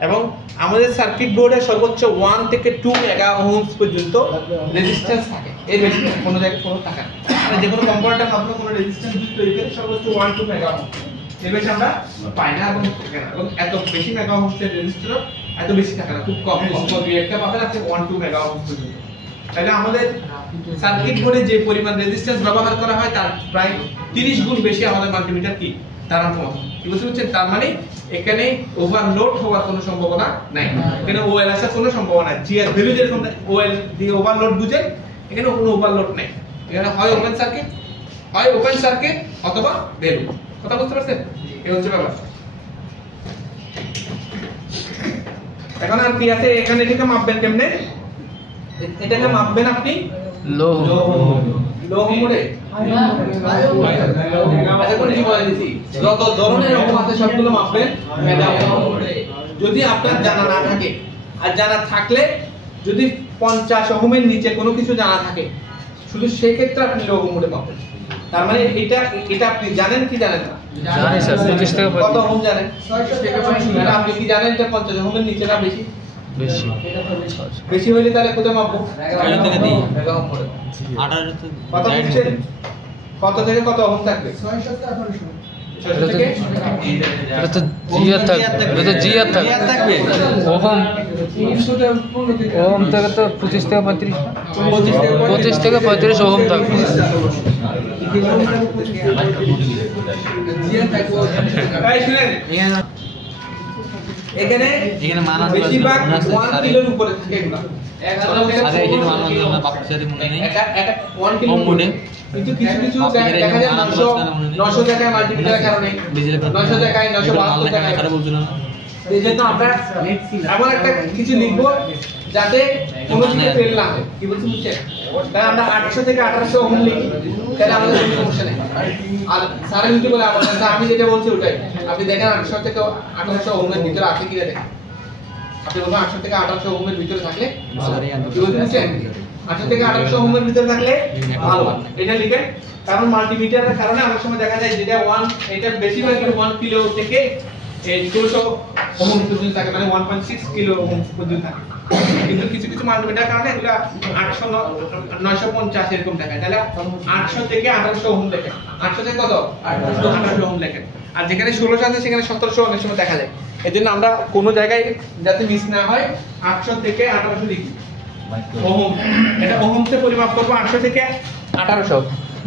এবং আমাদের সার্কিট বোর্ডে সর্বোচ্চ 1 থেকে 2 মেগা ওহমস পর্যন্ত রেজিস্ট্যান্স থাকে এর বেশি কোনো জায়গায় কোনো থাকে না যে কোনো কম্পোনেন্টের মাধ্যমে কোনো রেজিস্ট্যান্স তৈরি করে সর্বোচ্চ 1 to মেগা ওহম এর বেশি আমরা পাই না এবং এত বেশি মেগা ওহমসের রেজিস্ট্যান্স এত বেশি থাকে না খুব কম একটা পাবেন আপনি 1 to মেগা ওহম পর্যন্ত তাহলে আমাদের সার্কিট বোর্ডে যে পরিমাণ রেজিস্ট্যান্স ব্যবহার করা হয় তার প্রায় 30 গুণ বেশি আমাদের মাল্টিমিটার কি তার ক্ষমতা কি বুঝতে পারছেন তার মানে এখানে ওভারলোড হওয়ার কোনো সম্ভাবনা নাই এখানে ওএলএস এর কোনো সম্ভাবনা নাই জিআর ভ্যালু যেরকম ওএল দিয়ে ওভারলোড বুঝেন এখানে কোনো ওভারলোড নাই এখানে হয় ওপেন সার্কিট অথবা ভ্যালু। কথা বুঝতে পারছেন? এই হচ্ছে ব্যাপার। এখন আর কি আছে এখানে, এটাকে মাপবেন কেমনে? এটাকে মাপবেন আপনি লো মোডে। আচ্ছা কোন কি বলে দিছি, যত ধরনের রকম আছে সবগুলো মাপবেন মেগা মোডে। যদি আপনার জানা না থাকে, আর জানা থাকলে যদি 50 ওহমের নিচে কোনো কিছু জানা থাকে, শুধু সেই ক্ষেত্রে আপনি লো মোডে মাপবেন। তার মানে এটা আপনি জানেন কি জানেন না? জানি স্যার 25 থেকে কত ওহম জানেন? 6 থেকে 50। আপনি কি জানেন যে 50 ওহমের নিচে না বেশি? বেশি বেশি হইলে তাহলে কোথায় মাপবো? 11 থেকে 2 মেগা ওহম মোডে। 18 কত বুঝছেন? কত থেকে কত ওহম থাকবে? 6 থেকে এটা তো জিআর থাকবে, এটা তো জিআর থাকবে। ওহম থেকে তো 25 থেকে 35, 25 থেকে 35 ওহম থাকবে। এই শুনেন, এখানে বেশিরভাগ 1 কিলোর উপরে থাকে এগুলো। এটা 1 কিলো মনে, কিন্তু কিছু দেখা যায় 900 টাকায় মাল্টিমিটারের কারণে 900 টাকায় 972 টাকায় এই জন্য আমরা এমন একটা কিছু লিখবো যাতে কোনো দিকে ফেল না হয়। কি বলছি বুঝছেন? তাই আমরা 800 থেকে 1800 ওহম লিখি, তাহলে আমাদের কোনো সমস্যা নেই। আর স্যার যদি বলে আমি যেটা বলছি ওটাই, আপনি দেখেন 800 থেকে 1800 ওহমের ভিতরে আছে কিনা দেখেন। আপনি বলবেন 800 থেকে 1800 ওহমের ভিতরে থাকলে কি বলছেন? 800 থেকে 1800 ওহমের ভিতরে থাকলে ভালো, এটা লিখেন। কারণ মাল্টিমিটারের কারণে অনেক সময় দেখা যায় যেটা এটা বেশিরভাগ 1 কিলো থেকে 200 ওহম পর্যন্ত থাকে, মানে 1.6 কিলো ওহম পর্যন্ত থাকে। কিন্তু কিছু মাল্টিমিটারের কারণে এগুলো 800 950 এরকম দেখায়। তাহলে 800 থেকে 1800 ওহম লেখেন। 800 থেকে কত? 1800 ওহম লেখেন। আর যেখানে 1600 আছে সেখানে 1700 অনেক সময় দেখা যায়। এজন্য আমরা কোনো জায়গায় যাতে মিস না হয় 800 থেকে 1800 লিখি। ওহম, এটা ওহমসে পরিমাপ করব 800 থেকে 1800।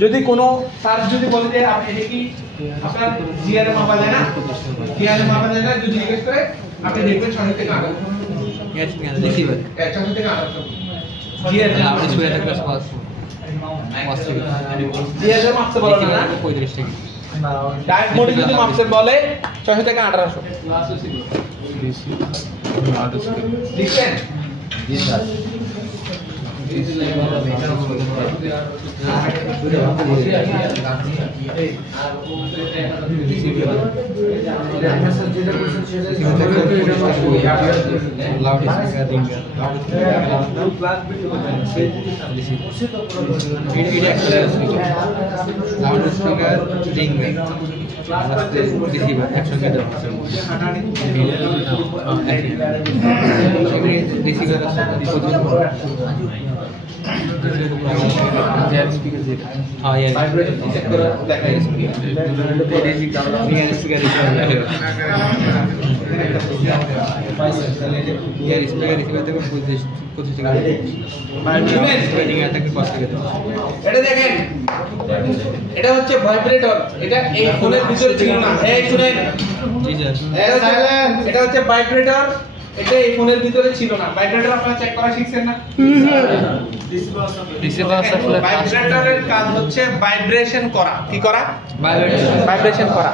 যদি কোনো স্যার যদি বলে যে আপনি এটা কি আপনার জিআর মাপা যায় না, জিআর মাপা যায় না, যদি জিজ্ঞেস করে আপনি দেখবেন 600 থেকে 1800। यस रिसीवर 600 থেকে 1800 জিআর लाउड स्पीकर तक बस জিআর মাপতে বলে না, 35 থেকে ডাইরেক্ট মোডে যদি মাপতে বলে 600 থেকে 1800 লিখেন। জি স্যার। हाँ यार वाइब्रेशन चेक करो देखा है यार स्पीकर रिसीवर থেকে কোথা থেকে ভাইব্রেটিং অ্যাটাকে কষ্ট করে এটা দেখেন, এটা হচ্ছে ভাইব্রেটর। এটা এই ফোনের ভিতরে ছিল না। এই শুনেন, জি স্যার এটা হচ্ছে ভাইব্রেটর। এটা এই ফোনের ভিতরে ছিল না। ভাইব্রেটর আপনারা চেক করা শিখছেন না? রিসিভার সাপ্লাই ভাইব্রেটরের কাজ হচ্ছে ভাইব্রেশন করা। কি করা? ভাইব্রেশন করা।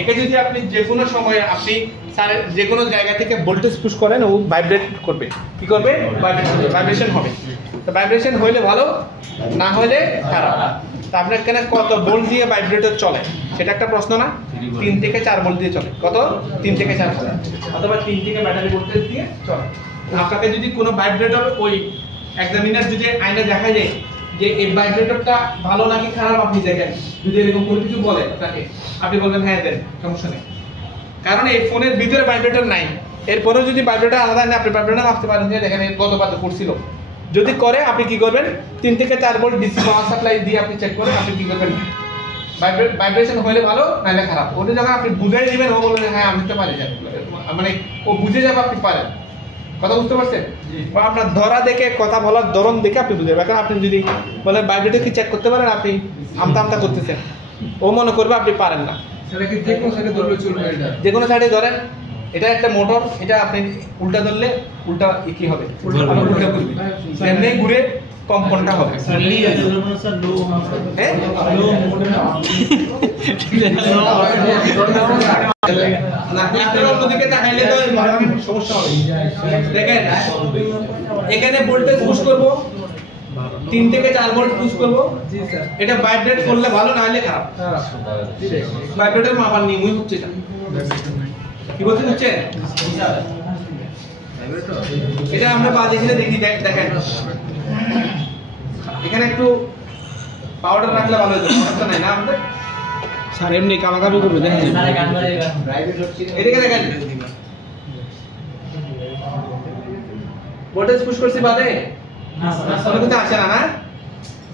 একে যদি আপনি যে কোনো সময়ে আপনি স্যারের যে কোনো জায়গা থেকে ভোল্টেজ পুশ করেন, ও ভাইব্রেট করবে। কি করবে? ভাইব্রেশন হবে। তো ভাইব্রেশন হইলে ভালো, না হলে খারাপ। তা আপনার এখানে কত ভোল্ট দিয়ে ভাইব্রেটর চলে সেটা একটা প্রশ্ন না? 3 থেকে 4 ভোল্ট দিয়ে চলে। কত? 3 থেকে 4 ভোল্ট, অথবা 3 থেকে ব্যাটারি ভোল্টেজ দিয়ে চলে। আপনাকে যদি কোনো ভাইব্রেটর ওই এক্সামিনার যদি আইনে দেখা যায় যে এই ভাইব্রেটরটা ভালো নাকি খারাপ, আপনি দেখেন। যদি এরকম কোনো কিছু বলে আপনাকে, আপনি বলবেন হ্যাঁ দেন, সমস্যা নেই। কারণ এই ফোনের ভিতরে ভাইব্রেটর নাই। এরপরেও যদি ভাইব্রেটর আলাদা নেই, আপনি ভাইব্রেটর ভাবতে পারেন যে দেখেন কত পাতে পড়ছিল। যদি করে আপনি কি করবেন? 3 থেকে 4 ভোল্ট ডিসি পাওয়ার সাপ্লাই দিয়ে আপনি চেক করে আপনি কি করবেন? ভাইব্রেশন হলে ভালো, নাহলে খারাপ। ওটা যখন আপনি বুঝাই দিবেন, ও বলবে হ্যাঁ আমি তো পারি, মানে ও বুঝে যাবে আপনি পারেন। কথা বুঝতে পারছেন? বা আপনার ধরা দেখে কথা বলার ধরন দেখে আপনি বুঝে যাবেন। কারণ আপনি যদি বলে ভাইব্রেটর কি চেক করতে পারেন, আপনি আমতা আমতা করতেছেন, ও মনে করবে আপনি পারেন না। সেটা কি যে কোনো সাইডে ধরলে চলবে? এটা যে কোনো সাইডে ধরেন, এটা একটা মোটর, এটা আপনি উল্টা ধরলে উল্টা কি হবে? উল্টা ঘুরবে। এমনি ঘুরে কম্পনটা হবে হ্যাঁ? না, আপনারা অন্যদিকে তাকাইলে তো সমস্যা হবে। দেখেন এখানে ভোল্টেজ পুশ করব 3 থেকে 4 ভোল্ট পুশ করব। এটা ভাইব্রেট করলে ভালো, না হলে খারাপ। ভাইব্রেটের মাপার নিয়মই হচ্ছে এটা। কি বলতে হচ্ছে? এটা আমরা বাজে এখানে দেখি, দেখেন এখানে একটু পাউডার রাখলে ভালো হতো। পাউডারটা নাই না আমাদের? স্যার এমনি কামাকামি করবে দেখেন। এদিকে দেখেন ভোল্টেজ পুশ করছি বাদে কোনো কিছু আসে না, না?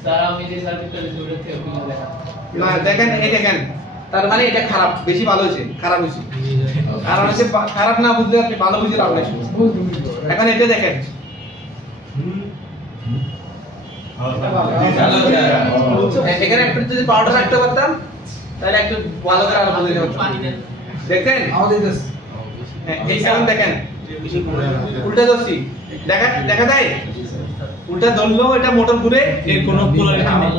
স্যার আমি যে সার্কিটটা জুড়ে থেকে ওগুলো দেখা না দেখেন, এই দেখেন, তার মানে এটা খারাপ, বেশি ভালো হয়েছে, খারাপ হয়েছে। কারণ হচ্ছে খারাপ না বুঝলে আপনি ভালো বুঝে লাভ নাই। এখন এটা দেখেন, এখানে একটু যদি পাউডার রাখতে পারতাম তাহলে একটু ভালো করে আরো বুঝে যেত। দেখেন এই সাউন্ড দেখেন, উল্টা ধরছি, দেখা যায় উল্টা ধরলেও এটা মোটর ঘুরে, এর কোনো পোলারিটি নেই।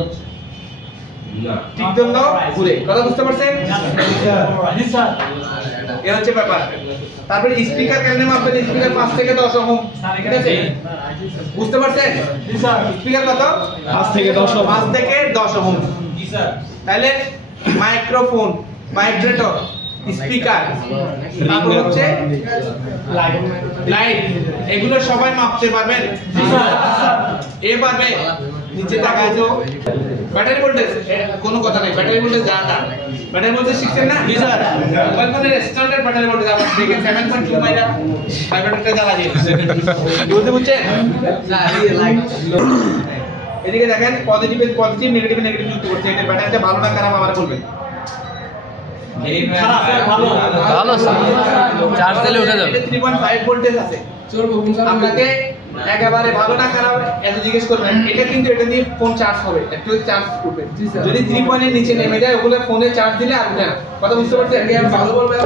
ঠিক ধরলেও ঘুরে। কথা বুঝতে পারছেন? এ হচ্ছে ব্যাপার। তারপরে স্পিকার কেমনে মাপবেন? স্পিকার 5 থেকে 10 ওহম, ঠিক আছে? বুঝতে পারছেন? স্পিকার কত? 5 থেকে 10 ওহম। 5 থেকে 10 ওহম। জি স্যার। তাহলে মাইক্রোফোন, ভাইব্রেটর, স্পিকার, তারপর হচ্ছে লাইট, এগুলো সবাই মাপতে পারবেন? জি স্যার। এ পারবে? নিচে তাকায় তো ব্যাটারি ভোল্টেজ কোনো কথা নাই, ব্যাটারি ভোল্টেজ জানা, ব্যাটারি ভোল্টেজ শিখছেন না? জি স্যার। মোবাইল ফোনের স্ট্যান্ডার্ড ব্যাটারি ভোল্টেজ আপনি দেখেন 7.2 মাইরা ভাইব্রেটরটা জ্বালা দিয়ে বলতে বুঝছেন? না এই লাইট এদিকে দেখেন, পজিটিভ নেগেটিভ যুক্ত করছে। এটা ব্যাটারিটা ভালো না খারাপ আমারে বলবেন। ভালো স্যার, চার্জ দিলে উঠে যাবে। 3.5 ভোল্টেজ আছে। আপনাকে একেবারে ভালো না খারাপ এত জিজ্ঞেস করবেন। এটা কিন্তু এটা দিয়ে ফোন চার্জ হবে, একটু চার্জ করবে। যদি 3 পয়েন্টের নিচে নেমে যায় ওগুলো ফোনে চার্জ দিলে আর উঠে না। কথা বুঝতে পারছেন? ভালো বলবেন,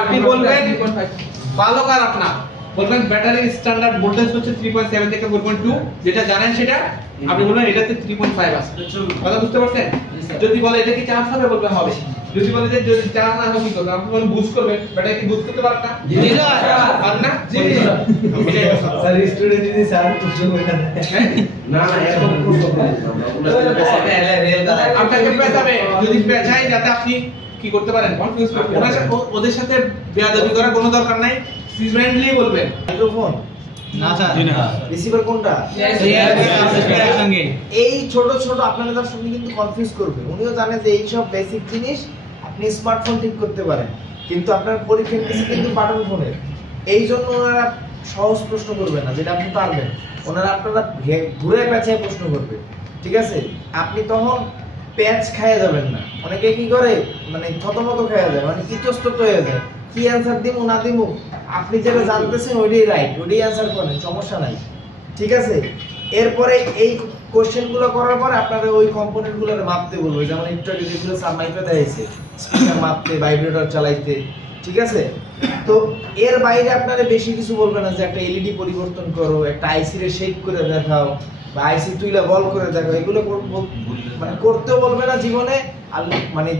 আপনি বলবেন ভালো খারাপ না, বলবেন ব্যাটারির স্ট্যান্ডার্ড ভোল্টেজ হচ্ছে 3.7 থেকে 4.2, যেটা জানেন সেটা আপনি বলবেন এটাতে 3.5 আছে। কথা বুঝতে পারছেন? যদি বলে এটা কি চার্জ হবে, বলবেন হবে। যদি বলে যে যদি চার্জ না হবে কি করবেন, আপনি বলেন বুস্ট করবেন। ব্যাটারি কি বুস্ট করতে পারেন না? জি স্যার। পারেন না? জি স্যার স্টুডেন্ট যদি স্যার প্রশ্ন করে না এখন প্রশ্ন করে আপনাকে পেছাবে, যদি পেছায় যাতে আপনি কি করতে পারেন, কনফিউজ করতে পারেন। ওদের সাথে বেয়াদবি করার কোনো দরকার নাই, ফ্রেন্ডলি বলবেন। মাইক্রোফোন না স্যার, জি না। রিসিভার কোনটা? একসঙ্গে। এই ছোট ছোট আপনাদের দর্শক কিন্তু কনফিউজ করবে। উনিও জানে যে এই সব বেসিক জিনিস আপনি স্মার্টফোন ঠিক করতে পারেন, কিন্তু আপনার পরীক্ষার কিছু কিন্তু বাটন ফোনের। এই জন্য ওনারা সহজ প্রশ্ন করবে না যেটা আপনি পারবেন, ওনারা আপনারা ঘুরে পেঁচায় প্রশ্ন করবে। ঠিক আছে? আপনি তখন প্যাচ খাইয়া যাবেন না। অনেকে কি করে মানে থতমত খাইয়া যায়, মানে ইতস্তত হয়ে যায়, কি অ্যান্সার দিমু না দিমু। আপনি যেটা জানতেছেন ওইটাই রাইট, ওইটাই অ্যান্সার করেন, সমস্যা নাই। ঠিক আছে? এরপরে এই কোশ্চেনগুলো করার পরে আপনারা ওই কম্পোনেন্টগুলো মাপতে বলবো, যেমন একটু আগে যেগুলো সাবমাইক্রো দেখাইছে, স্পিকার মাপতে, ভাইব্রেটর চালাইতে। ঠিক আছে? তো এর বাইরে আপনারা বেশি কিছু বলবেন না যে একটা এলইডি পরিবর্তন করো, একটা আইসি রে শেক করে দেখাও, বা আইসি তুইলা বল করে দেখাও, এগুলো মানে করতেও বলবে না জীবনে। আর মানে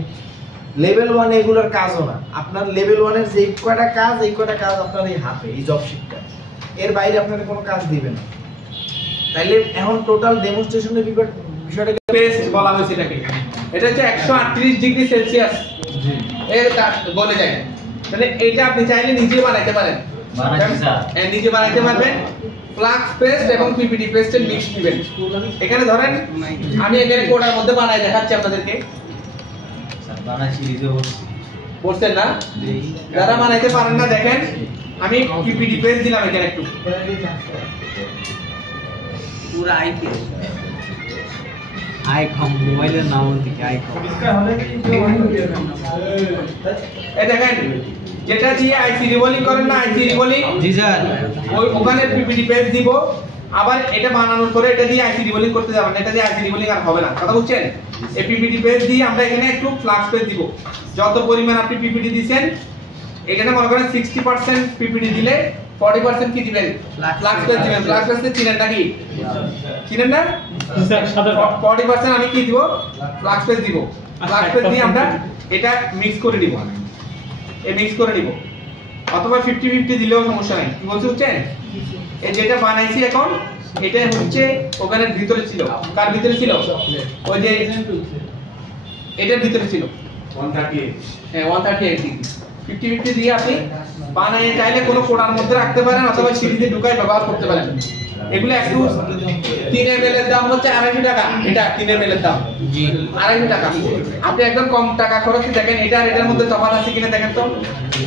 লেভেল 1 এগুলোর কাজও না। আপনার লেভেল 1 এর যে কয়টা কাজ, এই কয়টা কাজ আপনার এই হাতে, এই জব শিটটা, এর বাইরে আপনাদের কোনো কাজ দিবেন না। তাইলে এখন টোটাল ডেমনস্ট্রেশনের বিষয়টা পেস্ট বলা হয়েছে এটাকে। এটা হচ্ছে 138 ডিগ্রি সেলসিয়াস এর বলে যায়। মানে এটা আপনি চাইলে নিজে বানাইতে পারেন, নিজে বানাইতে পারবেন। ফ্লাক্স পেস্ট এবং পিপিটি পেস্টের মিক্স দিবেন। এখানে ধরেন আমি এখানে কোডার মধ্যে বানাই দেখাচ্ছি আপনাদেরকে। বলছেন না? যারা বানাইতে পারেন না দেখেন, আমি পিপিটি পেস্ট দিলাম এখানে একটু। পুরো আইকন মোবাইলের নাম থেকে আইকন এই দেখেন, যেটা দিয়ে আইসি রিবোলিং করেন না, আইসি রিবোলিং, জি স্যার। ওই ওখানে পিপিটি পেজ দিব। আবার এটা বানানোর পরে এটা দিয়ে আইসি রিবোলিং করতে যাবেন, এটা দিয়ে আইসি রিবোলিং আর হবে না। কথা বুঝছেন? এই পিপিটি পেজ দিয়ে আমরা এখানে একটু ফ্লাক্স পেজ দিব। যত পরিমাণ আপনি পিপিটি দিবেন, এখানে মনে করেন 60% পিপিটি দিলে 40% কি দিবেন ফ্লাক্স পেজ দিবেন ফ্লাক্স পেজ চিনেন নাকি চিনেন না স্যার সাদা 40% আমি কি দিব ফ্লাক্স পেজ দিব ফ্লাক্স পেজ দিয়ে আমরা এটা মিক্স করে দিব এই মিক্স করে দিব অথবা 50-50 দিলেও সমস্যা নাই কি বলতে বুঝছেন এই যেটা বানাইছি এখন এটা হচ্ছে ওখানে ভিতরে ছিল কার ভিতরে ছিল ওই যে এটার ভিতরে ছিল 138 হ্যাঁ 138 ডিগ্রি 50-50 দিয়ে আপনি বানায় চাইলে কোনো কোণার মধ্যে রাখতে পারেন অথবা সিরিজে ঢুকায় ব্যবহার করতে পারেন এগুলো একটু 3 ml এর দাম হচ্ছে 250 টাকা এটা 3 ml এর দাম জি 250 টাকা আপনি একদম কম টাকা খরচে দেখেন এটা আর এটার মধ্যে তফাৎ আছে কিনা দেখেন তো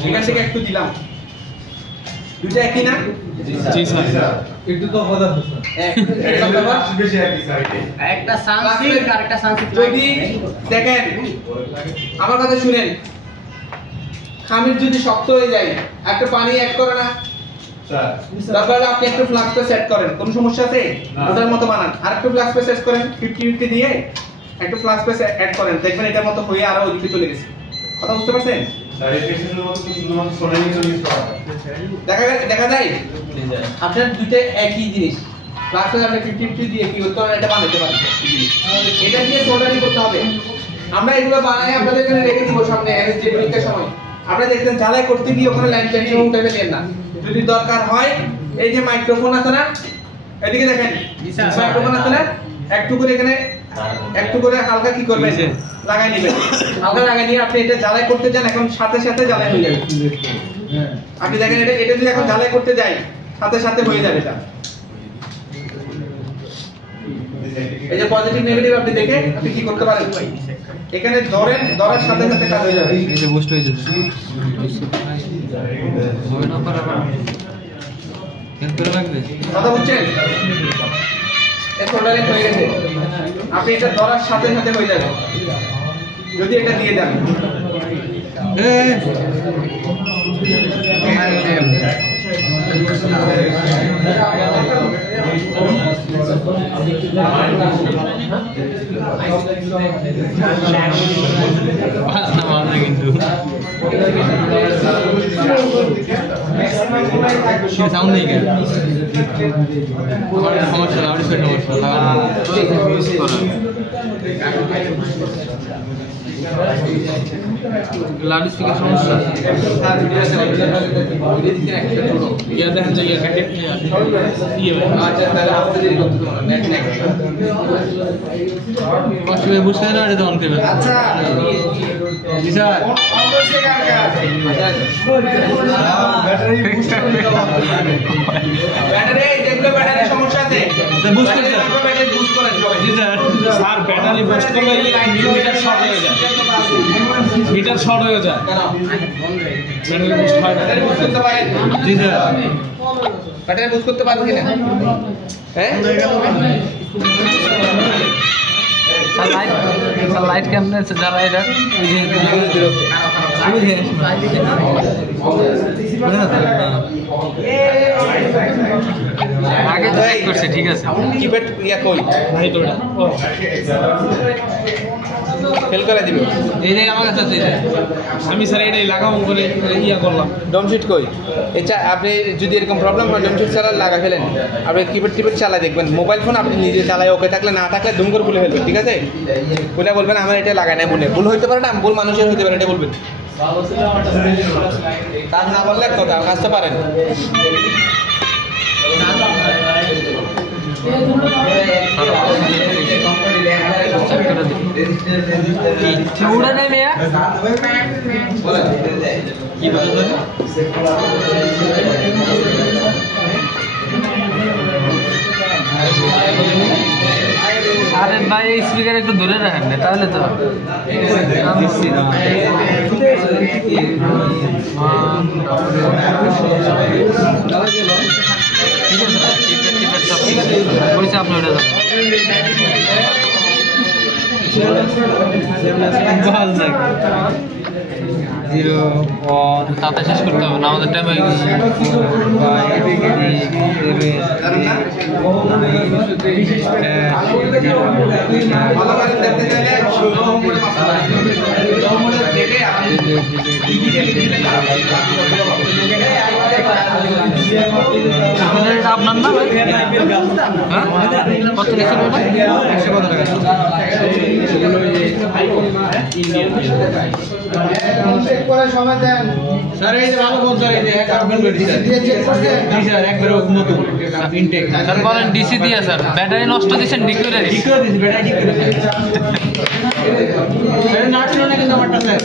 এখান থেকে একটু দিলাম দুইটা একই না জি স্যার একটু তো কথা আছে একদম তফাৎ বেশি একই সাইডে একটা সানসিল্ক আর একটা সানসিল্ক যদি দেখেন আমার কথা শুনেন খামির যদি শক্ত হয়ে যায় একটা পানি অ্যাড করে না স্যার দরকার হলে আপনি একটু ফ্লাক্স পে সেট করেন কোনো সমস্যা আছে ওটার মতো বানান আর একটু ফ্লাক্স পে সেট করেন 50-50 দিয়ে একটু ফ্লাক্স পে অ্যাড করেন দেখবেন এটার মতো হয়ে আরো ওইদিকে চলে গেছে কথা বুঝতে পারছেন স্যার এই পেশেন্টের মতো শুধুমাত্র সোনালি তো ইউজ করা হয় দেখা যায় আপনার দুটো একই জিনিস ফ্লাক্স পে আপনি 50-50 দিয়ে কি করতে পারেন এটা বানাতে পারেন এটা দিয়ে সোল্ডারিং করতে হবে আমরা এগুলো বানাই আপনাদের এখানে রেখে দিব সামনে এনএসজি পরীক্ষার সময় আপনারা দেখতেন ঝালাই করতে গিয়ে ওখানে লাইন টেনশন উঠে ফেলেন না যদি দরকার হয় এই যে মাইক্রোফোন আছে না এদিকে দেখেন মাইক্রোফোন আছে না একটু করে এখানে একটু করে হালকা কি করবেন লাগাই নেবেন হালকা লাগাই নিয়ে আপনি এটা ঝালাই করতে যান এখন সাথে সাথে ঝালাই হয়ে যাবে আপনি দেখেন এটা যদি এখন ঝালাই করতে যাই সাথে সাথে হয়ে যাবে এটা এই যে পজিটিভ নেগেটিভ আপনি দেখে আপনি কি করতে পারেন এখানে ধরার সাথে সাথে কাজ হয়ে যাবে এই যে বুস্ট হয়ে যাবে হবে না পারা কেন করে লাগবে কথা বুঝছেন এই সোল্ডারিং হয়ে গেছে আপনি এটা ধরার সাথে সাথে হয়ে যাবে যদি এটা দিয়ে দেন কিন্তু সাউন্ড নেই কেন আমার সমস্যা লাউড স্পিকার সমস্যা লাউড স্পিকার সমস্যা ইয়া দেখেন যে ইয়ে আচ্ছা তাহলে আপনি দেরি করতে পারেন নেট নেট কষ্ট করে বুঝতে না এটা অন করবে আচ্ছা জি স্যার ব্যাটারি যেগুলো ব্যাটারি সমস্যা আছে বুস্ট করতে ব্যাটারি বুস্ট করেন সবাই জি স্যার স্যার ব্যাটারি বুস্ট করলে মিটার শর্ট হয়ে যায় মিটার শর্ট হয়ে যায় কেন ব্যাটারি বুস্ট হয় না ব্যাটারি বুস্ট করতে পারেন জি স্যার ব্যাটারি বুস্ট করতে পারেন কিনা হ্যাঁ লাইট কেমনে আছে যারা এটা আগে তো চেক করছে ঠিক আছে কিপ্যাড ইয়া কই ভাই তো এটা ও ফেল করে দিবে এই যে আমার কাছে আছে আমি স্যার এটাই লাগাবো বলে ইয়া করলাম ডমশিট কই এটা আপনি যদি এরকম প্রবলেম হয় ডমশিট ছাড়া লাগা ফেলেন আপনি কিপ্যাড টিপ্যাড চালা দেখবেন মোবাইল ফোন আপনি নিজে চালায় ওকে থাকলে না থাকলে দুম করে খুলে ফেলবেন ঠিক আছে বলে বলবেন আমার এটা লাগায় না মনে ভুল হইতে পারে না ভুল মানুষের হইতে পারে এটা বলবেন কাজ না পারলে এক কথা কাজটা পারেন উড়ে নেই মেয়া কি বলতে আরে ভাই স্পিকার একটু দূরে রাখেন না তাহলে তো পরিচয় আপনি ওটা তাতে শেষ করতে হবে না আমাদের টাইম হয়ে গেছে ভালো করে দেখতে চাইলে কেটে আপনি ডিজিটালি দিলেন আপনার না ভাই? হ্যাঁ? কত লিখছিল ওটা? 100 কত টাকা? চেক করে সময় দেন। স্যার এই যে ভালো ফোন স্যার, এই যে এক আপডেট বেরিয়েছে স্যার। দিয়ে চেক করছেন? জি স্যার, একবারে নতুন ইনটেক। স্যার বলেন ডিসি দিয়ে স্যার, ব্যাটারি নষ্ট দিয়েছেন ঠিক করে ঠিক করে দিয়েছি, ব্যাটারি ঠিক করে দিয়েছি। এটা নাট ছিল না কিন্তু আমারটা স্যার।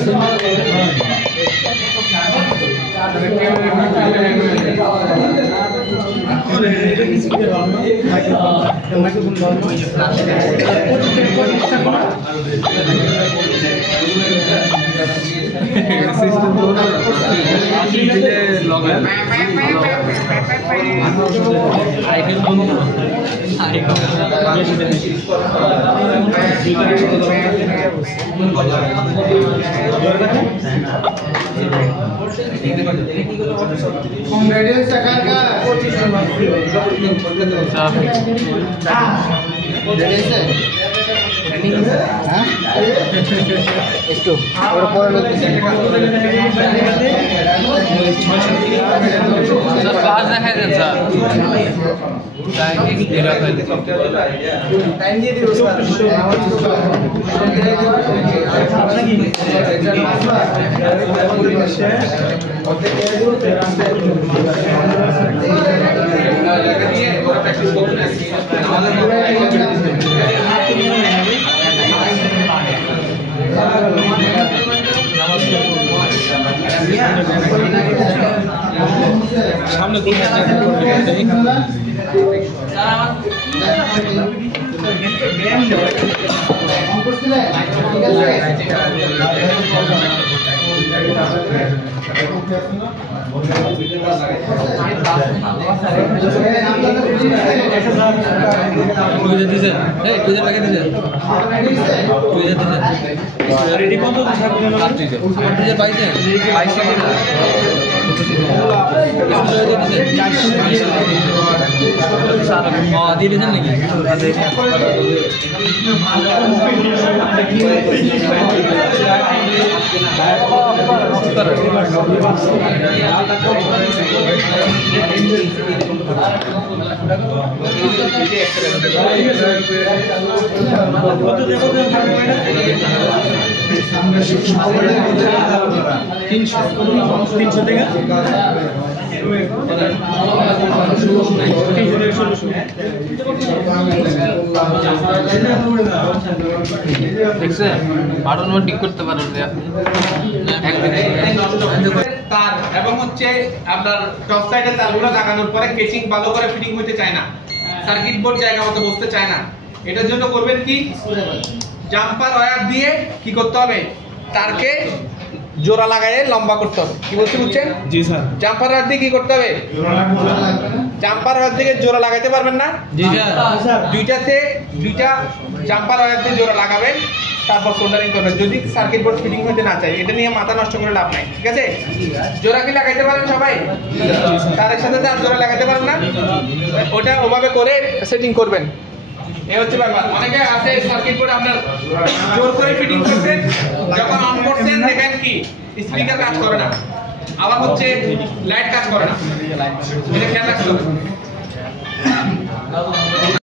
একটু ওরা পরে ক্লাস দেখাই দেন স্যার। টাইম দিয়ে দিও দিয়ে ওরা প্র্যাকটিস করবেন সামনে কোন দেখছেন বাটন ঠিক করতে পারেন তার এবং হচ্ছে আপনার টপ সাইডে তারগুলো লাগানোর পরে কেচিং ভালো করে ফিটিং হতে চায় না, সার্কিট বোর্ড জায়গা মতো বসতে চায় না। এটার জন্য করবেন কি, জাম্পার ওয়্যার দিয়ে কি করতে হবে, তারকে জোড়া লাগায়ে লম্বা করতে হবে। কি বলছি বুঝছেন? জি স্যার। জাম্পার ওয়্যার দিয়ে কি করতে হবে, জাম্পার ওয়্যার দিয়ে জোড়া লাগাইতে পারবেন না? জি স্যার। দুইটা জাম্পার ওয়্যার দিয়ে জোড়া লাগাবেন, তারপর সোল্ডারিং করবেন। যদি সার্কিট বোর্ড ফিটিং হতে না চায়, এটা নিয়ে মাথা নষ্ট করে লাভ নাই, ঠিক আছে? জোড়া কি লাগাইতে পারেন সবাই? তারের সাথে তার জোড়া লাগাইতে পারেন না? ওটা ওভাবে করে সেটিং করবেন। এই হচ্ছে ব্যাপার। অনেকে আছে সার্কিট বোর্ড আপনার জোর করে ফিটিং করছেন, যখন অন করছেন দেখেন কি স্পিকার কাজ করে না, আবার হচ্ছে লাইট কাজ করে না। এটা খেয়াল রাখতে হবে।